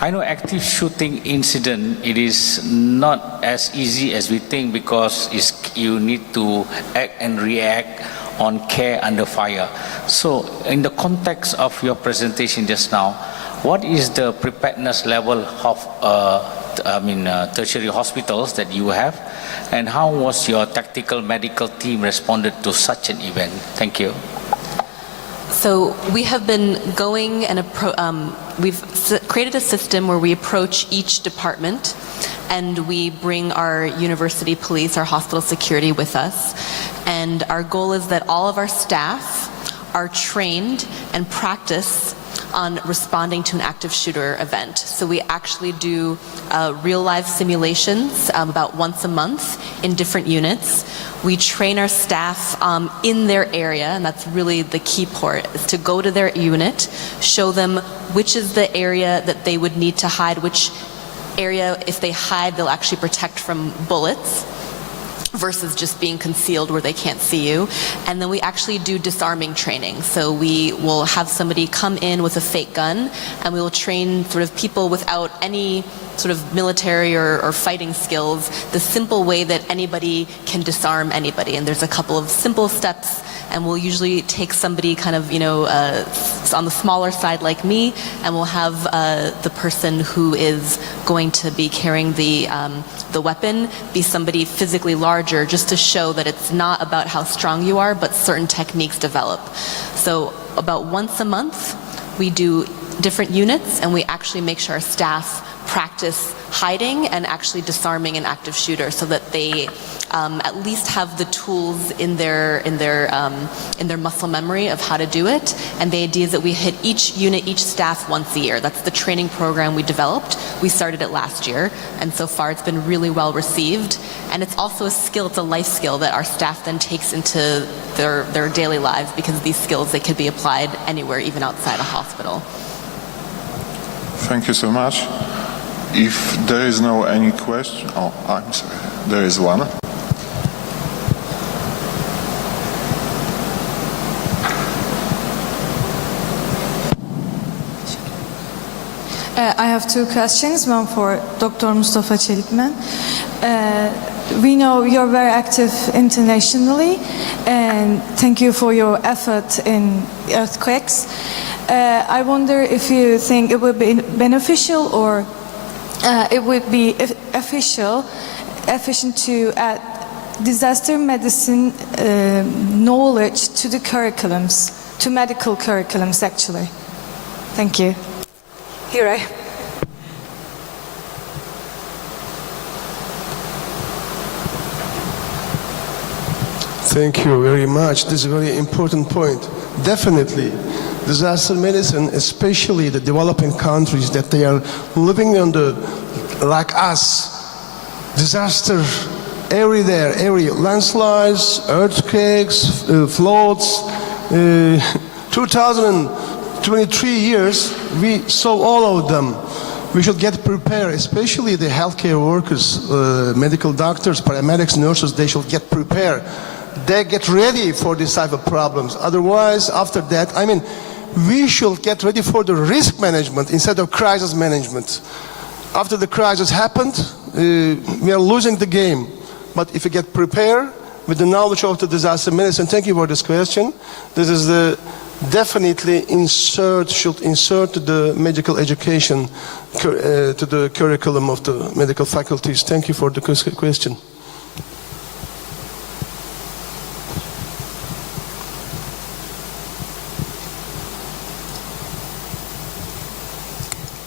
I know active shooting incident, it is not as easy as we think, because you need to act and react on care under fire. So in the context of your presentation just now, what is the preparedness level of tertiary hospitals that you have, and how was your tactical medical team responded to such an event? Thank you. So we have been going and we've created a system where we approach each department, and we bring our university police, our hospital security with us. And our goal is that all of our staff are trained and practice on responding to an active shooter event. So we actually do real life simulations about once a month in different units. We train our staff in their area, and that's really the key part, is to go to their unit, show them which is the area that they would need to hide, which area, if they hide, they'll actually protect from bullets, versus just being concealed where they can't see you. And then we actually do disarming training. So we will have somebody come in with a fake gun, and we will train sort of people without any sort of military or fighting skills, the simple way that anybody can disarm anybody. And there's a couple of simple steps, and we'll usually take somebody kind of, on the smaller side like me, and we'll have the person who is going to be carrying the weapon be somebody physically larger, just to show that it's not about how strong you are, but certain techniques develop. So about once a month, we do different units, and we actually make sure our staff practice hiding and actually disarming an active shooter, so that they at least have the tools in their muscle memory of how to do it. And the idea is that we hit each unit, each staff once a year. That's the training program we developed. We started it last year, and so far it's been really well received. And it's also a skill, it's a life skill that our staff then takes into their daily lives, because these skills, they could be applied anywhere, even outside a hospital. Thank you so much. If there is no any question, I'm sorry, there is one. I have two questions, one for Dr. Mustafa Çelikmen. We know you're very active internationally, and thank you for your effort in earthquakes. I wonder if you think it would be beneficial or it would be efficient to add disaster medicine knowledge to the curriculums, to medical curriculums actually. Thank you. Here I. Thank you very much. This is a very important point. Definitely, disaster medicine, especially the developing countries that they are living under, like us, disaster every landslides, earthquakes, floods. 2023 years, we saw all of them. We should get prepared, especially the healthcare workers, medical doctors, paramedics, nurses, they should get prepared. They get ready for this type of problems. Otherwise, after that, I mean, we should get ready for the risk management instead of crisis management. After the crisis happened, we are losing the game. But if you get prepared with the knowledge of the disaster medicine, thank you for this question. This is the definitely should insert the medical education to the curriculum of the medical faculties. Thank you for the question.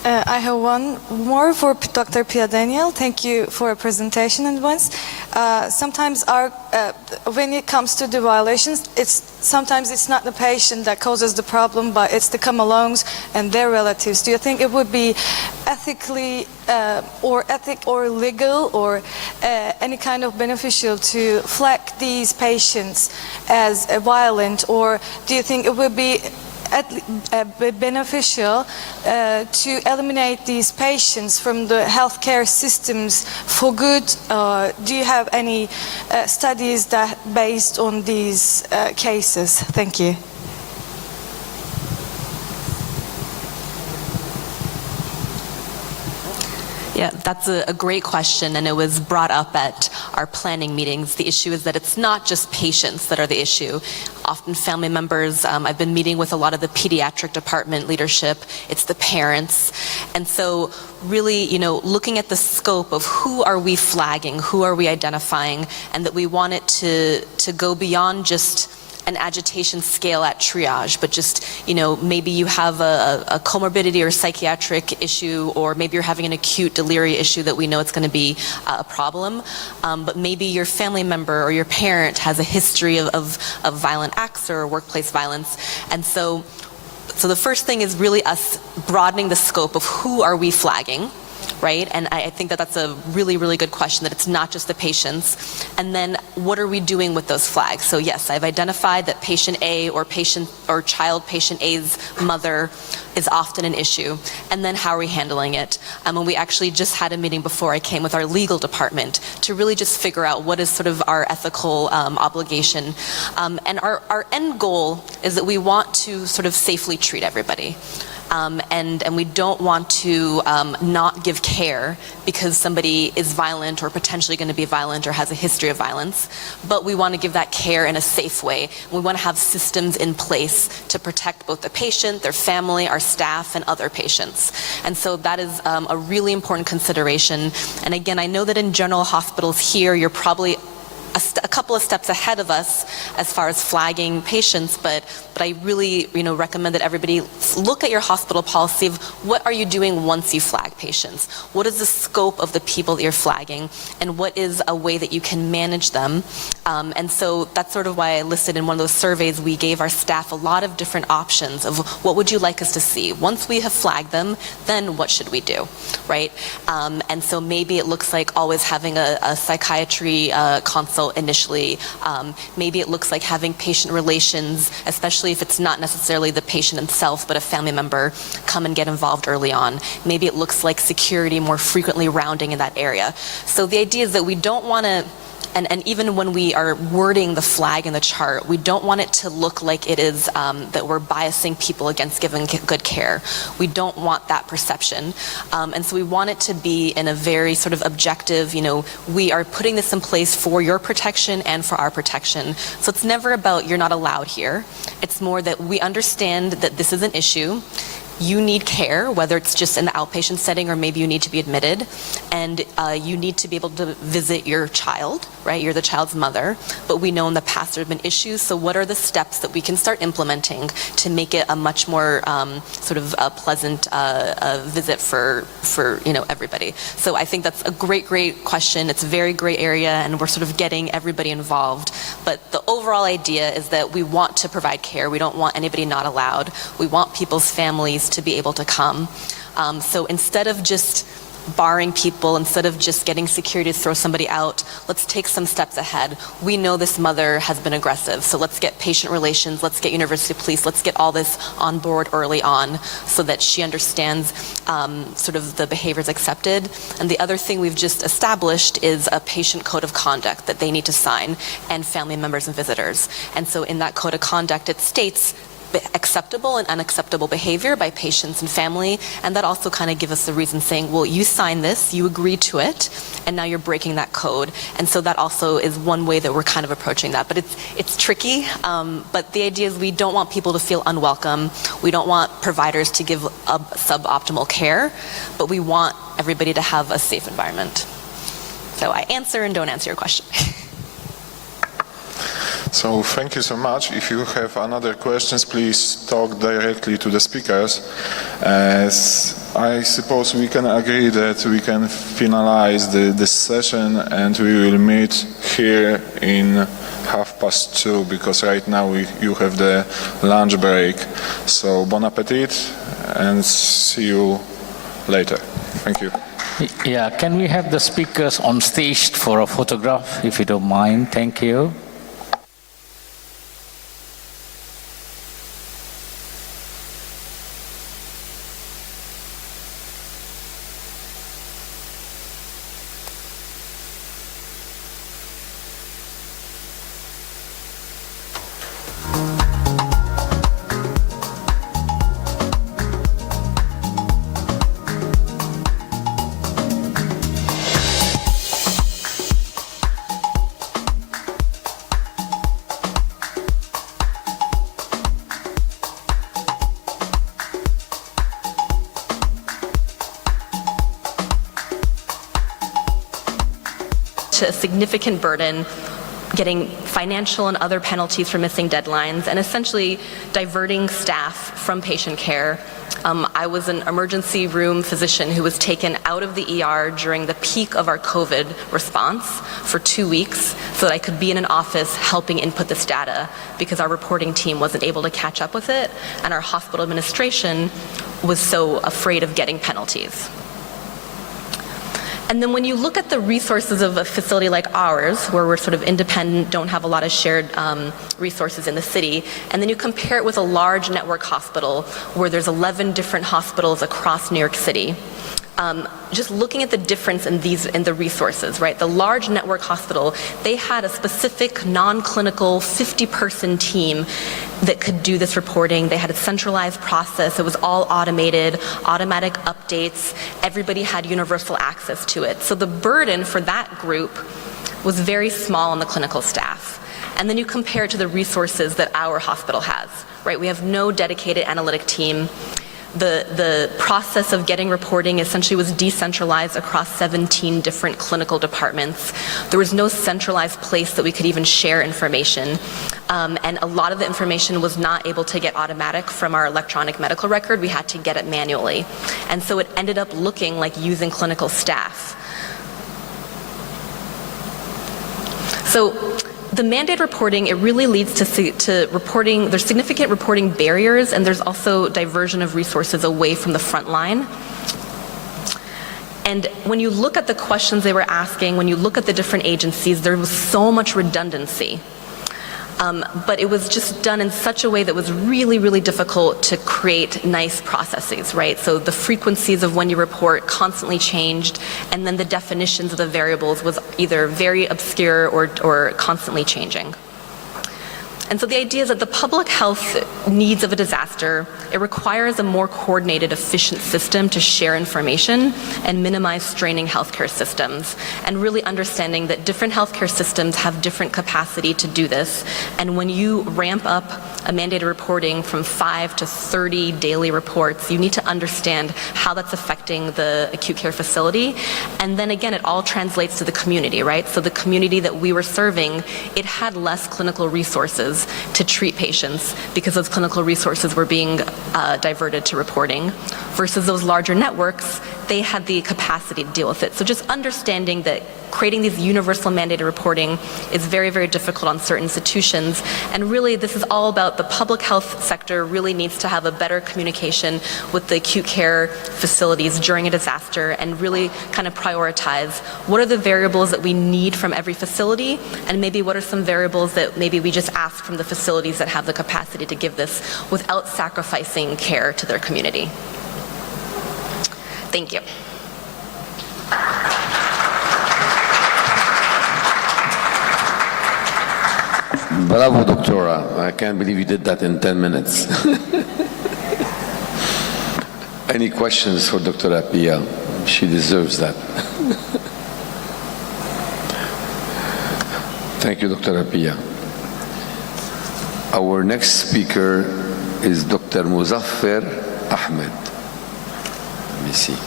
I have one more for Dr. Pia Daniel. Thank you for a presentation in advance. Sometimes when it comes to the violations, sometimes it's not the patient that causes the problem, but it's the come-alongs and their relatives. Do you think it would be ethically or legal or any kind of beneficial to flag these patients as violent, or do you think it would be beneficial to eliminate these patients from the healthcare systems for good? Do you have any studies that based on these cases? Thank you. Yeah, that's a great question, and it was brought up at our planning meetings. The issue is that it's not just patients that are the issue. Often family members, I've been meeting with a lot of the pediatric department leadership, it's the parents. And so really, looking at the scope of who are we flagging, who are we identifying, and that we want it to go beyond just an agitation scale at triage, but just, maybe you have a comorbidity or psychiatric issue, or maybe you're having an acute delirium issue that we know it's going to be a problem, but maybe your family member or your parent has a history of violent acts or workplace violence. And so the first thing is really us broadening the scope of who are we flagging, right? And I think that that's a really, really good question, that it's not just the patients. And then what are we doing with those flags? So yes, I've identified that patient A or child patient A's mother is often an issue. And then how are we handling it? And we actually just had a meeting before I came with our legal department to really just figure out what is sort of our ethical obligation. And our end goal is that we want to sort of safely treat everybody. And we don't want to not give care because somebody is violent or potentially going to be violent or has a history of violence, but we want to give that care in a safe way. We want to have systems in place to protect both the patient, their family, our staff, and other patients. And so that is a really important consideration. And again, I know that in general hospitals here, you're probably a couple of steps ahead of us as far as flagging patients, but I really recommend that everybody look at your hospital policy of what are you doing once you flag patients? What is the scope of the people that you're flagging, and what is a way that you can manage them? And so that's sort of why I listed in one of those surveys, we gave our staff a lot of different options of what would you like us to see? Once we have flagged them, then what should we do, right? And so maybe it looks like always having a psychiatry consult initially. Maybe it looks like having patient relations, especially if it's not necessarily the patient himself, but a family member, come and get involved early on. Maybe it looks like security more frequently rounding in that area. So the idea is that we don't want to, and even when we are wording the flag in the chart, we don't want it to look like it is that we're biasing people against giving good care. We don't want that perception. And so we want it to be in a very sort of objective, we are putting this in place for your protection and for our protection. So it's never about you're not allowed here. It's more that we understand that this is an issue. you need care, whether it's just in the outpatient setting or maybe you need to be admitted, and you need to be able to visit your child, right? You're the child's mother, but we know in the past there have been issues, so what are the steps that we can start implementing to make it a much more sort of a pleasant visit for everybody? So I think that's a great question. It's a very gray area, and we're sort of getting everybody involved, but the overall idea is that we want to provide care. We don't want anybody not allowed. We want people's families to be able to come. So instead of just barring people, instead of just getting security to throw somebody out, let's take some steps ahead. We know this mother has been aggressive, so let's get patient relations, let's get university police, let's get all this on board early on so that she understands sort of the behaviors accepted. And the other thing we've just established is a patient code of conduct that they need to sign, and family members and visitors. And so in that code of conduct, it states acceptable and unacceptable behavior by patients and family, and that also kind of gives us the reason saying, well, you signed this, you agreed to it, and now you're breaking that code. And so that also is one way that we're kind of approaching that. But it's tricky, but the idea is we don't want people to feel unwelcome. We don't want providers to give suboptimal care, but we want everybody to have a safe environment. So I answer and don't answer your question. So thank you so much. If you have another questions, please talk directly to the speakers. As I suppose we can agree that we can finalize this session, and we will meet here in 2:30, because right now you have the lunch break. So bon appetit and see you later. Thank you. Yeah, can we have the speakers on stage for a photograph, if you don't mind? Thank you. A significant burden, getting financial and other penalties for missing deadlines, and essentially diverting staff from patient care. I was an emergency room physician who was taken out of the ER during the peak of our COVID response for 2 weeks so that I could be in an office helping input this data, because our reporting team wasn't able to catch up with it, and our hospital administration was so afraid of getting penalties. And then when you look at the resources of a facility like ours, where we're sort of independent, don't have a lot of shared resources in the city, and then you compare it with a large network hospital where there's 11 different hospitals across New York City, just looking at the difference in the resources, right? The large network hospital, they had a specific non-clinical 50-person team that could do this reporting. They had a centralized process. It was all automated, automatic updates. Everybody had universal access to it. So the burden for that group was very small on the clinical staff. And then you compare it to the resources that our hospital has, right? We have no dedicated analytic team. The process of getting reporting essentially was decentralized across 17 different clinical departments. There was no centralized place that we could even share information. And a lot of the information was not able to get automatic from our electronic medical record. We had to get it manually. And so it ended up looking like using clinical staff. So the mandate reporting, it really leads to reporting. There's significant reporting barriers, and there's also diversion of resources away from the front line. And when you look at the questions they were asking, when you look at the different agencies, there was so much redundancy. But it was just done in such a way that was really, really difficult to create nice processes, right? So the frequencies of when you report constantly changed, and then the definitions of the variables was either very obscure or constantly changing. And so the idea is that the public health needs of a disaster, it requires a more coordinated, efficient system to share information and minimize straining healthcare systems, and really understanding that different healthcare systems have different capacity to do this. And when you ramp up a mandated reporting from 5 to 30 daily reports, you need to understand how that's affecting the acute care facility. And then again, it all translates to the community, right? So the community that we were serving, it had less clinical resources to treat patients because those clinical resources were being diverted to reporting, versus those larger networks, they had the capacity to deal with it. So just understanding that creating these universal mandated reporting is very, very difficult on certain institutions. And really, this is all about the public health sector really needs to have a better communication with the acute care facilities during a disaster, and really kind of prioritize what are the variables that we need from every facility, and maybe what are some variables that maybe we just ask from the facilities that have the capacity to give this without sacrificing care to their community. Thank you. Bravo, Doctora. I can't believe you did that in 10 minutes. Any questions for Dr. Appiah? She deserves that. Thank you, Dr. Appiah. Our next speaker is Dr. Muzaffar Ahmed. Let me see.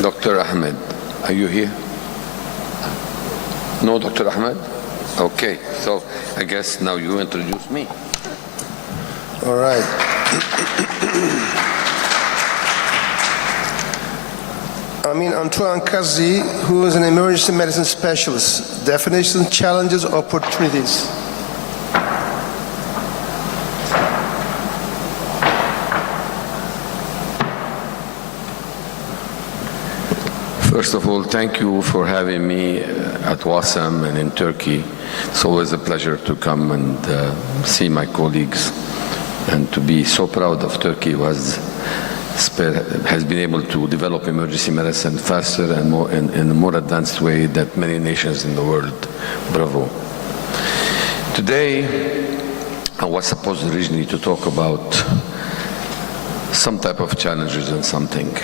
Dr. Ahmed, are you here? No, Dr. Ahmed? Okay, so I guess now you introduce me. All right. Amin Antoine Kazi, who is an emergency medicine specialist. Definitions, challenges, opportunities. First of all, thank you for having me at WASAM and in Turkey. It's always a pleasure to come and see my colleagues, and to be so proud of Turkey who has been able to develop emergency medicine faster and more in a more advanced way than many nations in the world. Bravo. Today, I was supposed originally to talk about some type of challenges and something.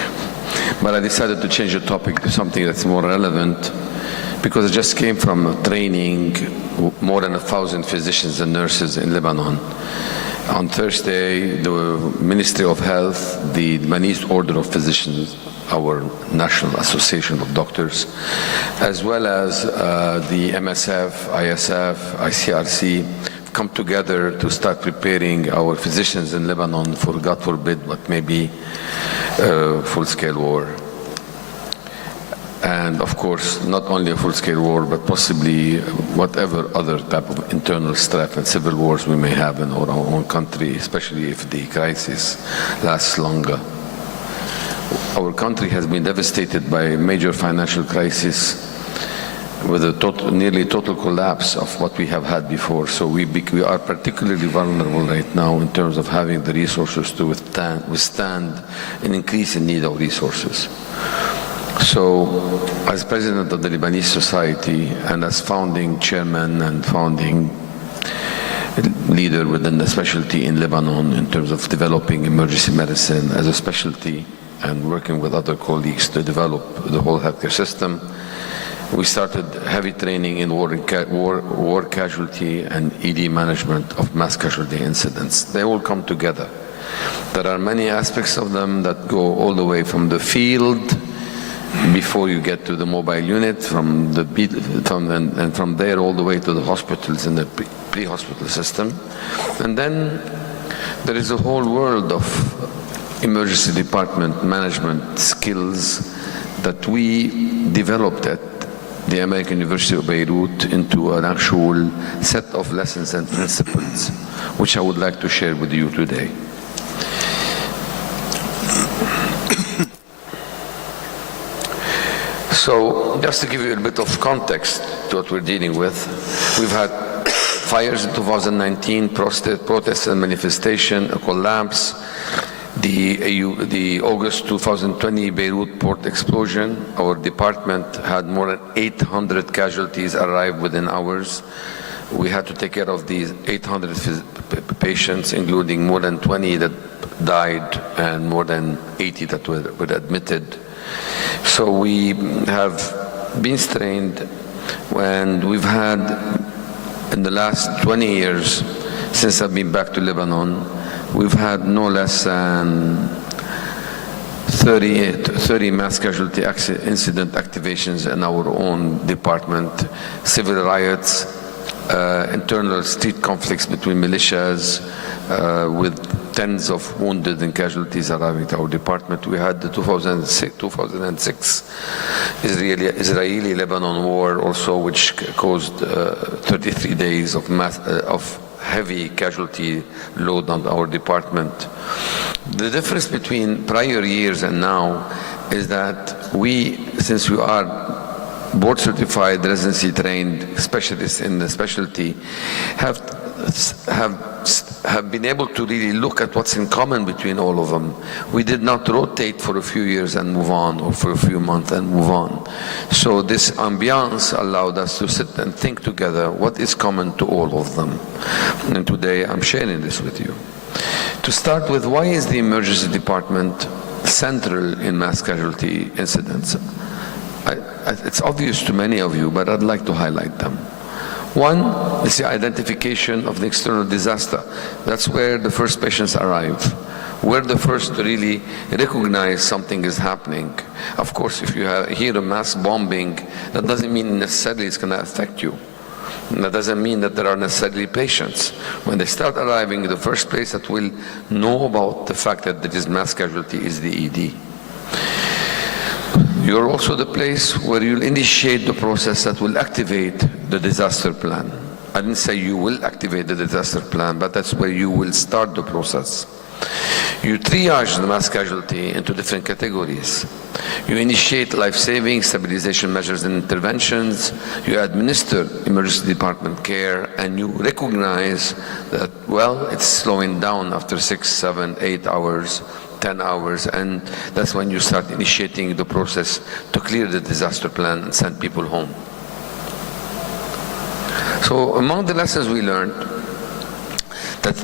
But I decided to change the topic to something that's more relevant, because I just came from training more than 1,000 physicians and nurses in Lebanon. On Thursday, the Ministry of Health, the Lebanese Order of Physicians, our National Association of Doctors, as well as the MSF, ISF, ICRC, come together to start preparing our physicians in Lebanon for, God forbid, what may be full-scale war. And of course, not only a full-scale war, but possibly whatever other type of internal strife and civil wars we may have in our own country, especially if the crisis lasts longer. Our country has been devastated by a major financial crisis with a nearly total collapse of what we have had before. So we are particularly vulnerable right now in terms of having the resources to withstand an increase in need of resources. So as president of the Lebanese Society and as founding chairman and founding leader within the specialty in Lebanon in terms of developing emergency medicine as a specialty and working with other colleagues to develop the whole healthcare system, we started heavy training in war casualty and ED management of mass casualty incidents. They all come together. There are many aspects of them that go all the way from the field before you get to the mobile unit, and from there all the way to the hospitals in the pre-hospital system. And then there is a whole world of emergency department management skills that we developed at the American University of Beirut into an actual set of lessons and principles, which I would like to share with you today. So, just to give you a bit of context to what we're dealing with, we've had fires in 2019, protests and manifestation, a collapse, the August 2020 Beirut port explosion. Our department had more than 800 casualties arrive within hours. We had to take care of these 800 patients, including more than 20 that died and more than 80 that were admitted. So we have been strained, and we've had, in the last 20 years, since I've been back to Lebanon, we've had no less than 30 mass casualty incident activations in our own department, civil riots, internal street conflicts between militias, with tens of wounded and casualties arriving to our department. We had the 2006 Israeli-Lebanon war also, which caused 33 days of heavy casualty load on our department. The difference between prior years and now is that since we are board certified, residency trained specialists in the specialty, have been able to really look at what's in common between all of them. We did not rotate for a few years and move on, or for a few months and move on. So this ambiance allowed us to sit and think together what is common to all of them. And today I'm sharing this with you. To start with, why is the emergency department central in mass casualty incidents? It's obvious to many of you, but I'd like to highlight them. One is the identification of the external disaster. That's where the first patients arrive. We're the first to really recognize something is happening. Of course, if you hear a mass bombing, that doesn't mean necessarily it's going to affect you. And that doesn't mean that there are necessarily patients. When they start arriving, the first place that will know about the fact that there is mass casualty is the ED. You're also the place where you'll initiate the process that will activate the disaster plan. I didn't say you will activate the disaster plan, but that's where you will start the process. You triage the mass casualty into different categories. You initiate life-saving, stabilization measures and interventions. You administer emergency department care, and you recognize that, well, it's slowing down after 6, 7, 8 hours, 10 hours, and that's when you start initiating the process to clear the disaster plan and send people home. So among the lessons we learned, that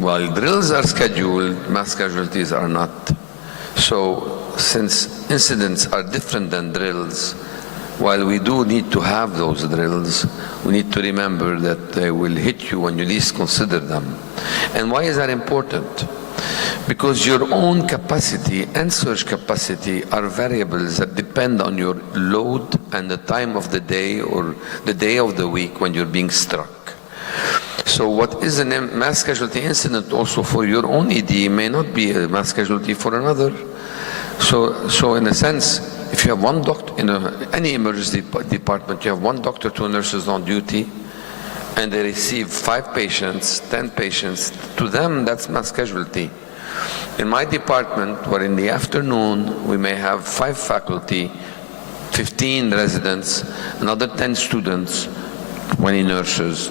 while drills are scheduled, mass casualties are not. So since incidents are different than drills, while we do need to have those drills, we need to remember that they will hit you when you least consider them. And why is that important? Because your own capacity and surge capacity are variables that depend on your load and the time of the day or the day of the week when you're being struck. So what is a mass casualty incident also for your own ED may not be a mass casualty for another. So in a sense, if you have one doctor in any emergency department, you have one doctor, 2 nurses on duty, and they receive 5 patients, 10 patients, to them that's mass casualty. In my department, where in the afternoon we may have 5 faculty, 15 residents, another 10 students, 20 nurses,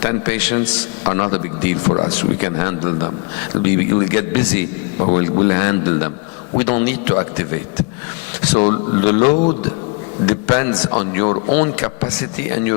10 patients are not a big deal for us. We can handle them. We'll get busy, but we'll handle them. We don't need to activate. So the load depends on your own capacity and your